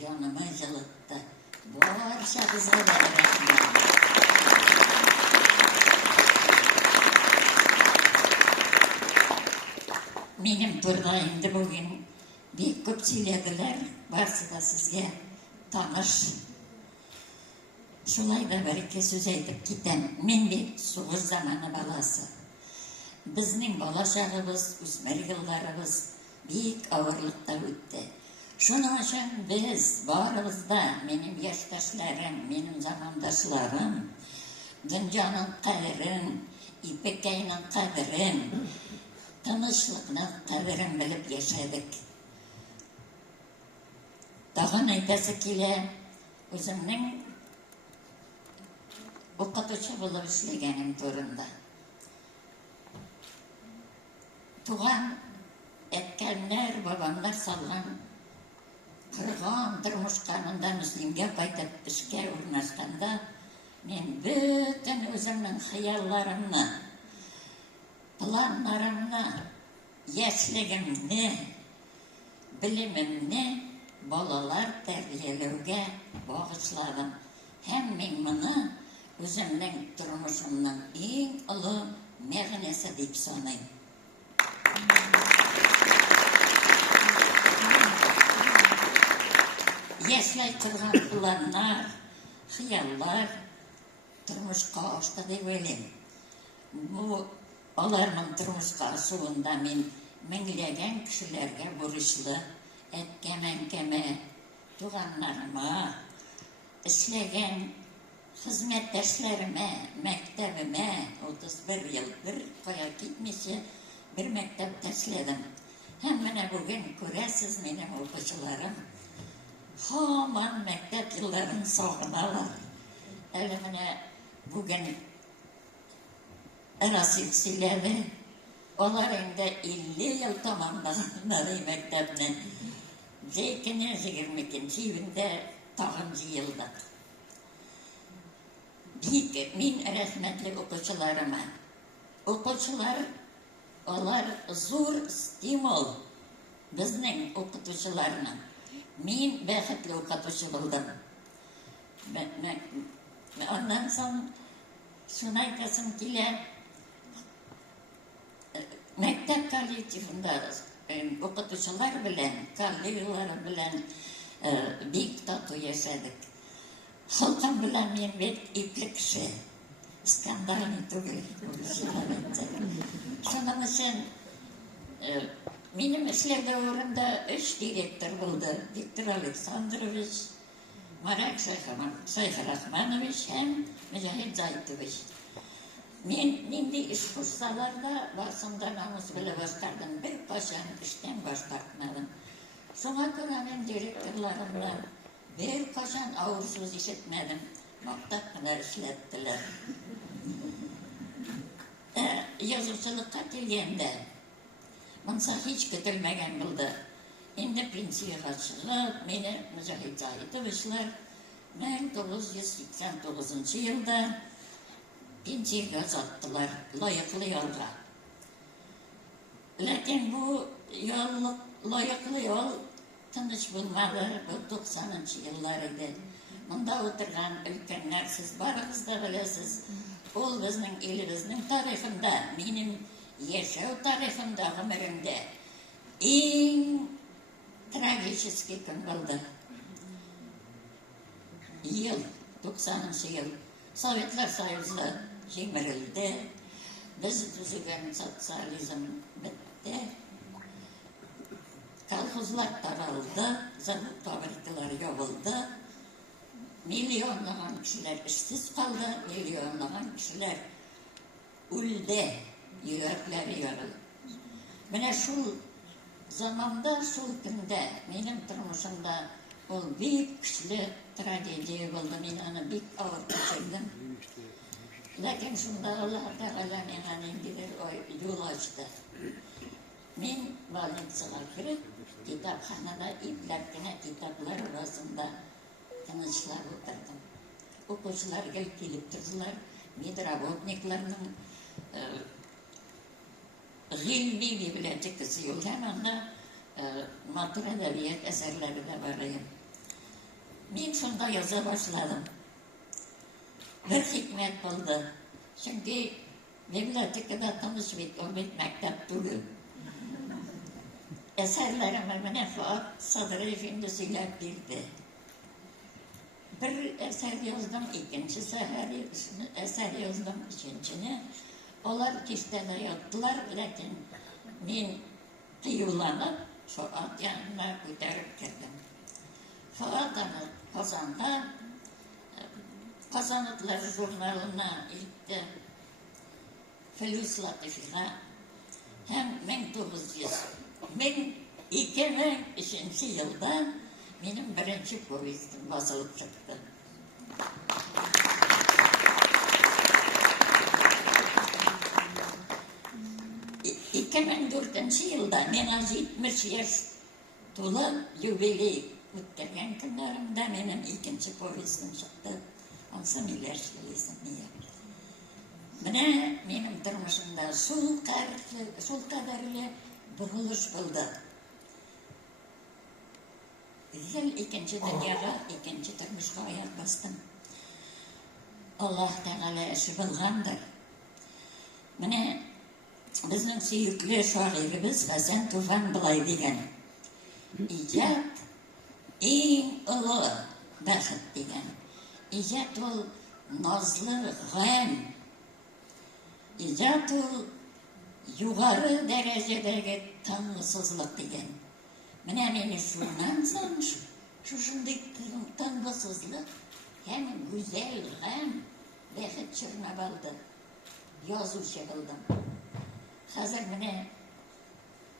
jonimni jilitdi. Barchangizga rahmat. Mening to'rdayimda bugün bek ko'p söylediler, barisi da sizga tanish. Shulay da bir ikki so'z aytib ketam. Men bek so'g'ish zamoni balasi. Bizning bolachog'imiz, o'smir yillarimiz bek og'irlikda o'tdi. Shuning uchun biz borimizda, mening yoshdoshlarim, mening zamondoshlarim, dunyoning qadrin, ipakayning qadrin, tinchlikning qadrin bilib yashadik. Tag'in aytasi kela, o'zimning o'qituvchi bo'lib ishlaganim to'rinda. Tug'an aytganlar, bobomlar solgan qirg'on turmush qonunda muslimga qaytib ishga o'rnashganda, men bütün o'zimning xiyollarimni, planlarimni, yoshligimni, bilimimni bolalar tarbiyalauga bag'ishladim. Hem men buni o'zimning turmushimning eng ulug' ma'nosi deb sanayman. Yaşlay qilgan planlar, xiyollar turmushga oshdi deb o'ylayman. Bu ularning turmushga oshuvida men minglagan kishilarga burishli, etkemen tuğanlarıma, ishlagan xizmatdoshlarime, maktabime 31 yil bir qo'ya ketmasa bir maktab tashladim. Ham mana bugun ko'rasiz, mening o'quvchilarim hamon maktab yillarini sog'inalar. Hali mana bugun rasipsiladi. Onlar endi 50 yil tamomlaganlar maktabni. Lekin 22-yilda tag'inchi yilda. Men rahmatli o'quvchilarima, o'quvchilar ular zo'r stimul bizning o'qituvchilarni. Men baxtli o'qituvchi bo'ldim. Ondan so'ng shuni aytasim keladi. Maktab kollektivida o'qituvchilar bilan, kollegalar bilan bek tatу yashadik. Xalqim bilan men bek ipli kishi, skandalni tugul. Shuning uchun mening ishlar davrimda 3 direktor bo'ldi. Viktor Aleksandrovich, Marak Shayxrahmanovich ham Mujohid Zaytovich. Men nindi ish kursalarda bosimda namus bilan boshqardim. Bir qachon ishdan bosh tortmadim. Shunga ko'ra men direktorlarimdan bir qachon og'ir so'z eshitmadim. Maqtab qilib ishlatdilar. Yozuvchilikqa kelganda bunsa hech kutilmagan bo'ldi. Endi pensiyaga chiqib, meni Mujohid Zaytovichlar 1989-yilda pensiyaga uzatdilar, loyiqli yo'lga. Lekin bu yo'l loyiqli yo'l тыныч булмады, bu 90-нчы еллар иде. Монда отырган өлкәннәр, сез барыгыз да беләсез, ул безнең илебезнең тарихында, минем яшәү тарихында, гомеремдә иң трагический көн булды. Ел, 90-нчы ел. Советлар Союзы җимерелде. Без төзегән социализм бетте. Колхозлар таралды, завод фабрикалар ябылды. Миллионлаган кешеләр эшсез калды, миллионлаган кешеләр үлде, йөрәкләре ярылды. Менә шул заманда, шул көндә, минем тормышымда ул бик көчле трагедия булды. Мин аны бик авыр кичердем. Ләкин шунда Аллаһ Тәгалә миңа ниндидер юл ачты. Мин больницага кереп, китапханада ипләп кенә китаплар арасында тынычлап утырдым. Укучылар килеп тордылар, медработникларның гыйльми библиотекасы юк, һәм анда матур әдәбият әсәрләре дә бар иде. Мин шунда яза башладым. Бер хикмәт булды. Чөнки библиотекада тыныч бит, ул бит мәктәп түгел. Әсәрләремне менә Фуат Садриев инде сөйләп бирде. Bir eser yazdım, ikincisi eser yazdım, üçüncüne. Onlar kişide yattılar, lakin ben kıyılanıp Fuat yanına götürüp geldim. Fuat'ını Kazan'da, Kazanıtlar jurnalına ilk Filiz Latifi'ne hem 2003 yılda benim birinci povestim basılıp çıktı. Yılda men 70 yaş to'lib yubiley o'tgan kunlarimda mening ikkinchi povestim chiqdi. Olsa milashlaysan niye? Mana mening turmushimda shu qadarli burilish bo'ldi. Yil ikkinchi dunyoga, ikkinchi turmushga oyoq bosdim. Alloh Taala ishi bilgandir. Mana bizning suyukli shoirimiz Hasan Tufan bulay degan. İcat eng ulug' baxt degan. İcat ol nozli g'am. İcat ol yuqori darajadagi tanlısızlık degan. Mana meni shundan so'ng shunday tanlısızlık hem go'zal g'am baxt chirnab oldi. Yozuvchi bo'ldim. Hozir mana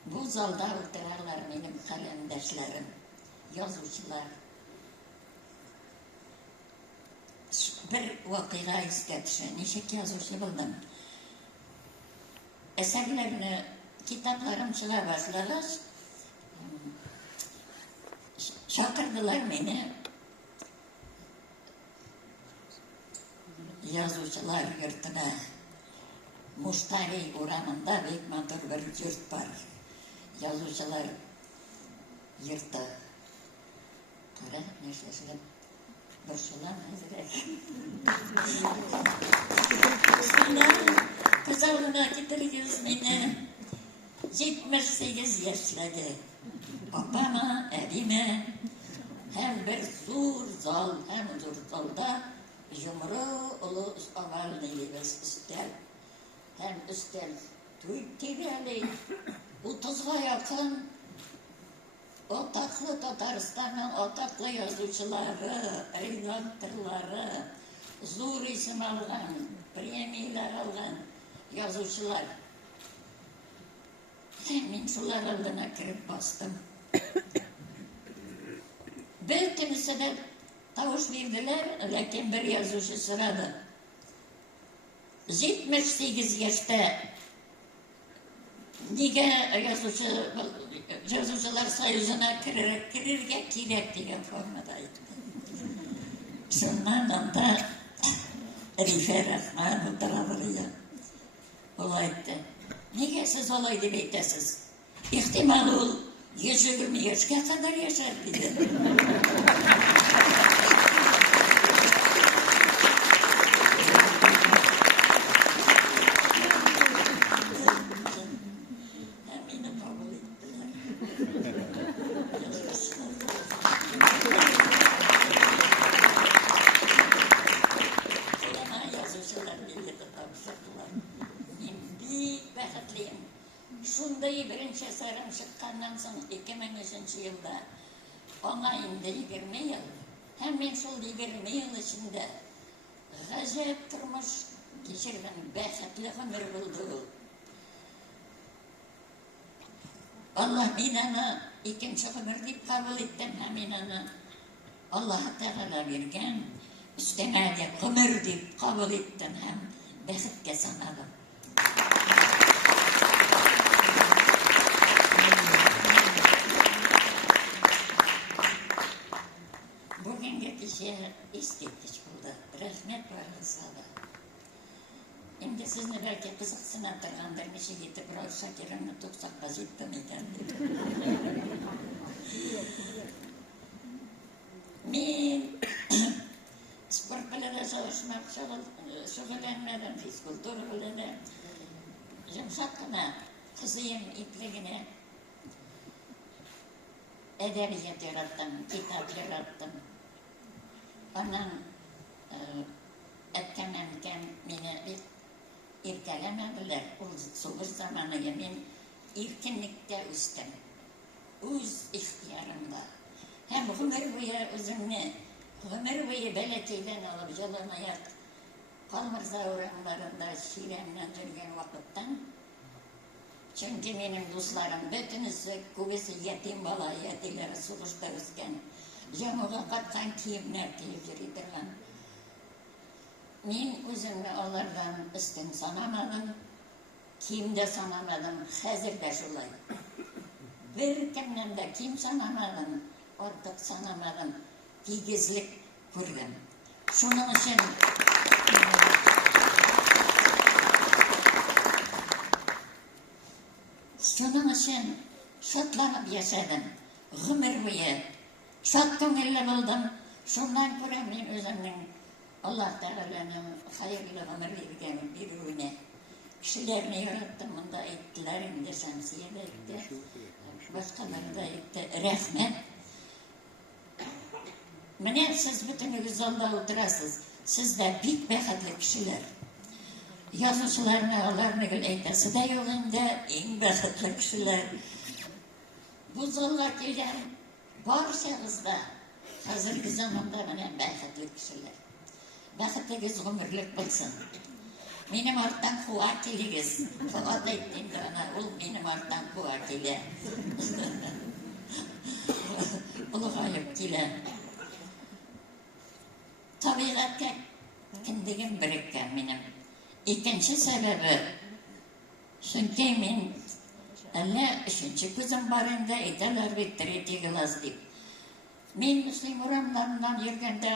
bu zalda o'tirarlar mening qarindoshlarım, yozuvchilar. Bir voqea esga tushadi. Nechuk yozuvchi bo'ldim. Asarlarni, kitoblarim chiqa boshlagach, chaqirdilar meni. Yozuvchilar yurtida Mushtariy uramında bek motor bir yurt var. Yazuvchilar yurti. Qara, nashlashiga bir shulam hazrat. Kazalına getirgiz meni 78 yaşladı. Babama, abime hem bir zo'r zal, hem zo'r zalda yumru ulu avalniyimiz istel. Hem üstel Türkiye'li 30'a yakın otaklı Tataristan'ın otaklı yazıcıları, redaktorları, zor isim algan, premiyeler algan yazıcılar. Ben şular aldığına kirip bastım. Bir kimse de tavuş verdiler, lakin bir yazıcı sırada. 78 yaşta nega Yazuvchilar Soyuzuna kirerga kerak degan formada aytdi. Shundan onda Rifa Rahman o'tiradilar. U aytdi, nega siz olay deb aytasiz? Ehtimol u 120 yaşa kadar yaşar dedi. Şunday birinci eserim çıkkandan sonra 2003 yılda ona indi 20 yıl. Hemen şol 20 yıl içinde gayet turmuş geçirdim, bexetli ömür buldu. Allah minanı ikinci ömür deyip kabul ettim, minanı Allah-u Teala vergen, üstüne de ömür deyip kabul ettim, hem bexetke sanadım. Bugünkü kişiye istetmiş burada. Rahmet var hızada. Şimdi sizni belki kızık sınıf tırgandır, nişi gitip Rauf Şakir'ini tutsak bazitti miyken? Men sport bilen çalışmak, şugullanmadım, fizkultur bilen yumuşakına, kızıyım ipligine edebiyat yarattım, kitap yarattım. Ondan etkenlenken beni bir irkelemediler. Soğuk zamanı ben erkinlikte üstüm. Öz ihtiyarımda. Hem ömür boyu özümle, ömür boyu belediye'den alıp yollamaya Palmırza oranlarında şiiremden yürüyen vakıttan. Çünkü benim dostlarım bütünüzü kuvvesi yetim bala, yetilere soğuşta özgen. Жаңылға қатқан киімнер киіп жүрдірген. Мен өзімді олардан үстін санамадым, киімді санамадым, қазір де жолай. Bir kemden de kim sanamadım, ortak sanamadım, gizlik kurdum. Şunun için şatlanıp yaşadım, ömür boyu. Şat köngüllü buldum, şundan ko'ra men özümün Allah Teala'nın hayırlı ömür vergen birine kishilarni yarattım, bunda aytdilar, endi Shamsiya da aytdi, boshqalar da aytdi, rahmat. Mana siz bütünüz olda o'tirasiz, sizlar bek baxtli kishilar. Yozuvchilarni ularni aytasi da yo'q, endi eng baxtli kishilar. Bu zalga kelgan barchanızda hozirgi zamonda mana baxtli kishilar. Baxtligiz umrlik bo'lsin. Mening ortdan quvvatligiz. Faqat aytdimda ana ul mening ortdan quvvatli. Ulg'ayib kelar. Tabiatga kindigim birikkan mening. Ikkinchi sababi chunki men alla uchinchi ko'zim bor endi aytalar tretий глаз deb. Men muslim oramlardan yurganda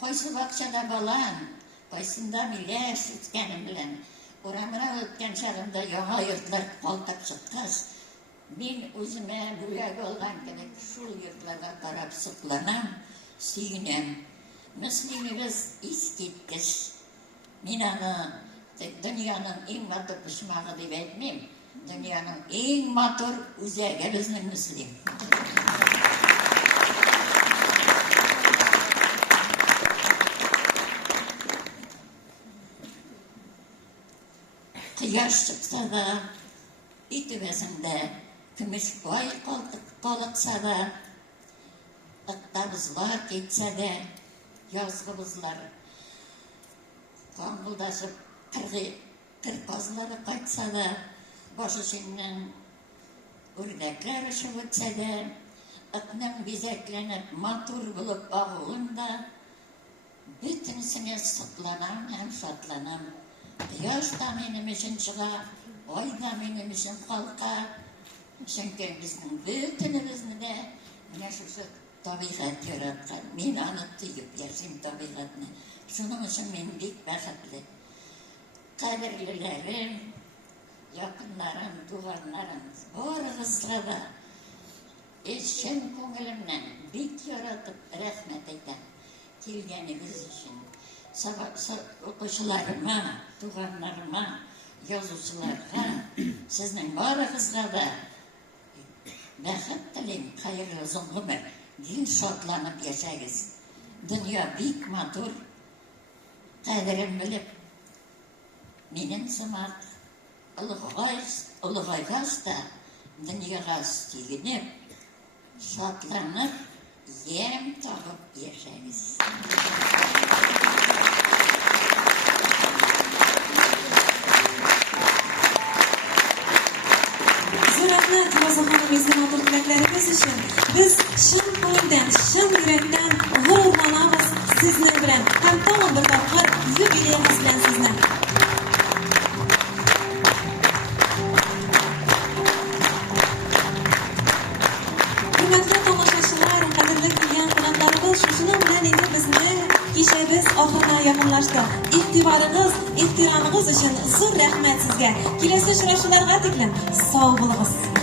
qaysi bog'chada bolam, qaysida milash o'tganim bilan oramdan o'tgan chog'imda yangi yurtlar qoltib chiqqach, men o'zimga bo'lak olgandek shu yurtlarga qarab siqlanam, suyunam. Muslimimiz eskitkish. Men ana dunyoning eng motor pishmog'i deb aytmayman. Dünyanın en motor o'zagi bizning muslim. Quyosh chiqsa da, itibasında kumushboy qoliqsa da, iqtabizlar ketsa da, yozg'ibizlar qonguldashib qirqozlari qaytsa da, başısından ördekler uçup ötse de, ıknım bezeklenip matur bulup ağılında, bütünsüne sıklanam hem şatlanam. Yaş da benim için çıkar, ay da benim için kalkar. Çünkü bizim bütünümüzü de şu tabiat yaratkan. Men anıttıyıp yaşayım tabiatını. Şunun için men bek baxtli. Qadrlilerim, yakınlarım, duvarlarım, barınızla da Eşen ko'nglimdan bek yaratib rahmat aytaman kelganingiz uchun. O'quvchilarimga, tug'anlarimga, yozuvchilarga, sizning barig'izga da baxt tilayman, xayrli uzun umr, din shodlanib yashaysiz. Dunyo bek motor, qadrin bilib, mening simat ulg'ayg'asta dunyoga teginib, shodlanib, yem topib yashaymiz. Rahmat Roza xonimizga motor tilaklarimiz uchun biz shin qo'ldan, shin yurakdan g'ururlanamiz sizni bilan. Ham tag'in bir topqir yubileyimiz bilan sizni. Hurmatli tomoshabinlar, qadrli kelgan qonaqlarimiz, shuni bilan endi bizni kechamiz oxiriga yaqinlashdi. E'tiboringiz, ehtiromingiz uchun zo'r rahmat sizga. Kelasi uchrashuvlarga qadar sog' bo'linglar.